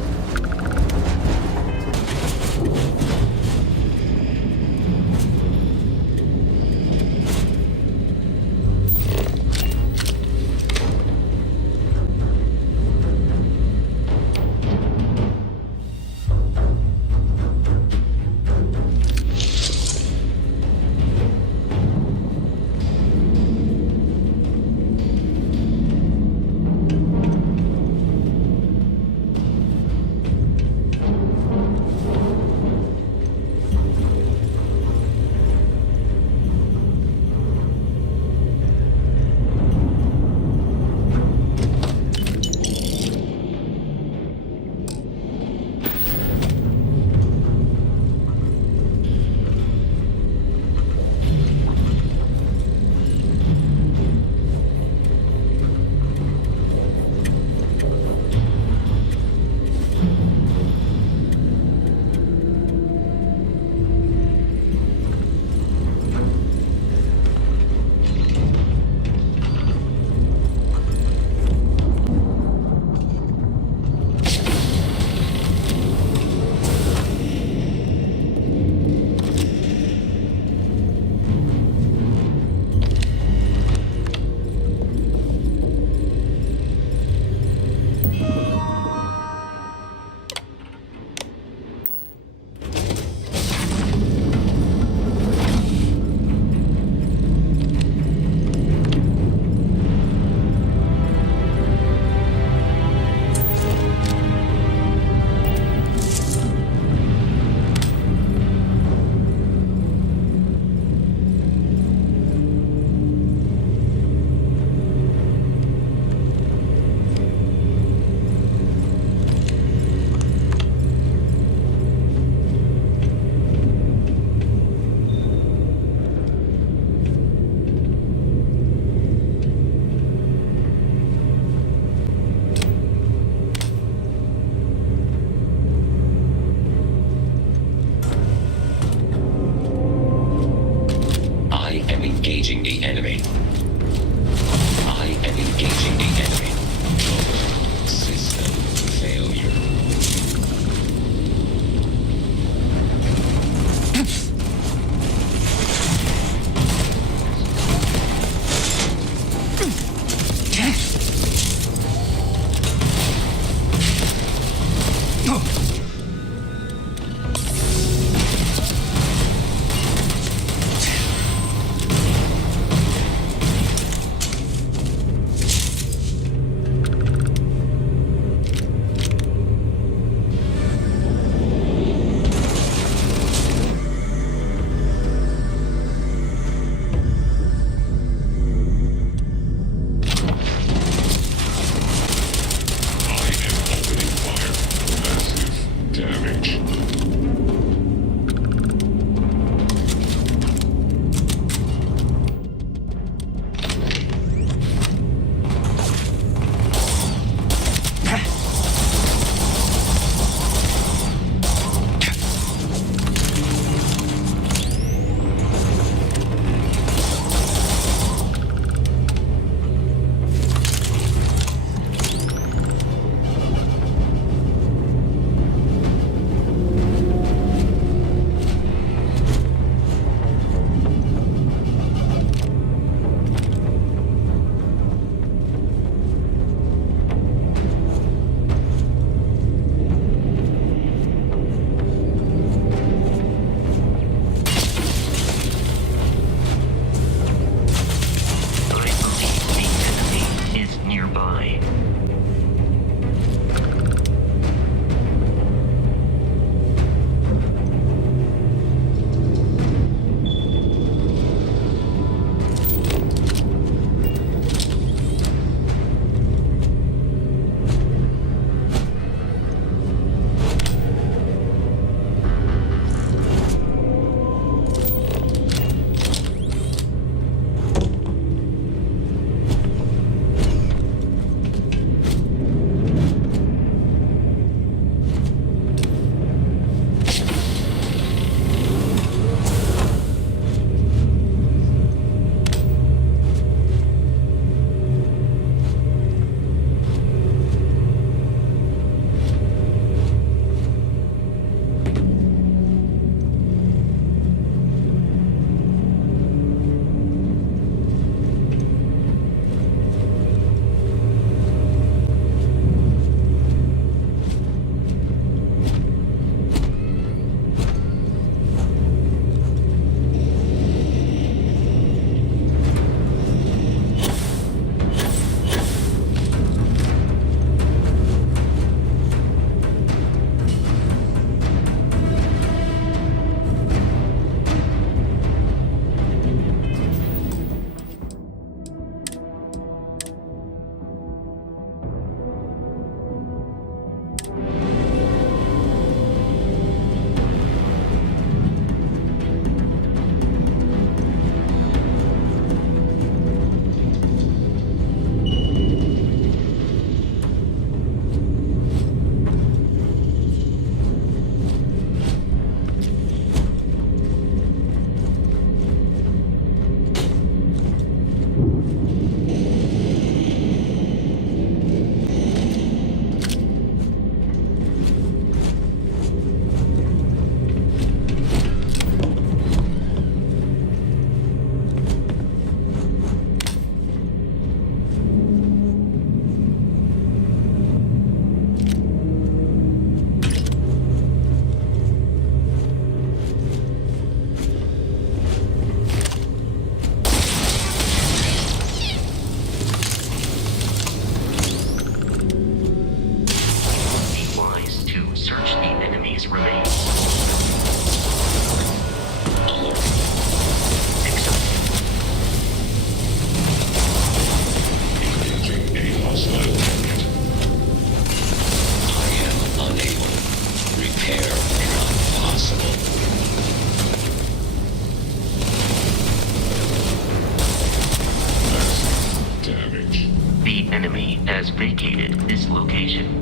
targeted this location.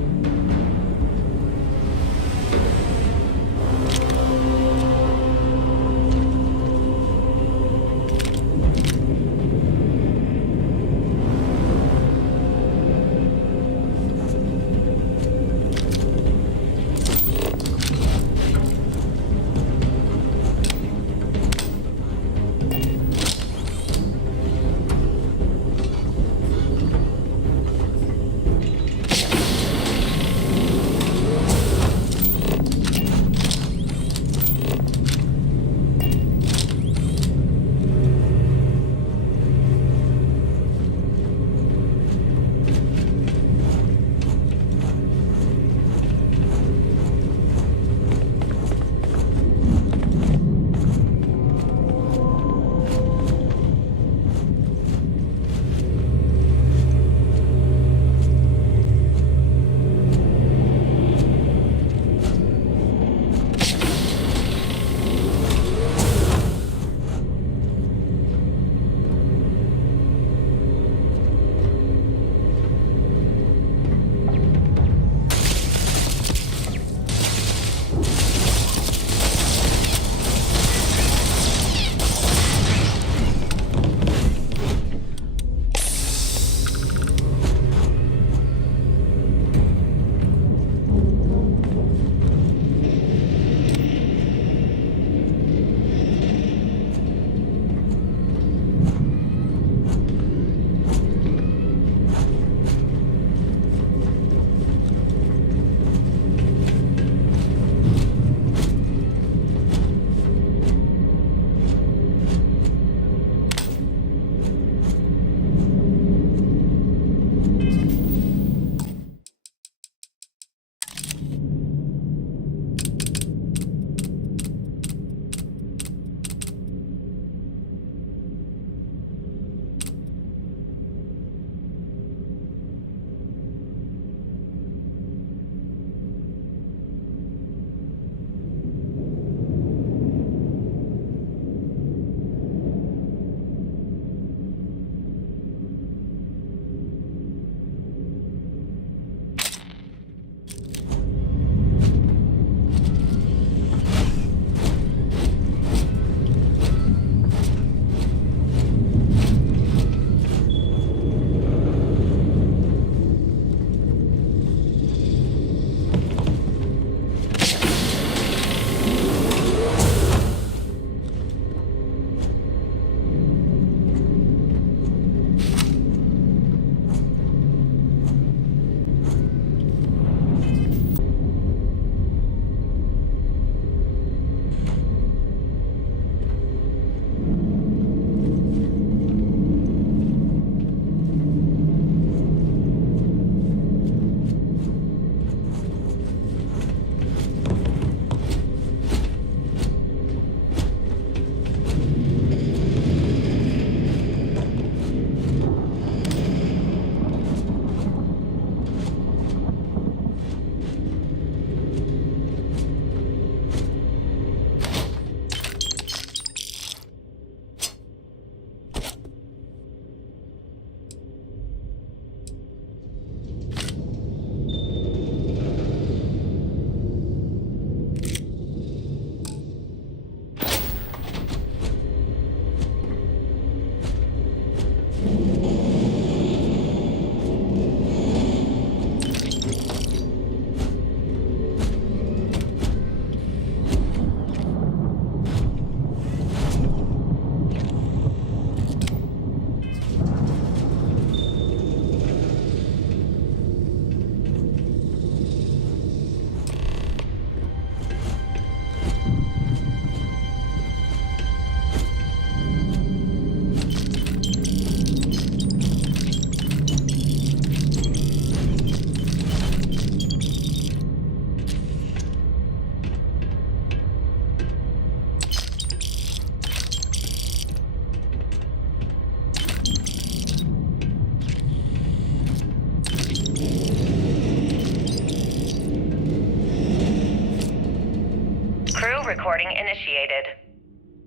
recording initiated.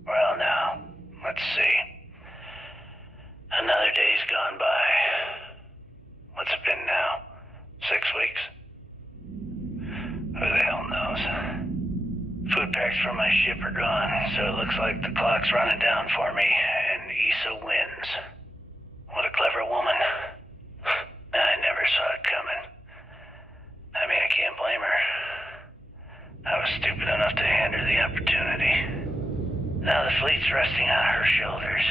Well now, let's see. Another day's gone by. What's it been now? parts from my ship are gone, so it looks like the clock's running down for me, and Issa wins. What a clever woman. I never saw it coming. I mean, I can't blame her. I was stupid enough to hand her the opportunity. Now the fleet's resting on her shoulders.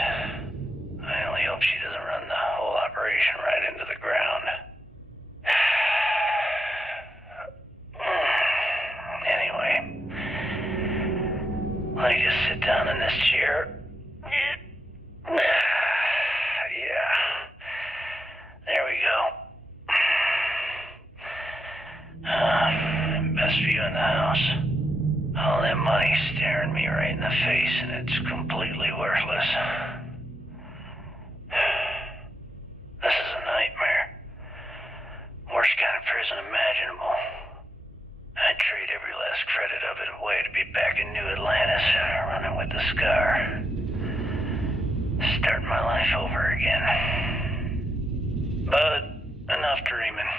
I only hope she doesn't run the whole operation right into the ground. Anyway, let me just sit down in this chair. Yeah. There we go. Best view in the house. All that money staring me right in the face, and it's completely worthless. This is a nightmare. Worst kind of prison imaginable. I'd trade every last credit of it away to be back in New Atlantis, running with the Scar. Start my life over again. But enough dreaming.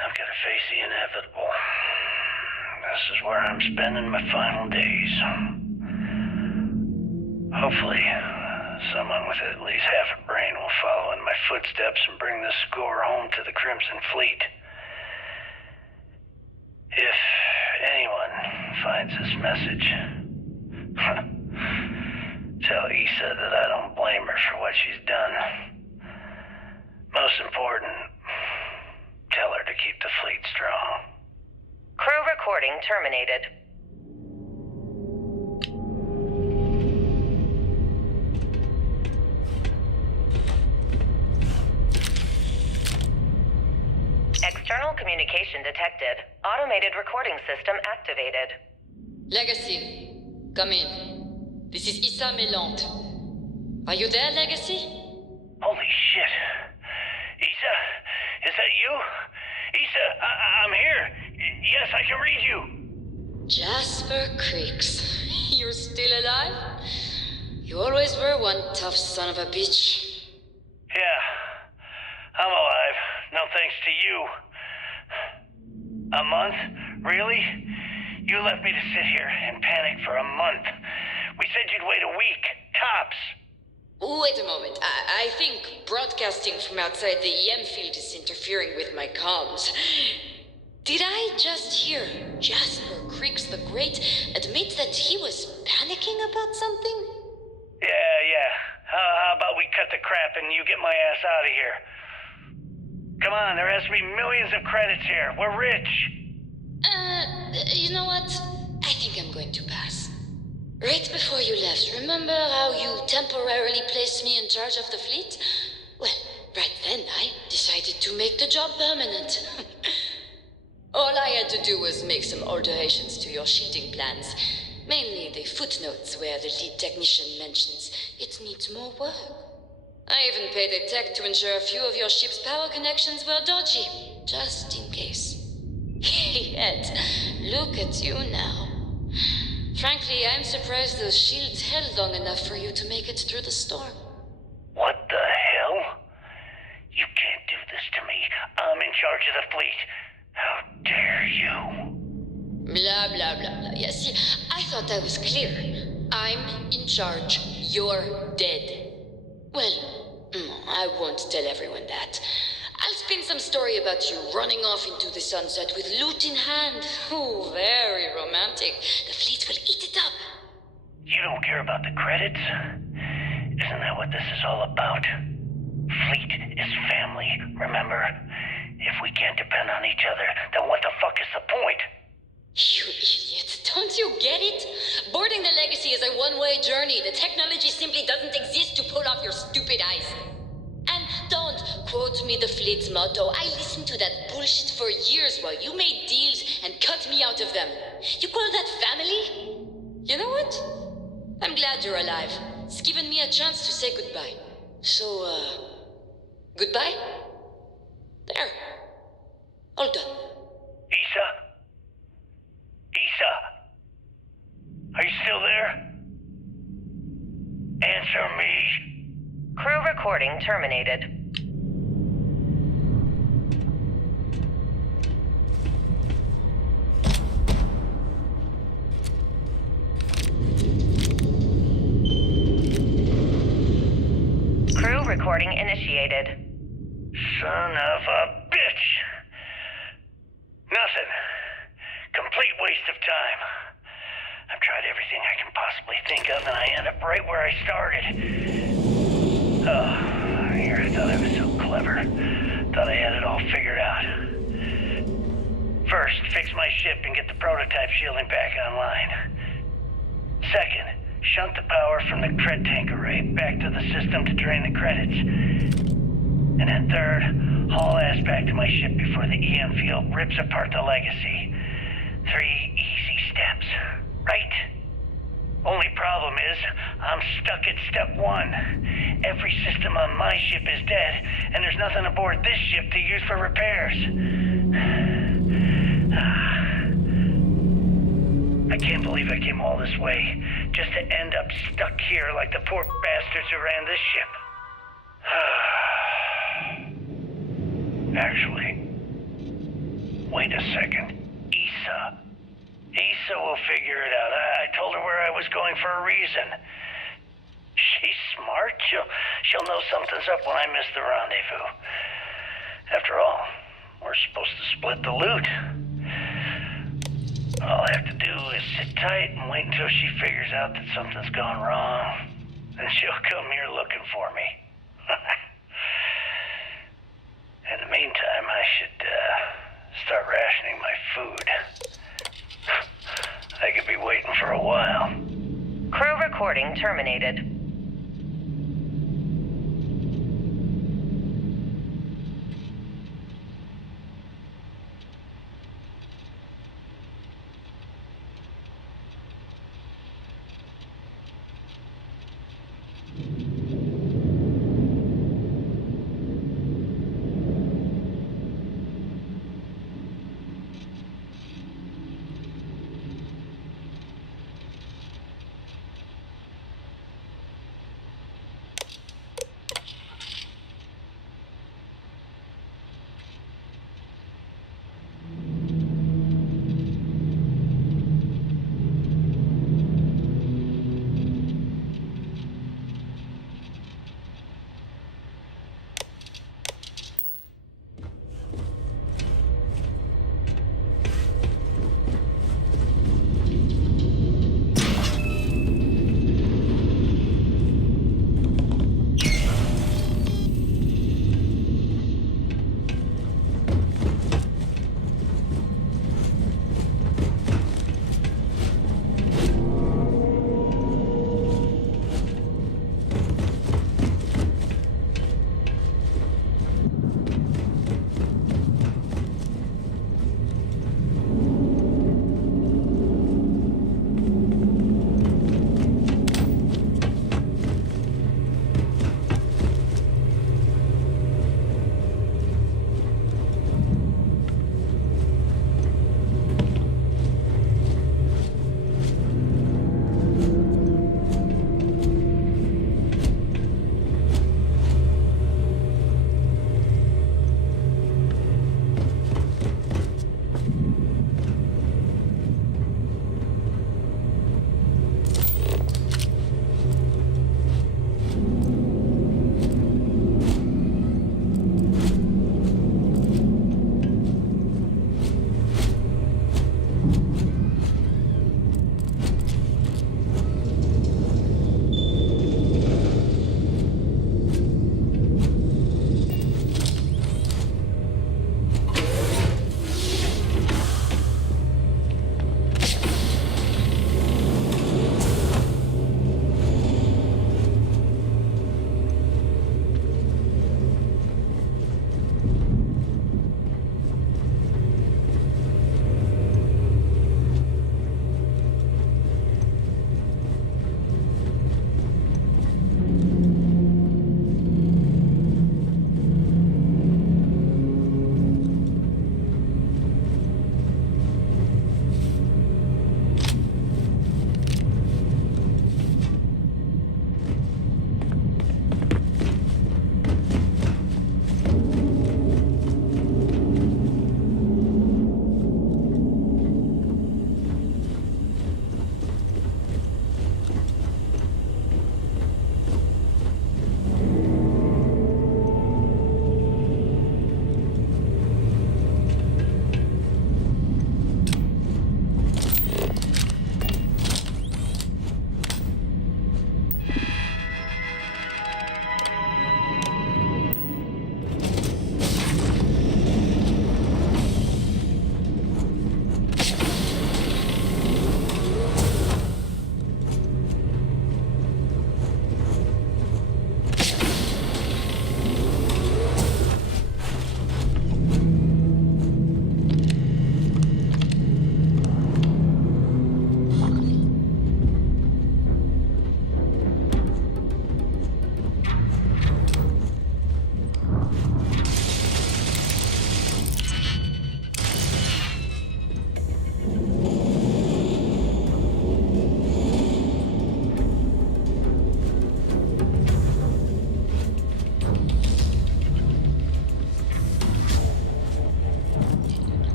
I've got to face the inevitable. This is where I'm spending my final days. Hopefully, someone with at least half a brain will follow in my footsteps and bring the score home to the Crimson Fleet. If anyone finds this message, tell Issa that I don't blame her for what she's done. Most important, tell her to keep the fleet strong. Crew recording terminated. External communication detected. Automated recording system activated. Legacy, come in. This is Issa Melant. Are you there, Legacy? Holy shit. Issa, is that you? Issa, I'm here. Yes, I can read you. Jasper Creeks. You're still alive? You always were one tough son of a bitch. Yeah, I'm alive. No thanks to you. A month? Really? You left me to sit here and panic for a month. We said you'd wait a week. Tops. Wait a moment. I think broadcasting from outside the EM field is interfering with my comms. Did I just hear Jasper Creeks the Great admit that he was panicking about something? Yeah. How about we cut the crap and you get my ass out of here? Come on, there has to be millions of credits here. We're rich. You know what? I think I'm going to pass. Right before you left, remember how you temporarily placed me in charge of the fleet? Well, right then I decided to make the job permanent. All I had to do was make some alterations to your shielding plans. Mainly the footnotes where the lead technician mentions it needs more work. I even paid a tech to ensure a few of your ship's power connections were dodgy, just in case. Yet, look at you now. Frankly, I'm surprised those shields held long enough for you to make it through the storm. What the hell? You can't do this to me. I'm in charge of the fleet. How dare you? Blah, blah, blah, blah. Yeah, see, I thought I was clear. I'm in charge. You're dead. Well, I won't tell everyone that. I'll spin some story about you running off into the sunset with loot in hand. Oh, very romantic. The fleet will eat it up. You don't care about the credits? Isn't that what this is all about? Fleet is family, remember? If we can't depend on each other, then what the fuck is the point? You idiot. Don't you get it? Boarding the Legacy is a one-way journey. The technology simply doesn't exist to pull off your stupid eyes. And don't quote me the fleet's motto. I listened to that bullshit for years while you made deals and cut me out of them. You call that family? You know what? I'm glad you're alive. It's given me a chance to say goodbye. So, goodbye? There. All done. Issa? Are you still there? Answer me. Crew recording terminated. Son of a bitch! Nothing. Complete waste of time. I've tried everything I can possibly think of, and I end up right where I started. Oh, here I thought I was so clever. Thought I had it all figured out. First, fix my ship and get the prototype shielding back online. Second, shunt the power from the cred tank array back to the system to drain the credits. And then third, haul ass back to my ship before the EM field rips apart the legacy. 3 easy steps, right? Only problem is, I'm stuck at step 1. Every system on my ship is dead, and there's nothing aboard this ship to use for repairs. I can't believe I came all this way, just to end up stuck here like the poor bastards who ran this ship. Actually, wait a second. Issa will figure it out. I told her where I was going for a reason. She's smart. She'll know something's up when I miss the rendezvous. After all, we're supposed to split the loot. All I have to do is sit tight and wait until she figures out that something's gone wrong. Then she'll come here looking for me. In the meantime, I should start rationing my food. I could be waiting for a while. Crew recording terminated.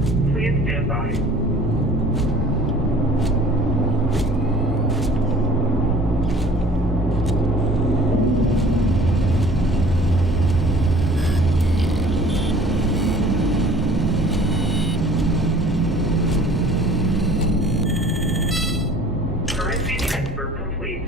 confirmed. Please stand by. Currency transfer complete.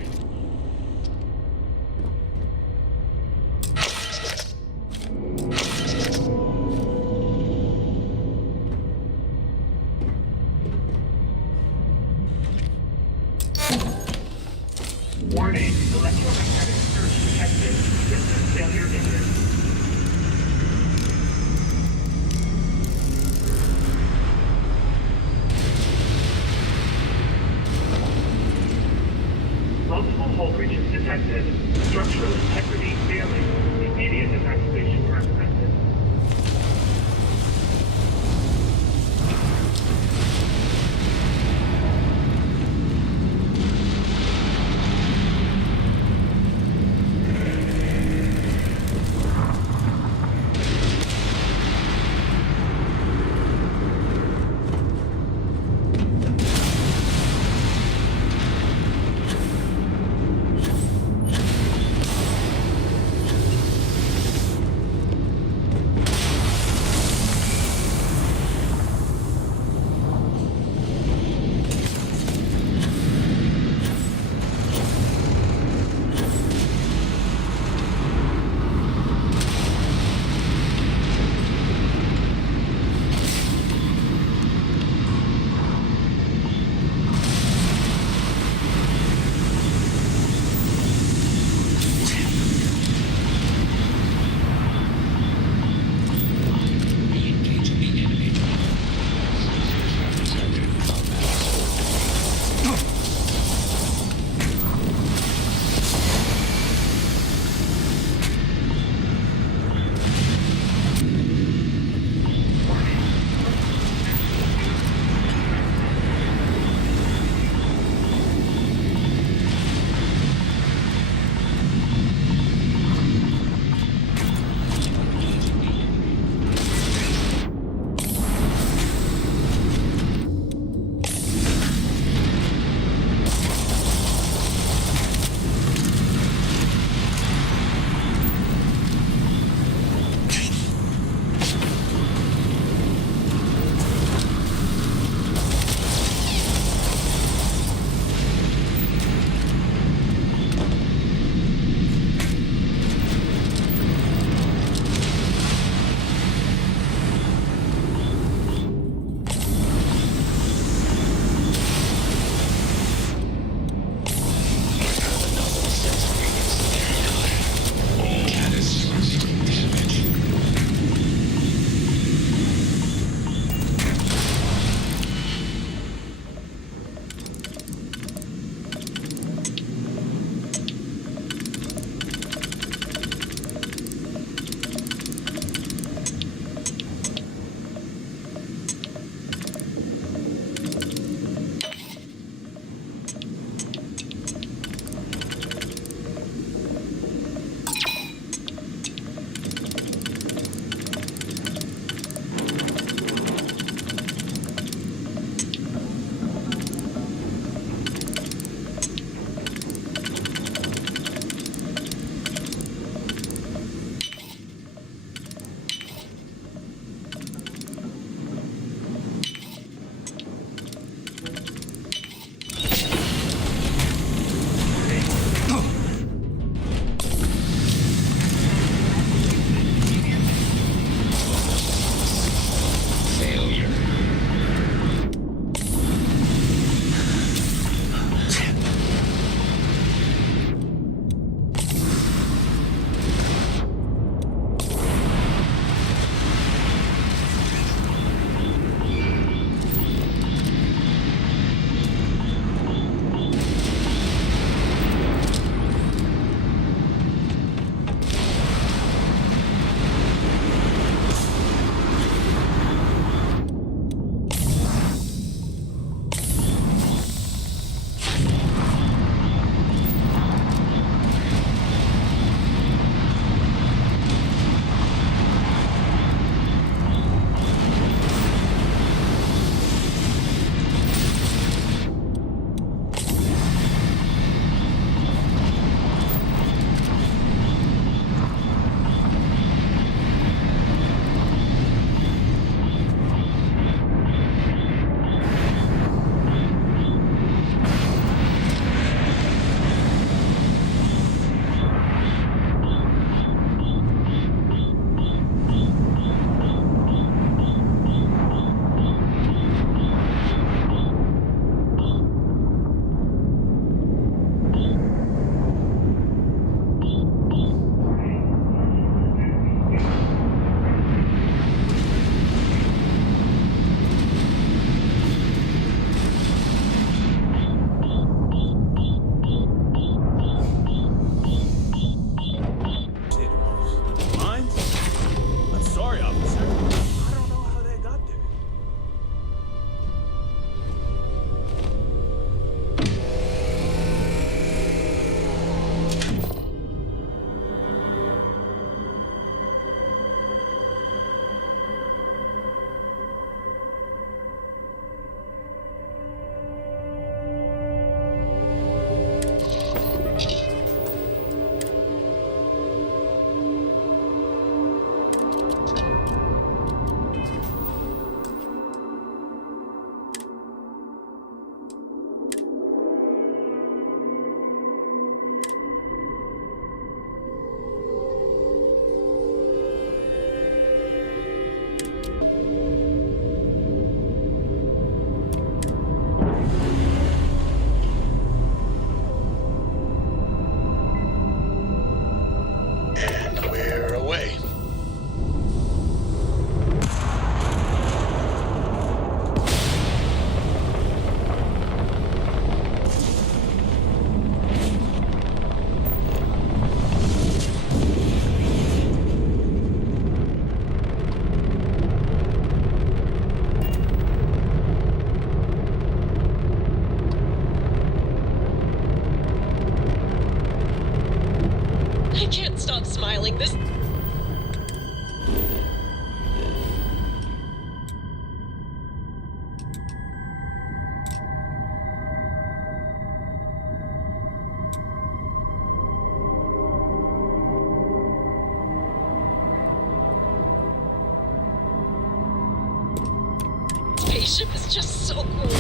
spaceship is just so cool.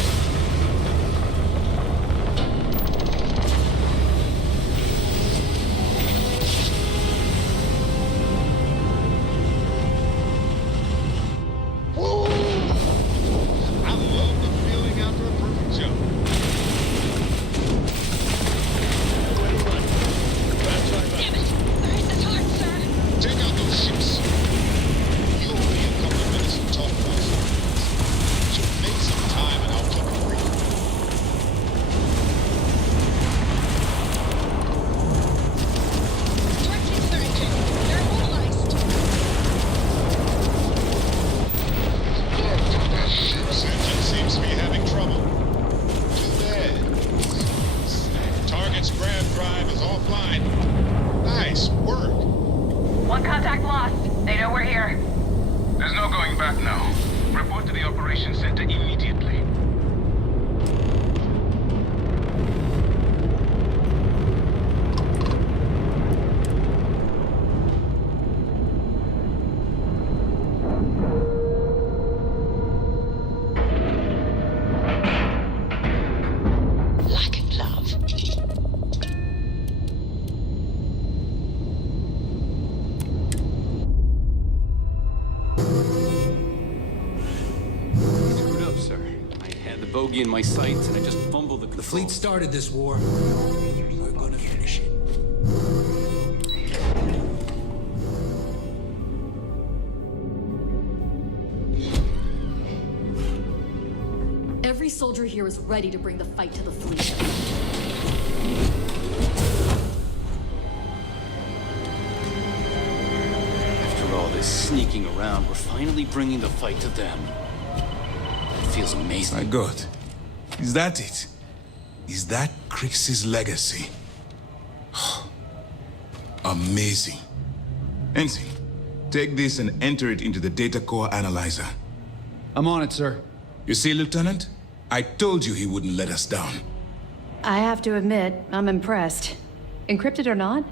In my sights, and I just fumbled the controls. The fleet started this war. We're gonna finish it. Every soldier here is ready to bring the fight to the fleet. After all this sneaking around, we're finally bringing the fight to them. It feels amazing. My God. Is that it? Is that Kryx's legacy? Amazing. Ensign, take this and enter it into the data core analyzer. I'm on it, sir. You see, Lieutenant? I told you he wouldn't let us down. I have to admit, I'm impressed. Encrypted or not,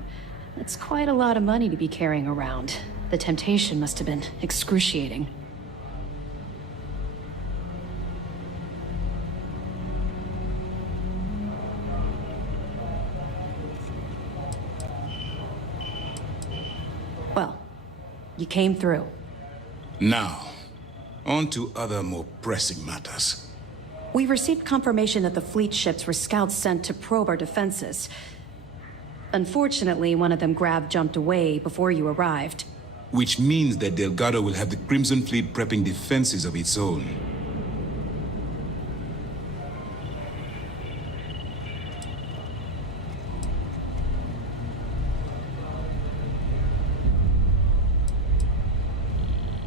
it's quite a lot of money to be carrying around. The temptation must have been excruciating. Well, you came through. Now, on to other more pressing matters. We received confirmation that the fleet ships were scouts sent to probe our defenses. Unfortunately, one of them Grav jumped away before you arrived. Which means that Delgado will have the Crimson Fleet prepping defenses of its own.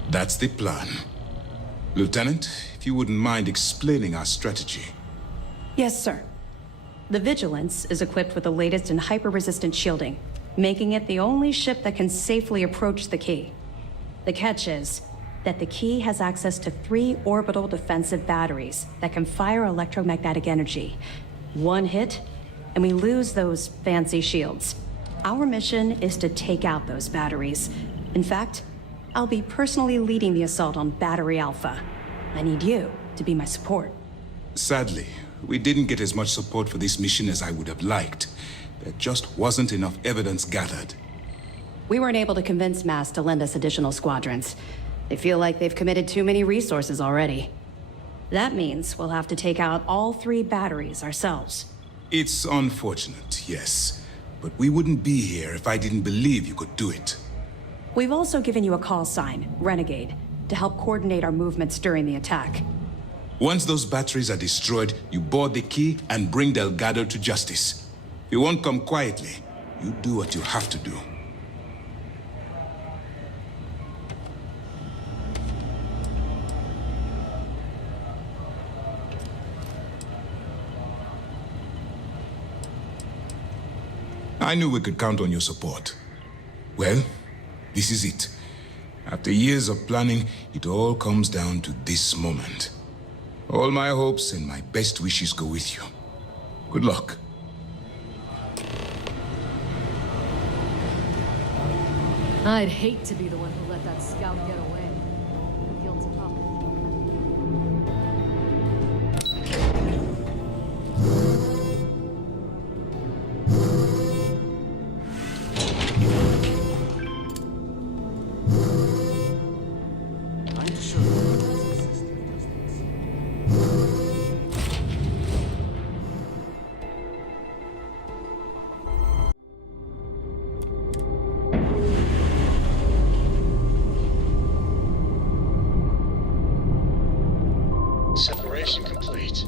That's the plan. Lieutenant, if you wouldn't mind explaining our strategy. Yes, sir. The Vigilance is equipped with the latest in hyper-resistant shielding, making it the only ship that can safely approach the key. The catch is that the key has access to 3 orbital defensive batteries that can fire electromagnetic energy. One hit, and we lose those fancy shields. Our mission is to take out those batteries. In fact, I'll be personally leading the assault on Battery Alpha. I need you to be my support. Sadly, we didn't get as much support for this mission as I would have liked. There just wasn't enough evidence gathered. We weren't able to convince MAS to lend us additional squadrons. They feel like they've committed too many resources already. That means we'll have to take out all 3 batteries ourselves. It's unfortunate, yes. But we wouldn't be here if I didn't believe you could do it. We've also given you a call sign, Renegade, to help coordinate our movements during the attack. Once those batteries are destroyed, you board the key and bring Delgado to justice. If you won't come quietly, you do what you have to do. I knew we could count on your support. Well, this is it. After years of planning, it all comes down to this moment. All my hopes and my best wishes go with you. Good luck. I'd hate to be the one who let that scout get away. Feels tough. Evaluation complete.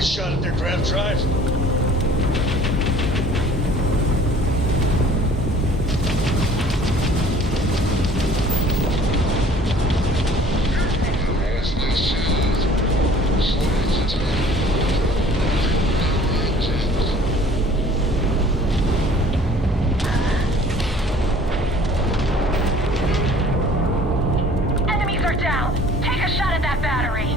Shot at their Grav drive. Enemies are down. Take a shot at that battery.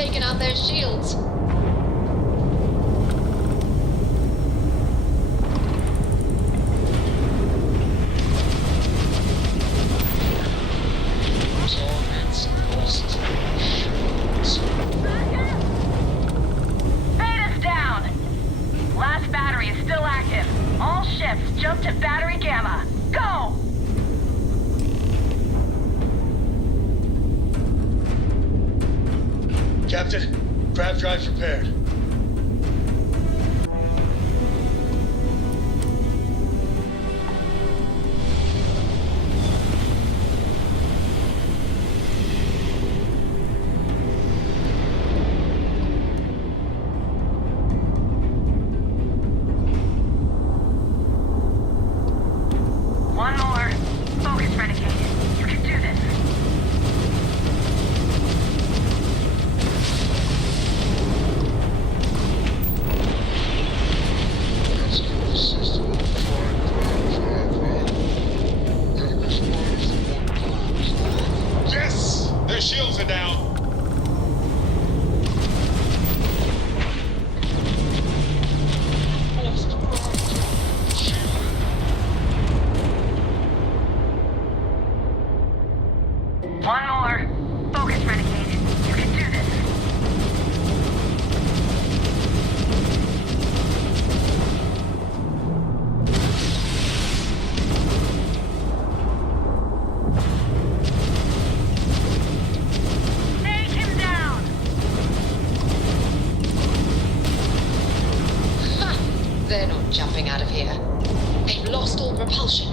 taken out their shields. Beta's down! Last battery is still active. All ships jump to battery gamma. Go! Captain, Grav drive prepared. One more. Focus, Renegade. You can do this. Yes! Their shields are down. One more. Focus, Renegade. You can do this. Take him down! Ha! They're not jumping out of here. They've lost all propulsion.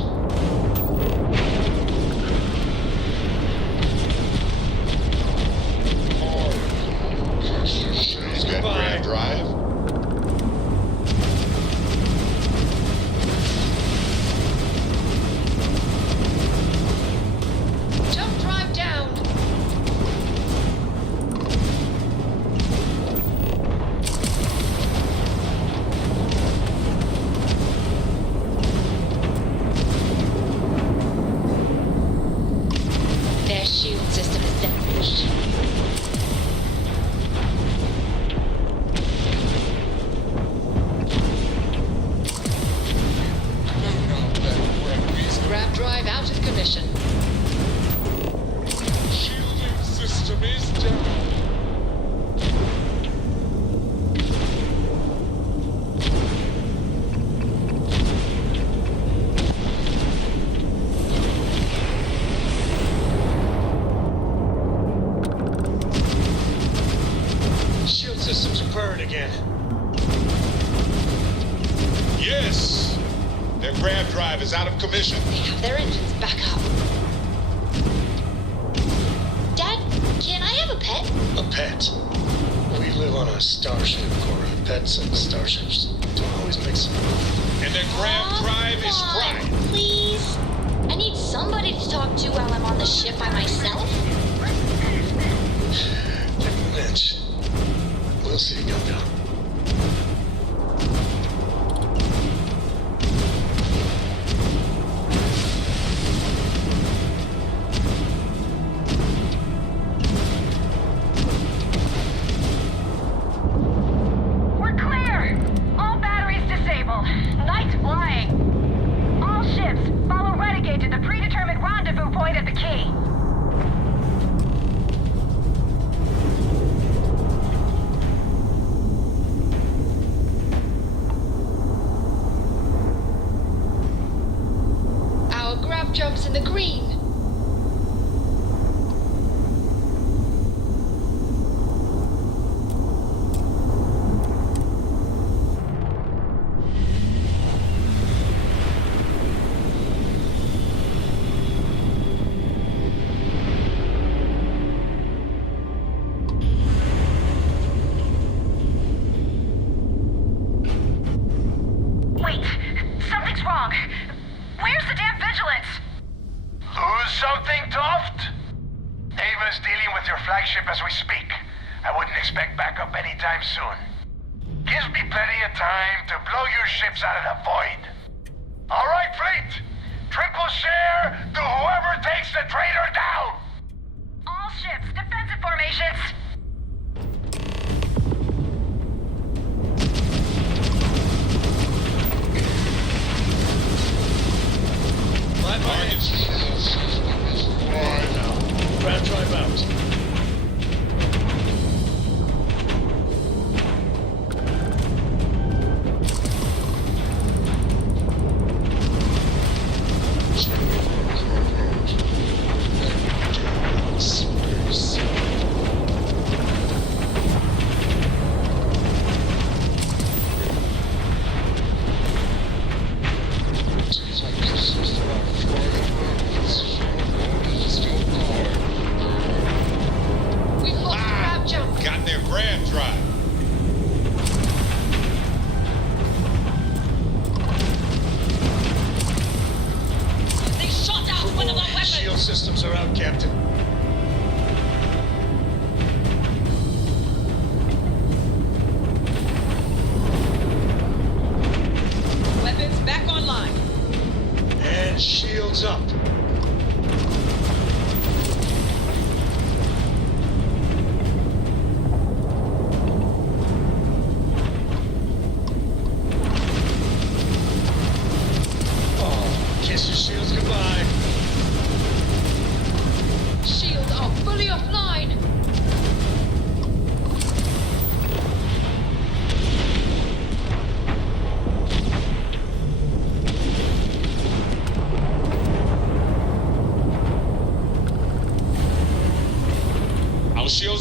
He's got Grav drive. Jump drive down. Their shield system is damaged. Grav drive out of commission. Shielding system is down. Shield systems are burned again. Yes! Their Grav drive is out of commission. They have their engines back up. Dad, can I have a pet? A pet? We live on a starship, Cora. Pets and starships don't always mix. And their Grav drive is fried. Please? I need somebody to talk to while I'm on the ship by myself. Lynch, we'll see you come down. We're clear! All batteries disabled. Night flying. All ships, follow Renegade to the predetermined rendezvous point at the key. Our Grav jumps in the green. Wait, something's wrong. Where's the damn Vigilance? Who's something, Toft? Ava's dealing with your flagship as we speak. I wouldn't expect backup anytime soon. Gives me plenty of time to blow your ships out of the void. All right, fleet. Triple share to whoever takes the traitor down. All ships, defensive formations.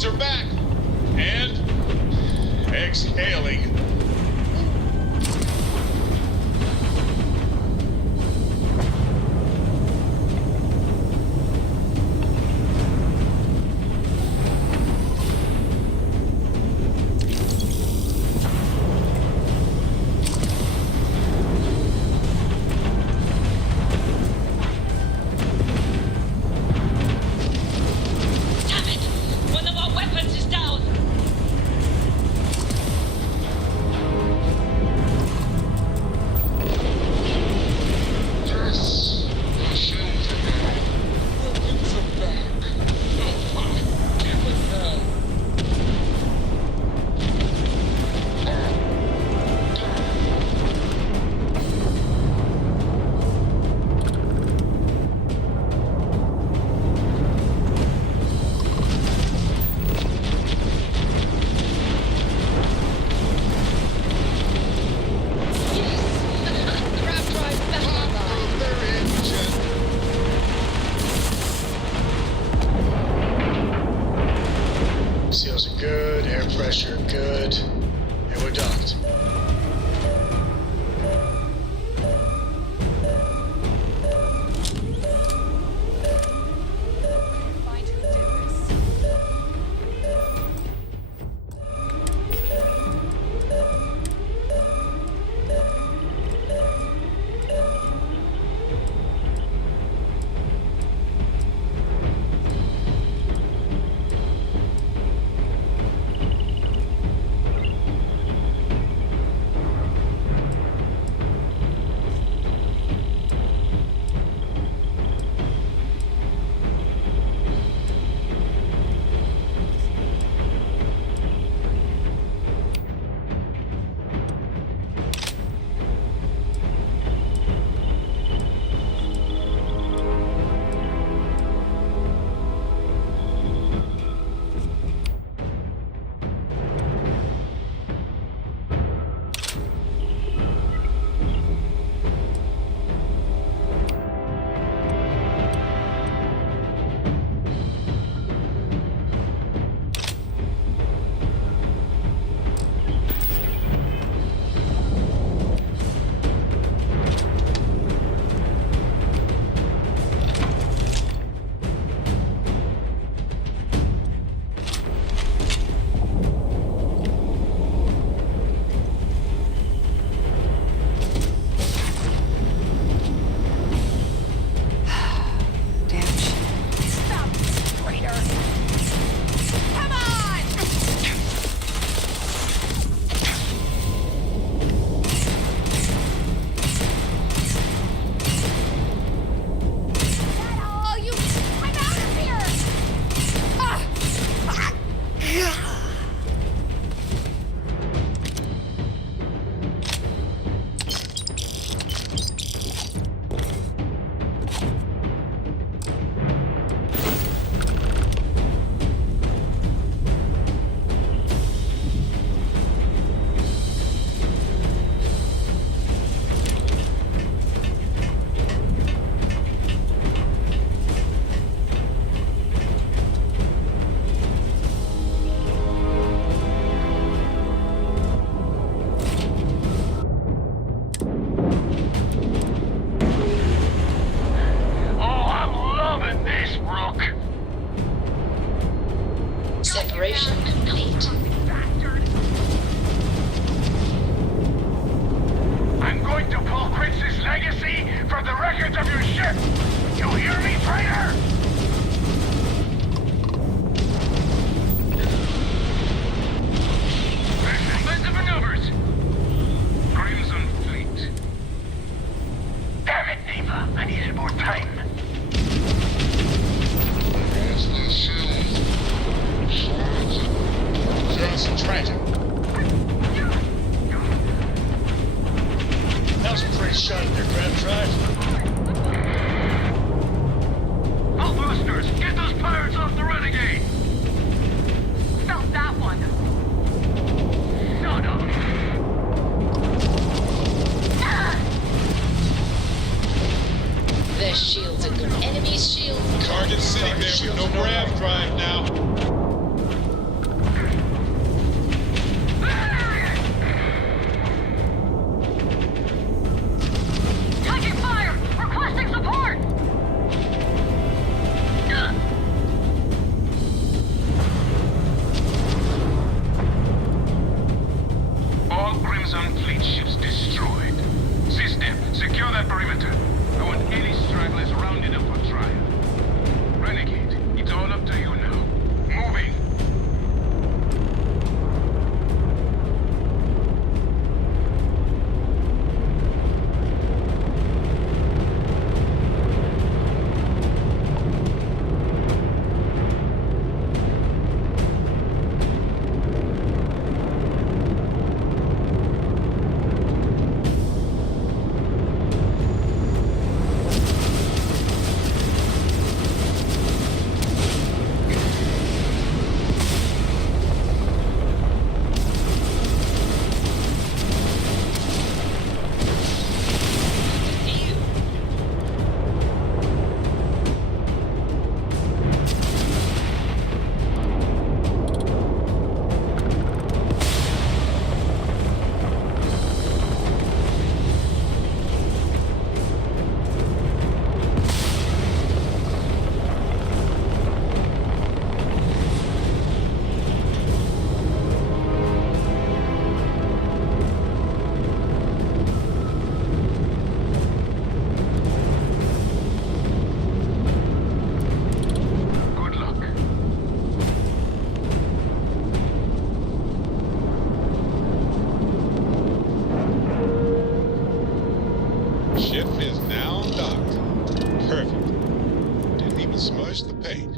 are back! And exhaling. Seals are good, air pressure good, and we're docked. Separation complete. I'm going to pull Quince's legacy from the records of your ship. You hear me, traitor? Lens of maneuvers. Crimson Fleet. Damn it, Neva. I needed more time. Just tragic. That was a pretty shot in their Grav drive. All boosters, get those pirates off the renegade! Stop that one! No. Their shields are good. Enemy's shield. Target sitting there with no Grav drive now. perimeter. I want any stragglers rounded up for trial. Renegade, it's all up to you now. Moving! Ship is now docked. Perfect. Didn't even smudge the paint.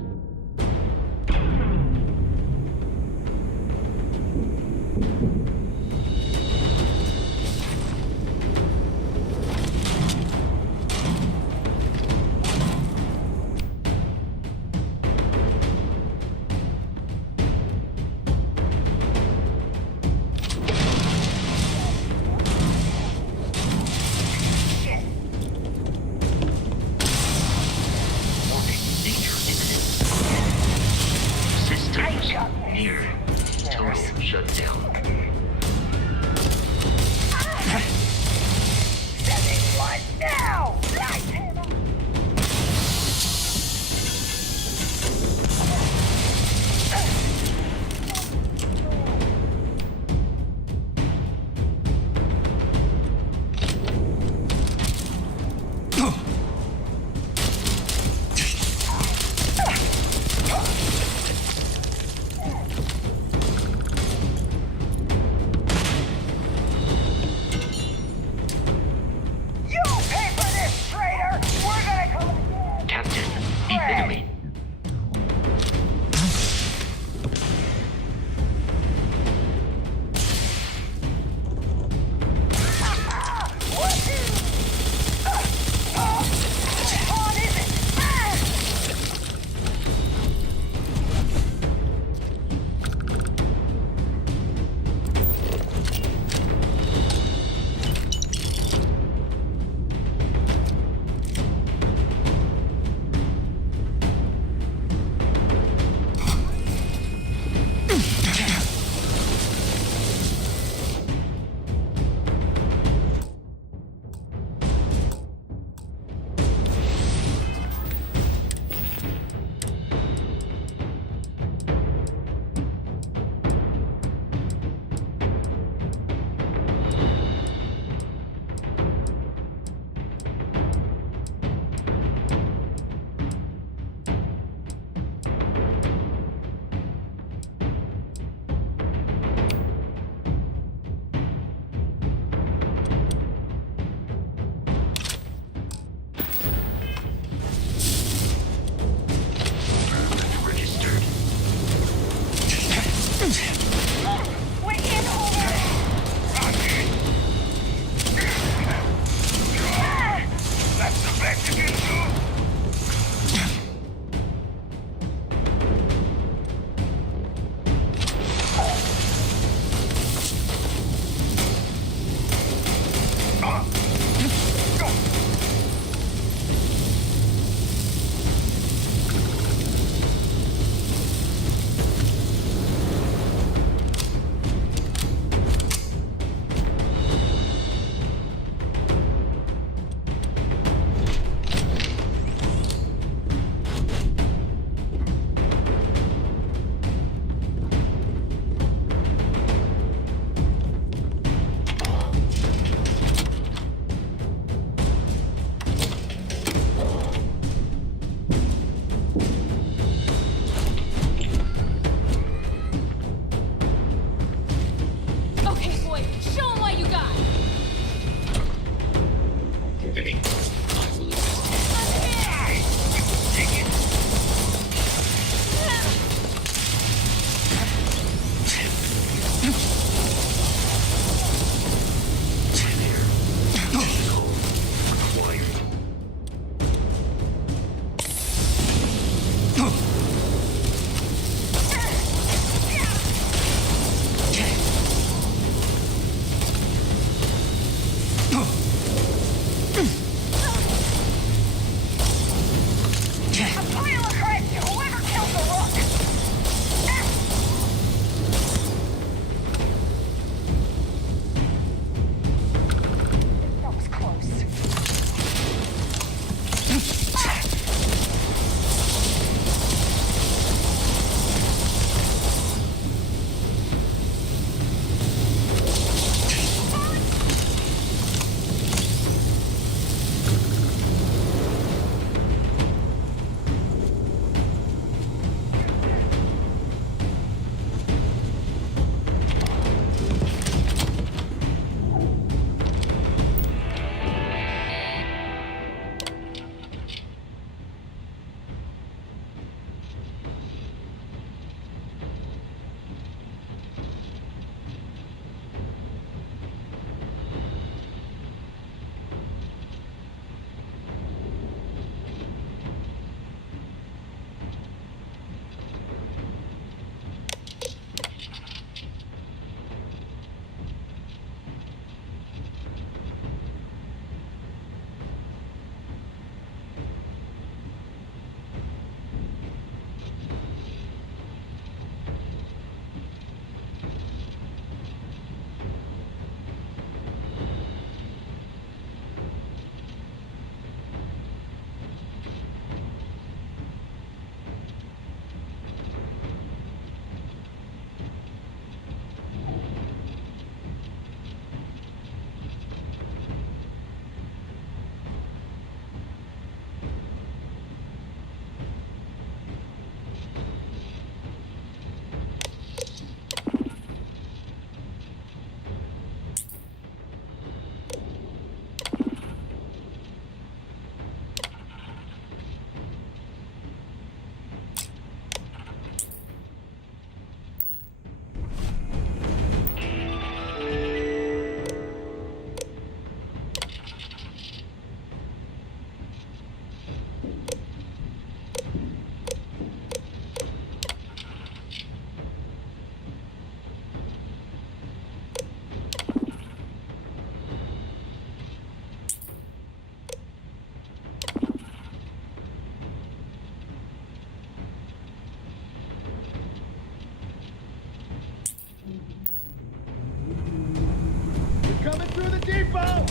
through the depot!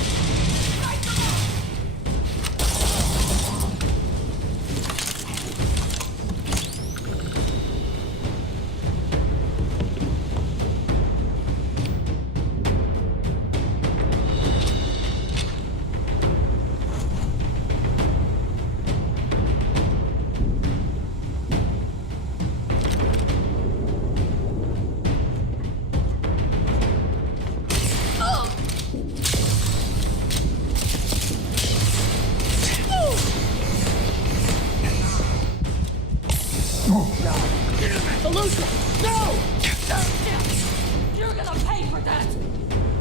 You're gonna pay for that!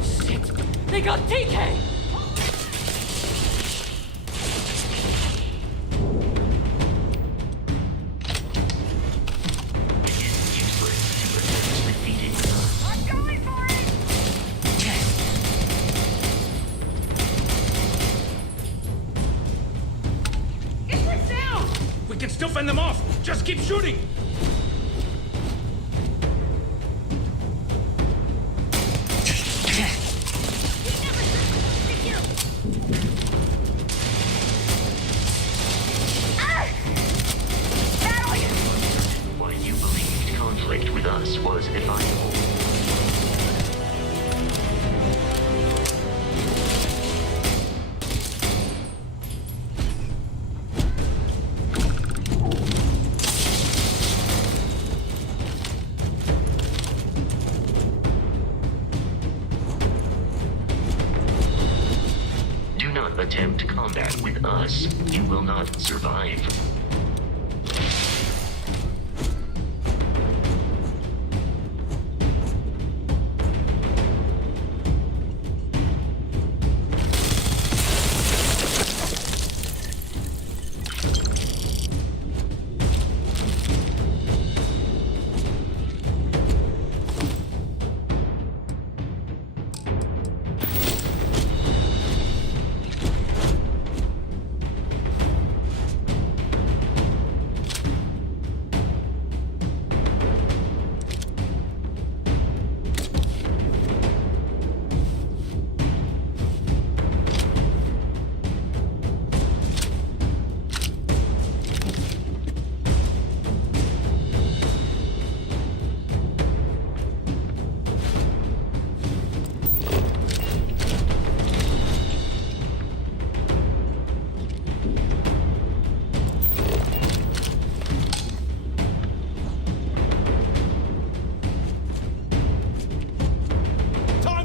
Shit! They got TK! I'm going for it! Get this down! We can still fend them off! Just keep shooting! Why you believed conflict with us was inevitable. Do not attempt combat with us. You will not survive.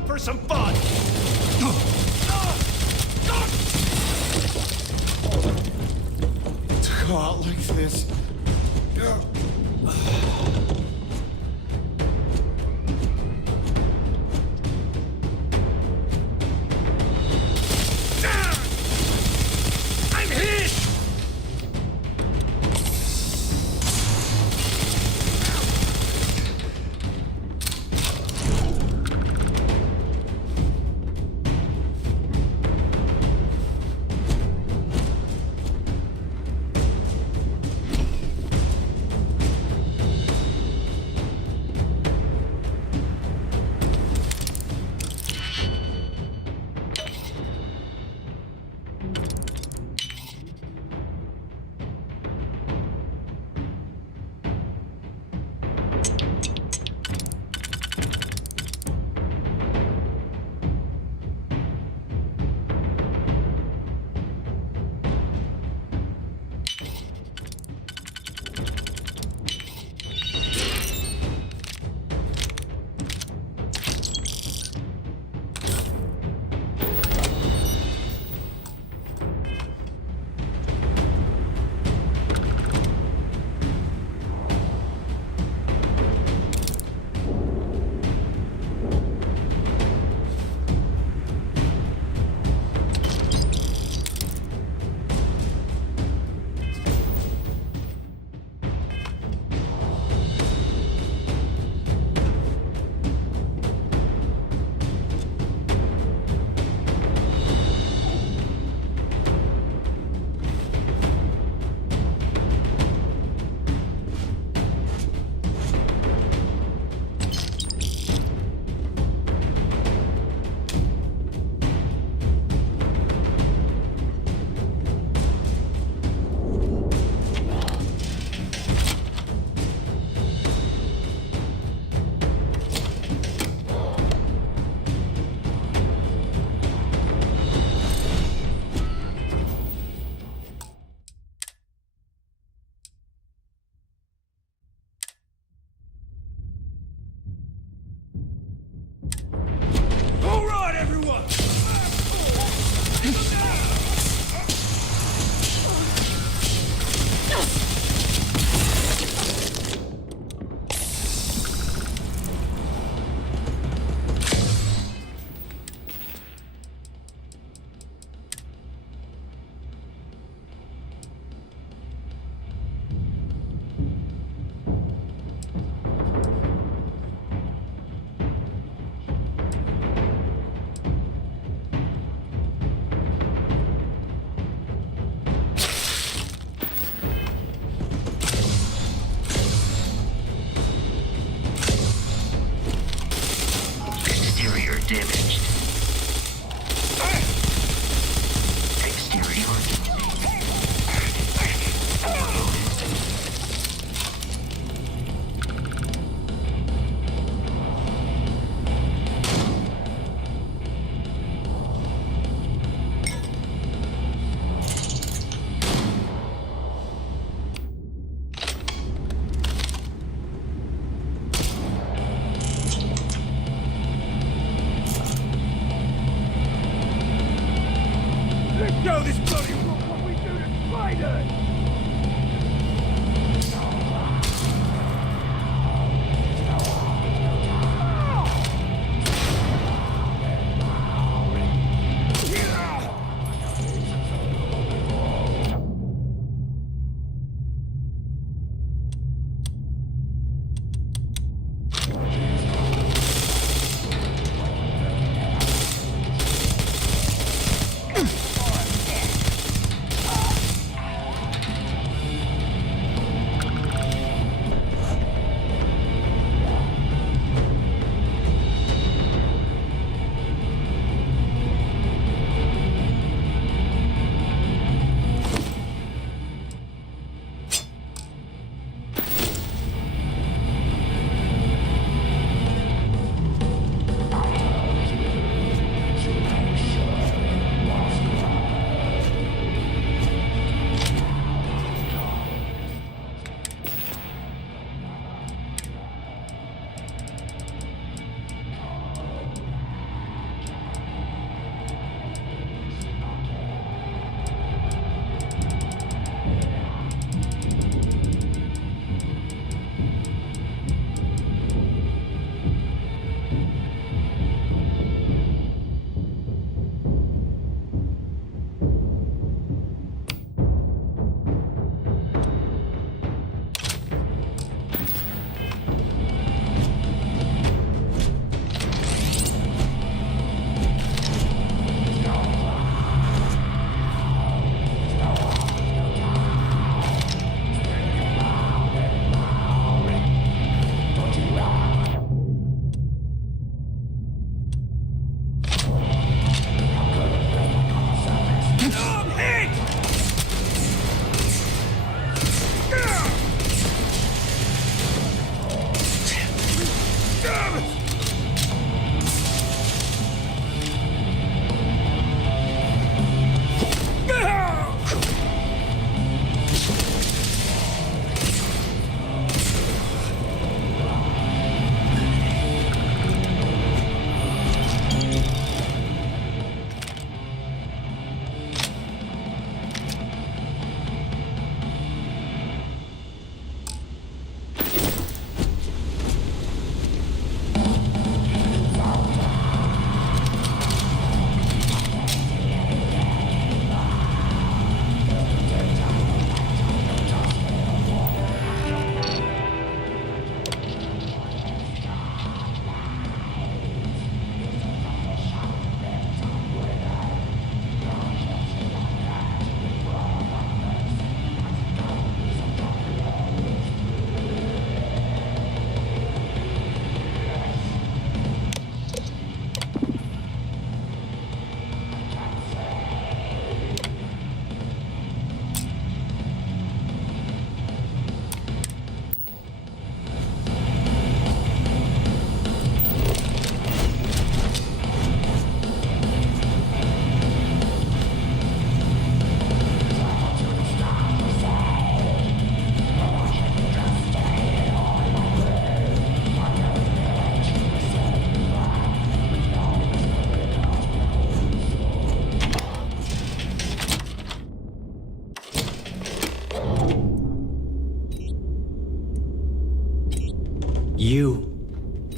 For some fun! To go out like this. I'm hit! damaged. Exterior Go this bloody rock, what we do to spiders!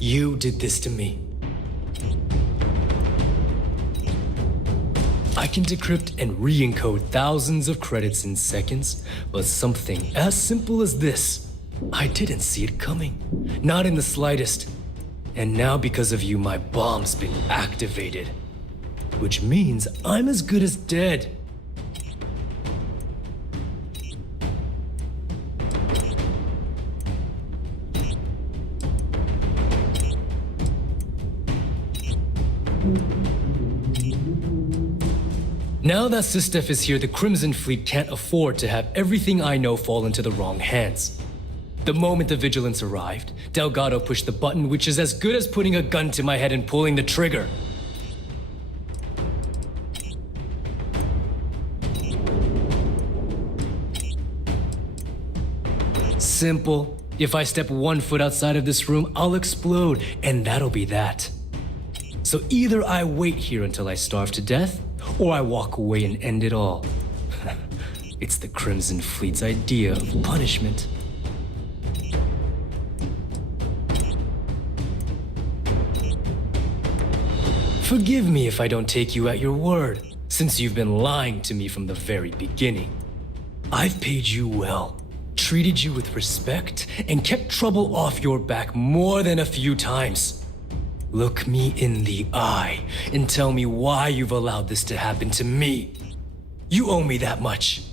You did this to me. I can decrypt and re-encode thousands of credits in seconds, but something as simple as this, I didn't see it coming. Not in the slightest. And now because of you, my bomb's been activated. Which means I'm as good as dead. Now that Sistef is here, the Crimson Fleet can't afford to have everything I know fall into the wrong hands. The moment the Vigilance arrived, Delgado pushed the button, which is as good as putting a gun to my head and pulling the trigger. Simple. If I step 1 foot outside of this room, I'll explode, and that'll be that. So either I wait here until I starve to death, or I walk away and end it all. It's the Crimson Fleet's idea of punishment. Forgive me if I don't take you at your word, since you've been lying to me from the very beginning. I've paid you well, treated you with respect, and kept trouble off your back more than a few times. Look me in the eye and tell me why you've allowed this to happen to me. You owe me that much.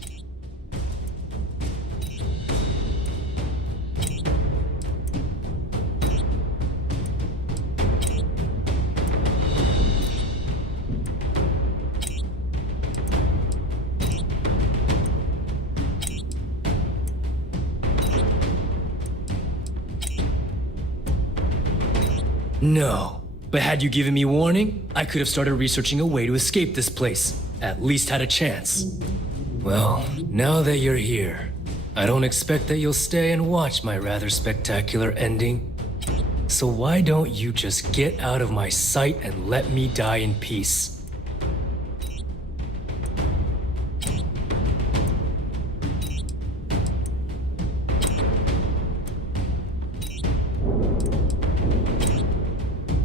No, but had you given me warning, I could have started researching a way to escape this place. At least had a chance. Well, now that you're here, I don't expect that you'll stay and watch my rather spectacular ending. So why don't you just get out of my sight and let me die in peace?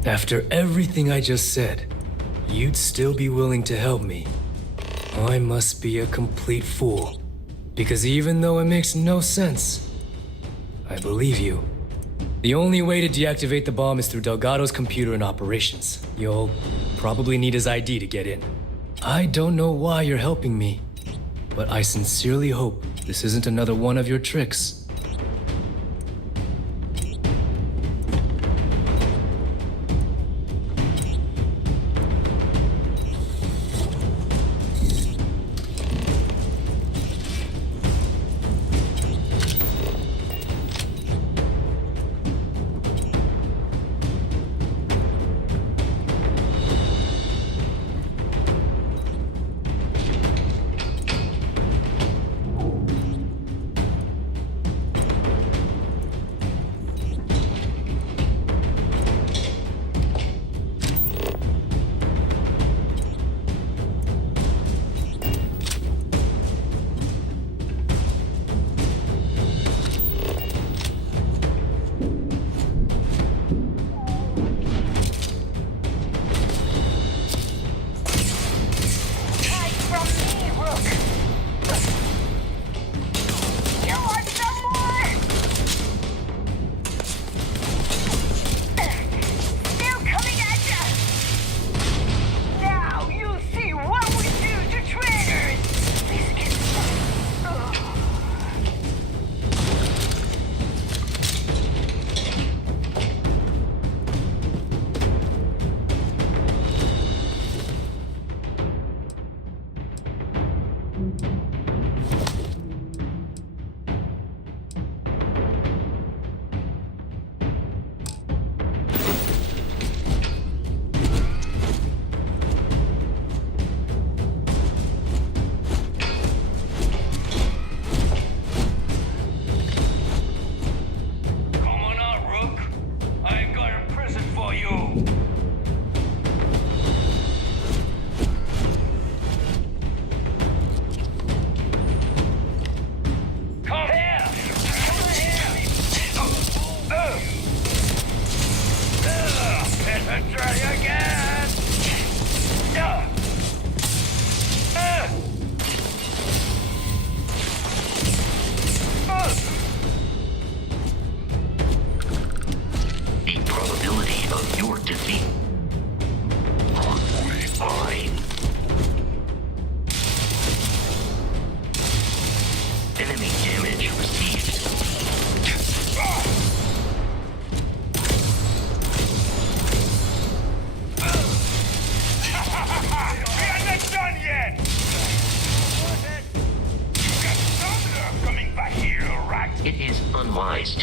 After everything I just said, you'd still be willing to help me. I must be a complete fool. Because even though it makes no sense, I believe you. The only way to deactivate the bomb is through Delgado's computer and operations. You'll probably need his ID to get in. I don't know why you're helping me, but I sincerely hope this isn't another one of your tricks.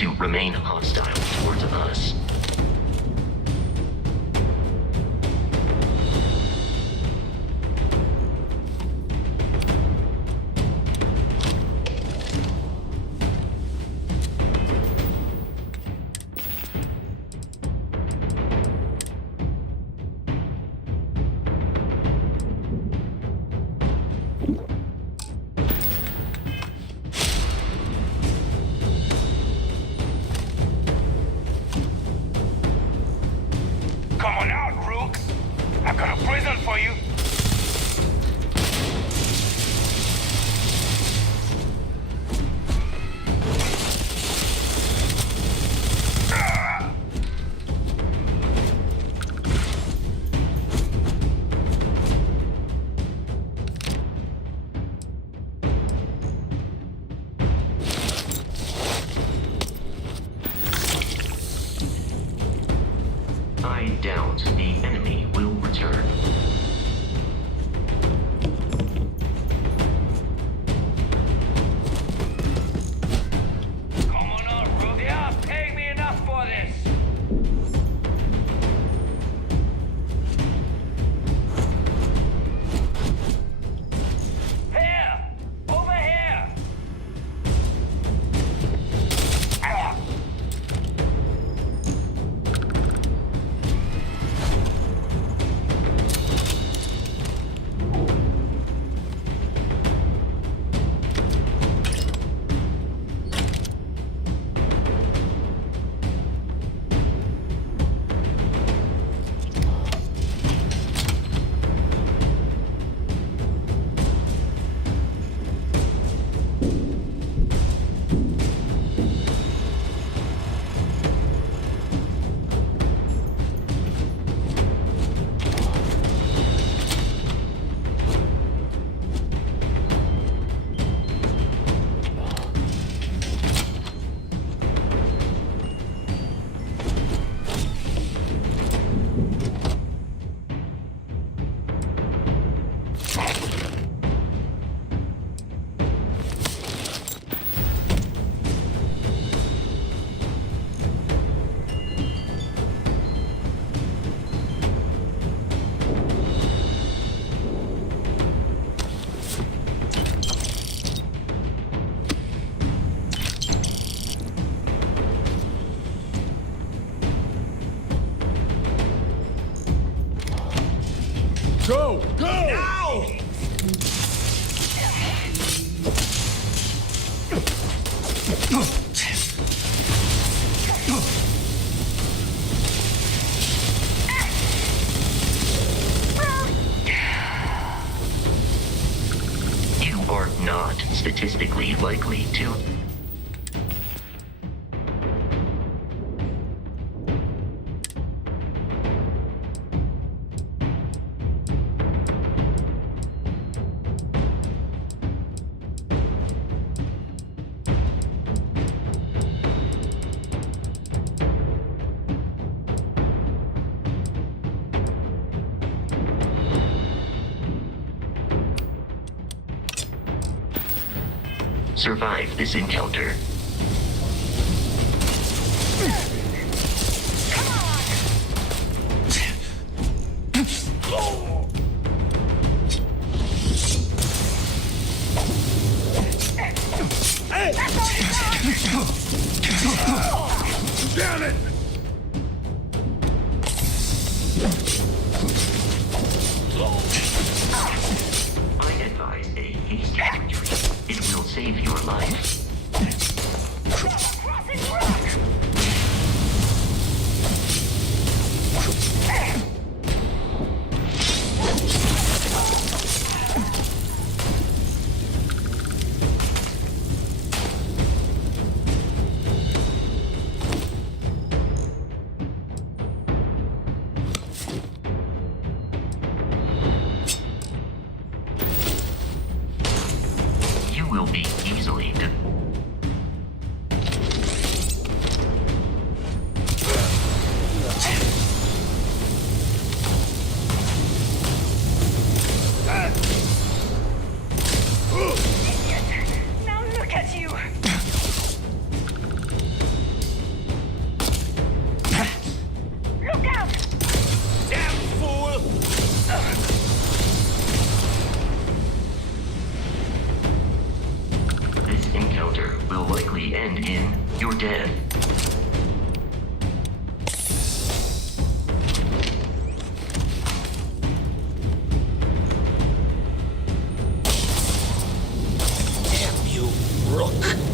to remain hostile towards us. Come on out, Rook. I've got a prison for you. I doubt the enemy will return. Come on out, Rook. They are paying me enough for this. Here! Over here! Go! Go! Now! You are not statistically likely to. Survive this encounter. Damn it! I advise a hasty retreat. It will save your life. dead. Damn you, Rook.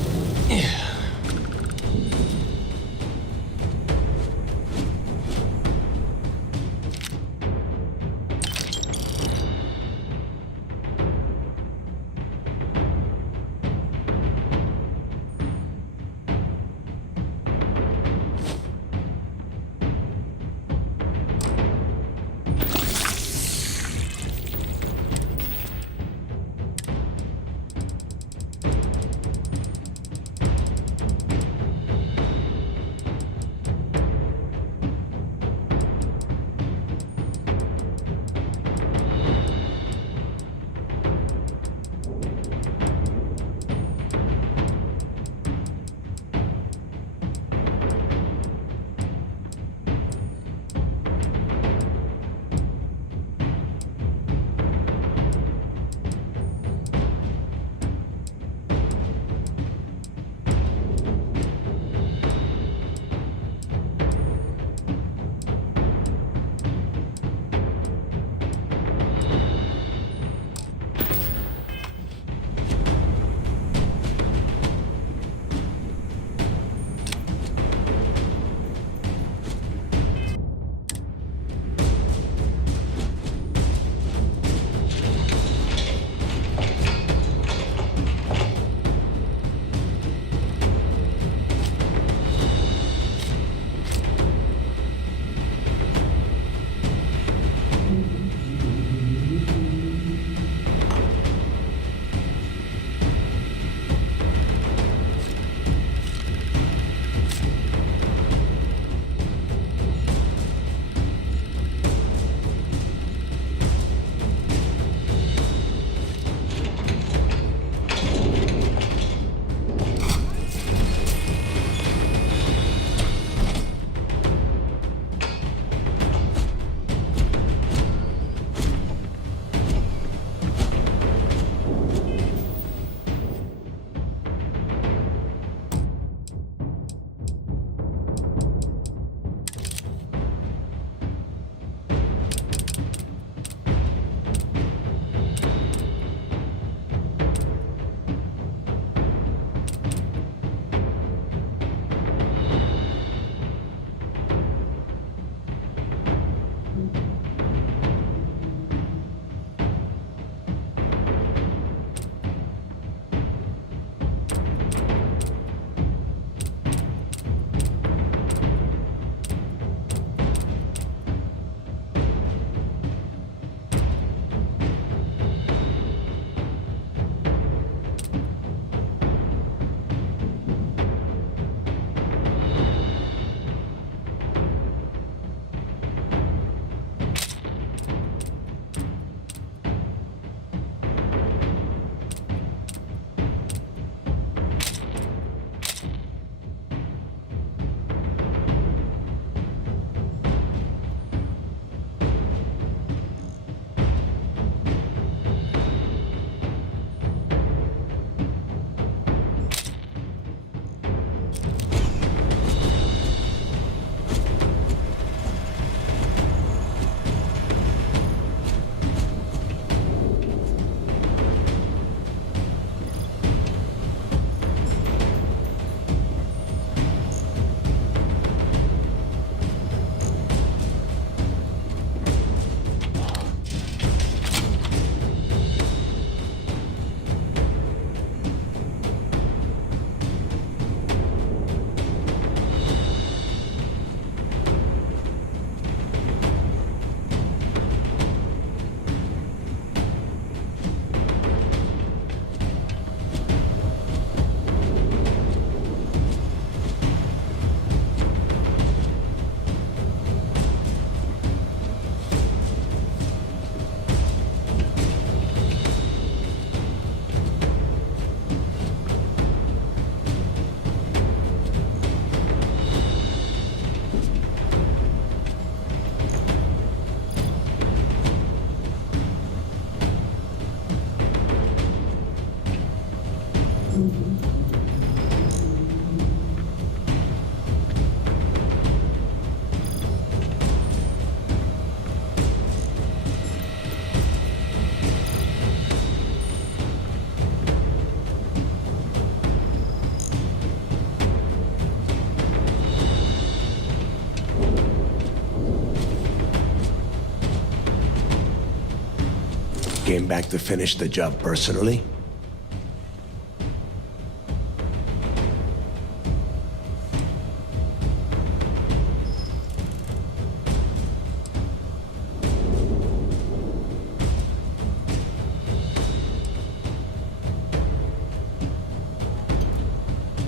came back to finish the job personally?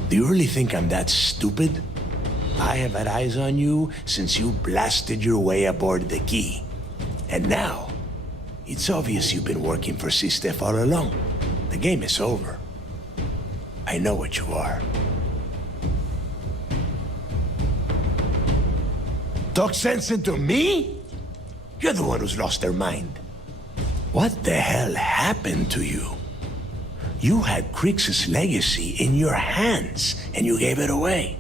Do you really think I'm that stupid? I have had eyes on you since you blasted your way aboard the Key. And now, it's obvious you've been working for C-Steph all along. The game is over. I know what you are. Talk sense into me? You're the one who's lost their mind. What the hell happened to you? You had Crix's legacy in your hands, and you gave it away.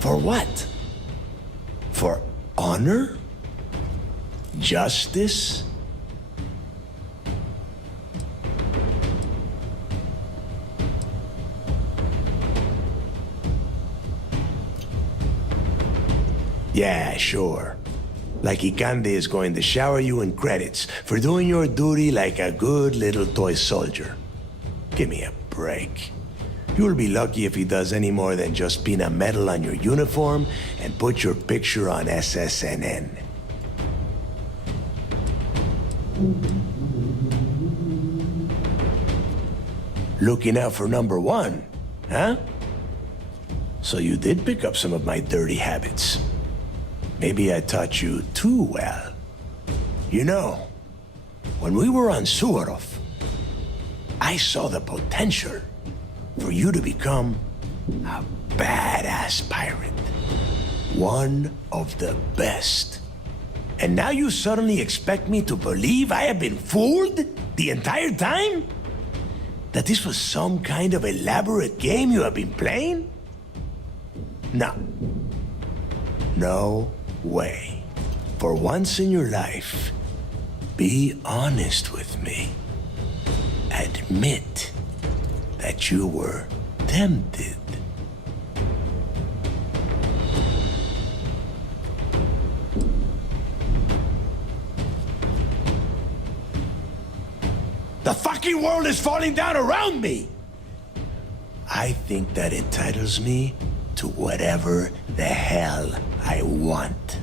For what? For honor? Justice? Yeah, sure. Like Ikande is going to shower you in credits for doing your duty like a good little toy soldier. Give me a break. You'll be lucky if he does any more than just pin a medal on your uniform and put your picture on SSNN. Looking out for number one, huh? So you did pick up some of my dirty habits. Maybe I taught you too well. You know, when we were on Suvorov, I saw the potential for you to become a badass pirate. One of the best. And now you suddenly expect me to believe I have been fooled the entire time? That this was some kind of elaborate game you have been playing? No. No way. For once in your life, be honest with me. Admit that you were tempted. The fucking world is falling down around me! I think that entitles me to whatever the hell I want.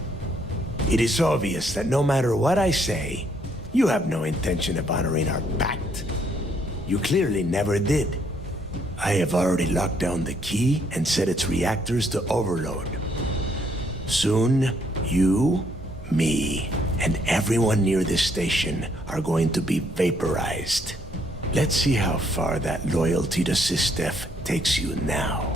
It is obvious that no matter what I say, you have no intention of honoring our pact. You clearly never did. I have already locked down the Key and set its reactors to overload. Soon, you, me, and everyone near this station are going to be vaporized. Let's see how far that loyalty to C-Steph takes you now.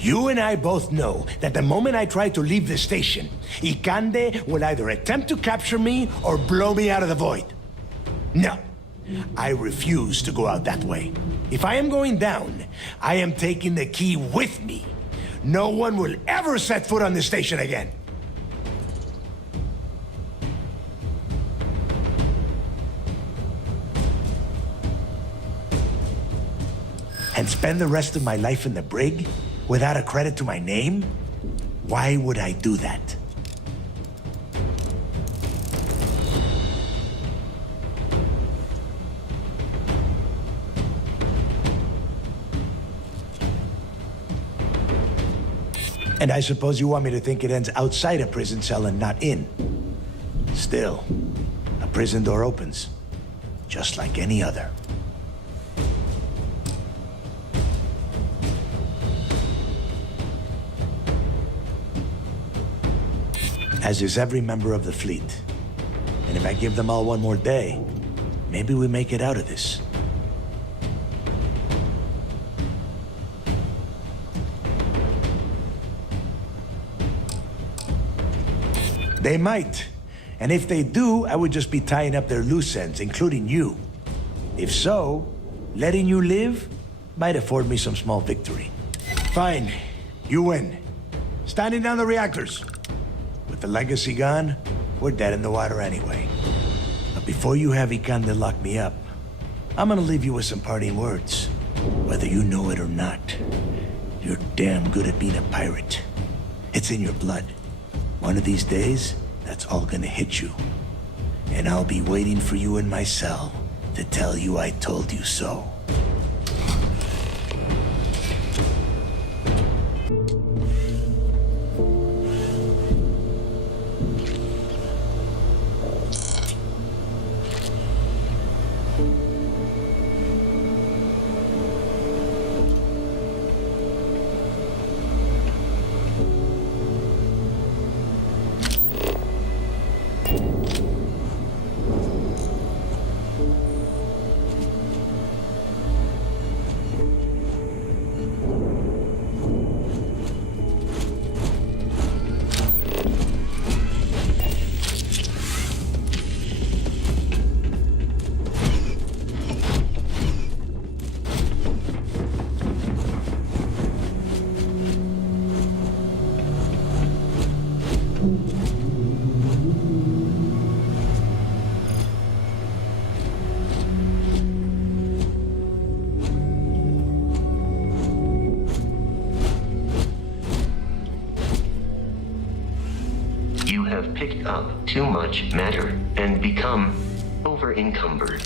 You and I both know that the moment I try to leave the station, Ikande will either attempt to capture me or blow me out of the void. No, I refuse to go out that way. If I am going down, I am taking the Key with me. No one will ever set foot on this station again. And spend the rest of my life in the brig? Without a credit to my name? Why would I do that? And I suppose you want me to think it ends outside a prison cell and not in. Still, a prison door opens, just like any other. As is every member of the fleet. And if I give them all one more day, maybe we make it out of this. They might. And if they do, I would just be tying up their loose ends, including you. If so, letting you live might afford me some small victory. Fine. You win. Standing down the reactors. With the legacy gone, we're dead in the water anyway. But before you have Ikande lock me up, I'm gonna leave you with some parting words. Whether you know it or not, you're damn good at being a pirate. It's in your blood. One of these days, that's all gonna hit you. And I'll be waiting for you in my cell to tell you I told you so. You have picked up too much matter and become over-encumbered.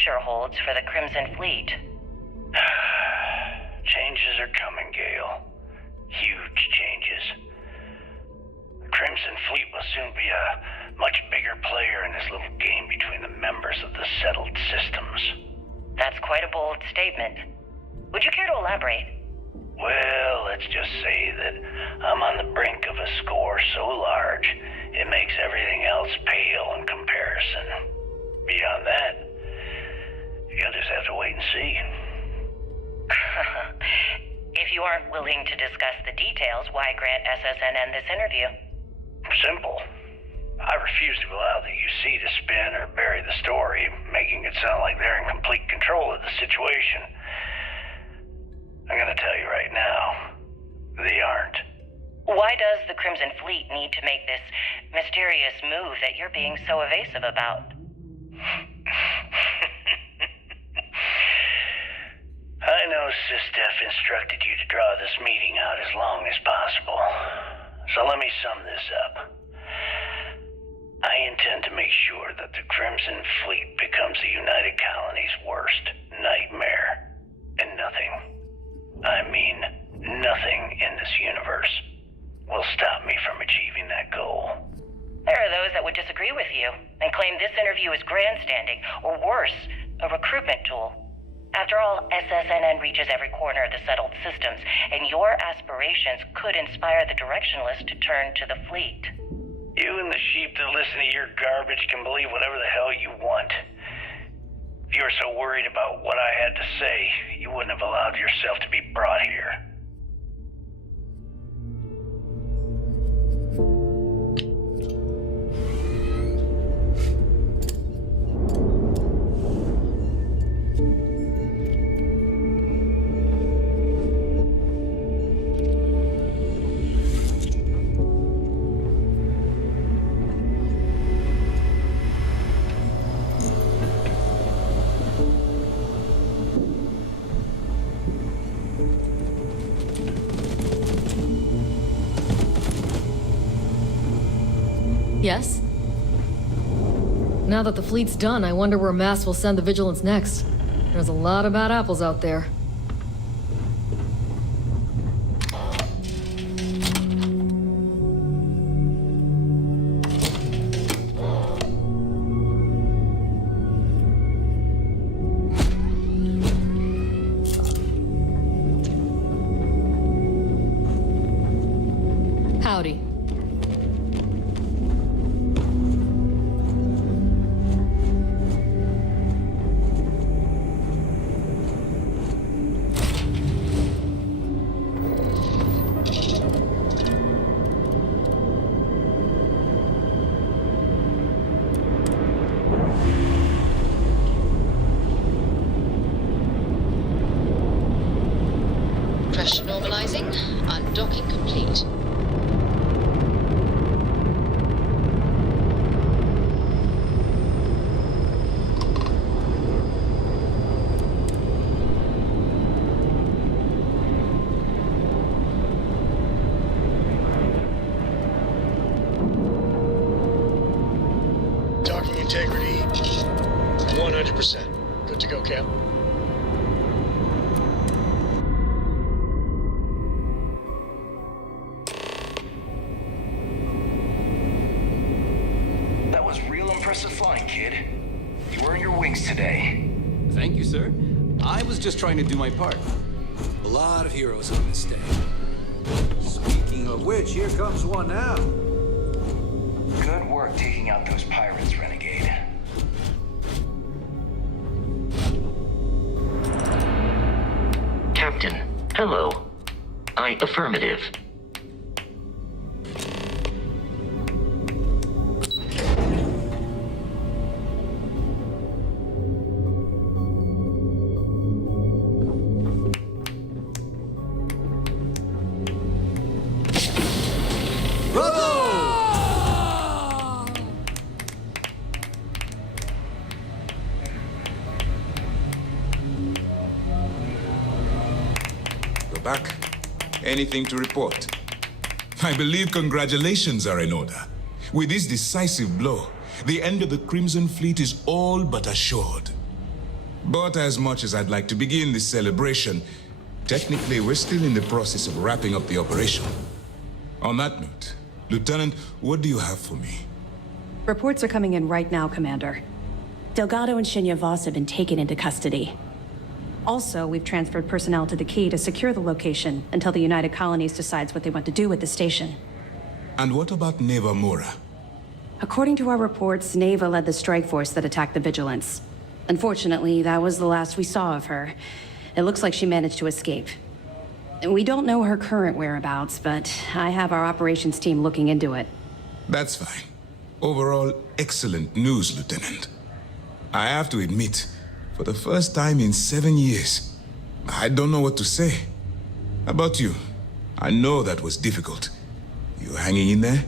future holds for the Crimson Fleet. Changes are coming, Gale. Huge changes. The Crimson Fleet will soon be a much bigger player in this little game between the members of the settled systems. That's quite a bold statement. Would you care to elaborate? Well, let's just say that I'm on the brink of a score so large, it makes everything else pale in comparison. Beyond that, you'll just have to wait and see. If you aren't willing to discuss the details, why grant SSNN this interview? Simple. I refuse to allow the UC to spin or bury the story, making it sound like they're in complete control of the situation. I'm gonna tell you right now, they aren't. Why does the Crimson Fleet need to make this mysterious move that you're being so evasive about? I know SysDef instructed you to draw this meeting out as long as possible. So let me sum this up. I intend to make sure that the Crimson Fleet becomes the United Colony's worst nightmare. And nothing, I mean nothing in this universe, will stop me from achieving that goal. There are those that would disagree with you and claim this interview is grandstanding, or worse, a recruitment tool. After all, SSNN reaches every corner of the settled systems, and your aspirations could inspire the Directionalists to turn to the fleet. You and the sheep that listen to your garbage can believe whatever the hell you want. If you were so worried about what I had to say, you wouldn't have allowed yourself to be brought here. Yes? Now that the fleet's done, I wonder where Mass will send the Vigilance next. There's a lot of bad apples out there. Howdy. Pressure normalizing. Undocking complete. Docking integrity, 100%. Good to go, Cap. That was real impressive flying, kid. You earned your wings today. Thank you, sir. I was just trying to do my part. A lot of heroes on this day. Speaking of which, here comes one now. Good work taking out those pirates, Renegade. Captain, hello. Affirmative. Go back. Anything to report? I believe congratulations are in order. With this decisive blow, the end of the Crimson Fleet is all but assured. But as much as I'd like to begin this celebration, technically we're still in the process of wrapping up the operation. On that note, Lieutenant, what do you have for me? Reports are coming in right now, Commander. Delgado and Shinya Voss have been taken into custody. Also, we've transferred personnel to the Key to secure the location until the United Colonies decides what they want to do with the station. And what about Neva Mora? According to our reports, Neva led the strike force that attacked the Vigilance. Unfortunately, that was the last we saw of her. It looks like she managed to escape. We don't know her current whereabouts, but I have our operations team looking into it. That's fine. Overall, excellent news, Lieutenant. I have to admit, for the first time in 7 years, I don't know what to say. How about you? I know that was difficult. You hanging in there?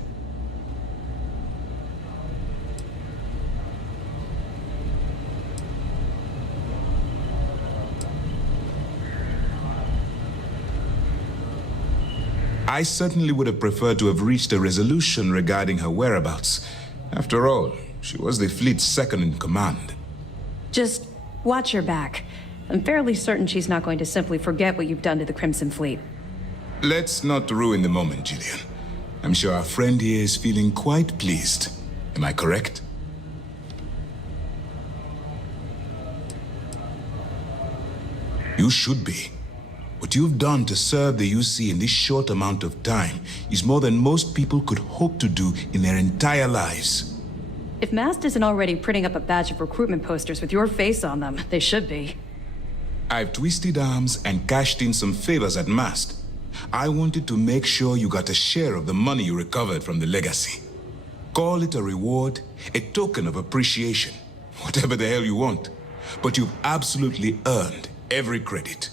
I certainly would have preferred to have reached a resolution regarding her whereabouts. After all, she was the fleet's second in command. Just watch your back. I'm fairly certain she's not going to simply forget what you've done to the Crimson Fleet. Let's not ruin the moment, Gillian. I'm sure our friend here is feeling quite pleased. Am I correct? You should be. What you've done to serve the UC in this short amount of time is more than most people could hope to do in their entire lives. If Mast isn't already printing up a batch of recruitment posters with your face on them, they should be. I've twisted arms and cashed in some favors at Mast. I wanted to make sure you got a share of the money you recovered from the legacy. Call it a reward, a token of appreciation, whatever the hell you want. But you've absolutely earned every credit.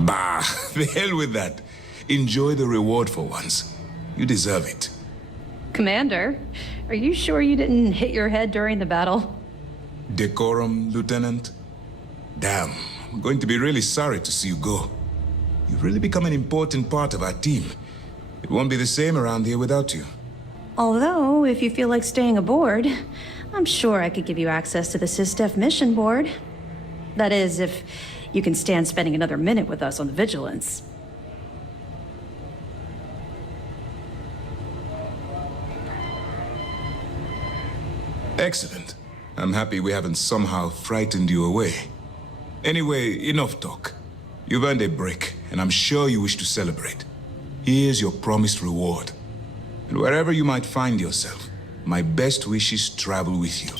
Bah, the hell with that. Enjoy the reward for once. You deserve it. Commander, are you sure you didn't hit your head during the battle? Decorum, Lieutenant? Damn, I'm going to be really sorry to see you go. You've really become an important part of our team. It won't be the same around here without you. Although, if you feel like staying aboard, I'm sure I could give you access to the SysDef mission board. That is, if you can stand spending another minute with us on the Vigilance. Excellent. I'm happy we haven't somehow frightened you away. Anyway, enough talk. You've earned a break, and I'm sure you wish to celebrate. Here's your promised reward. And wherever you might find yourself, my best wishes travel with you.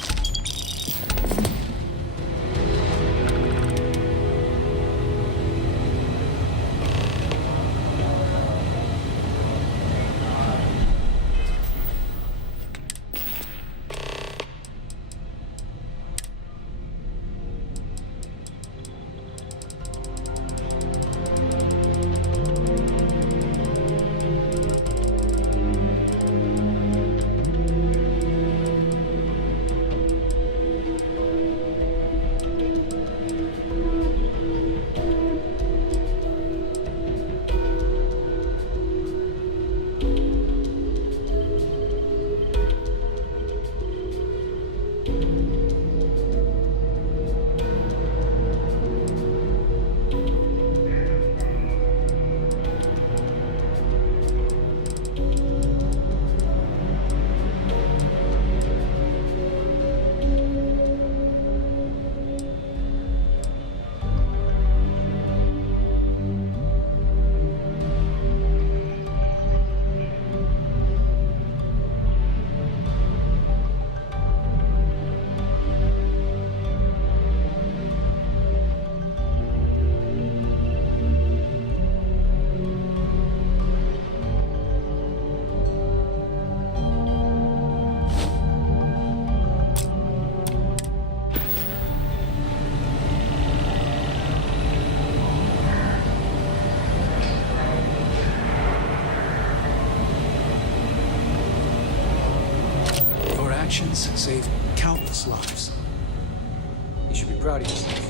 Save countless lives. You should be proud of yourself.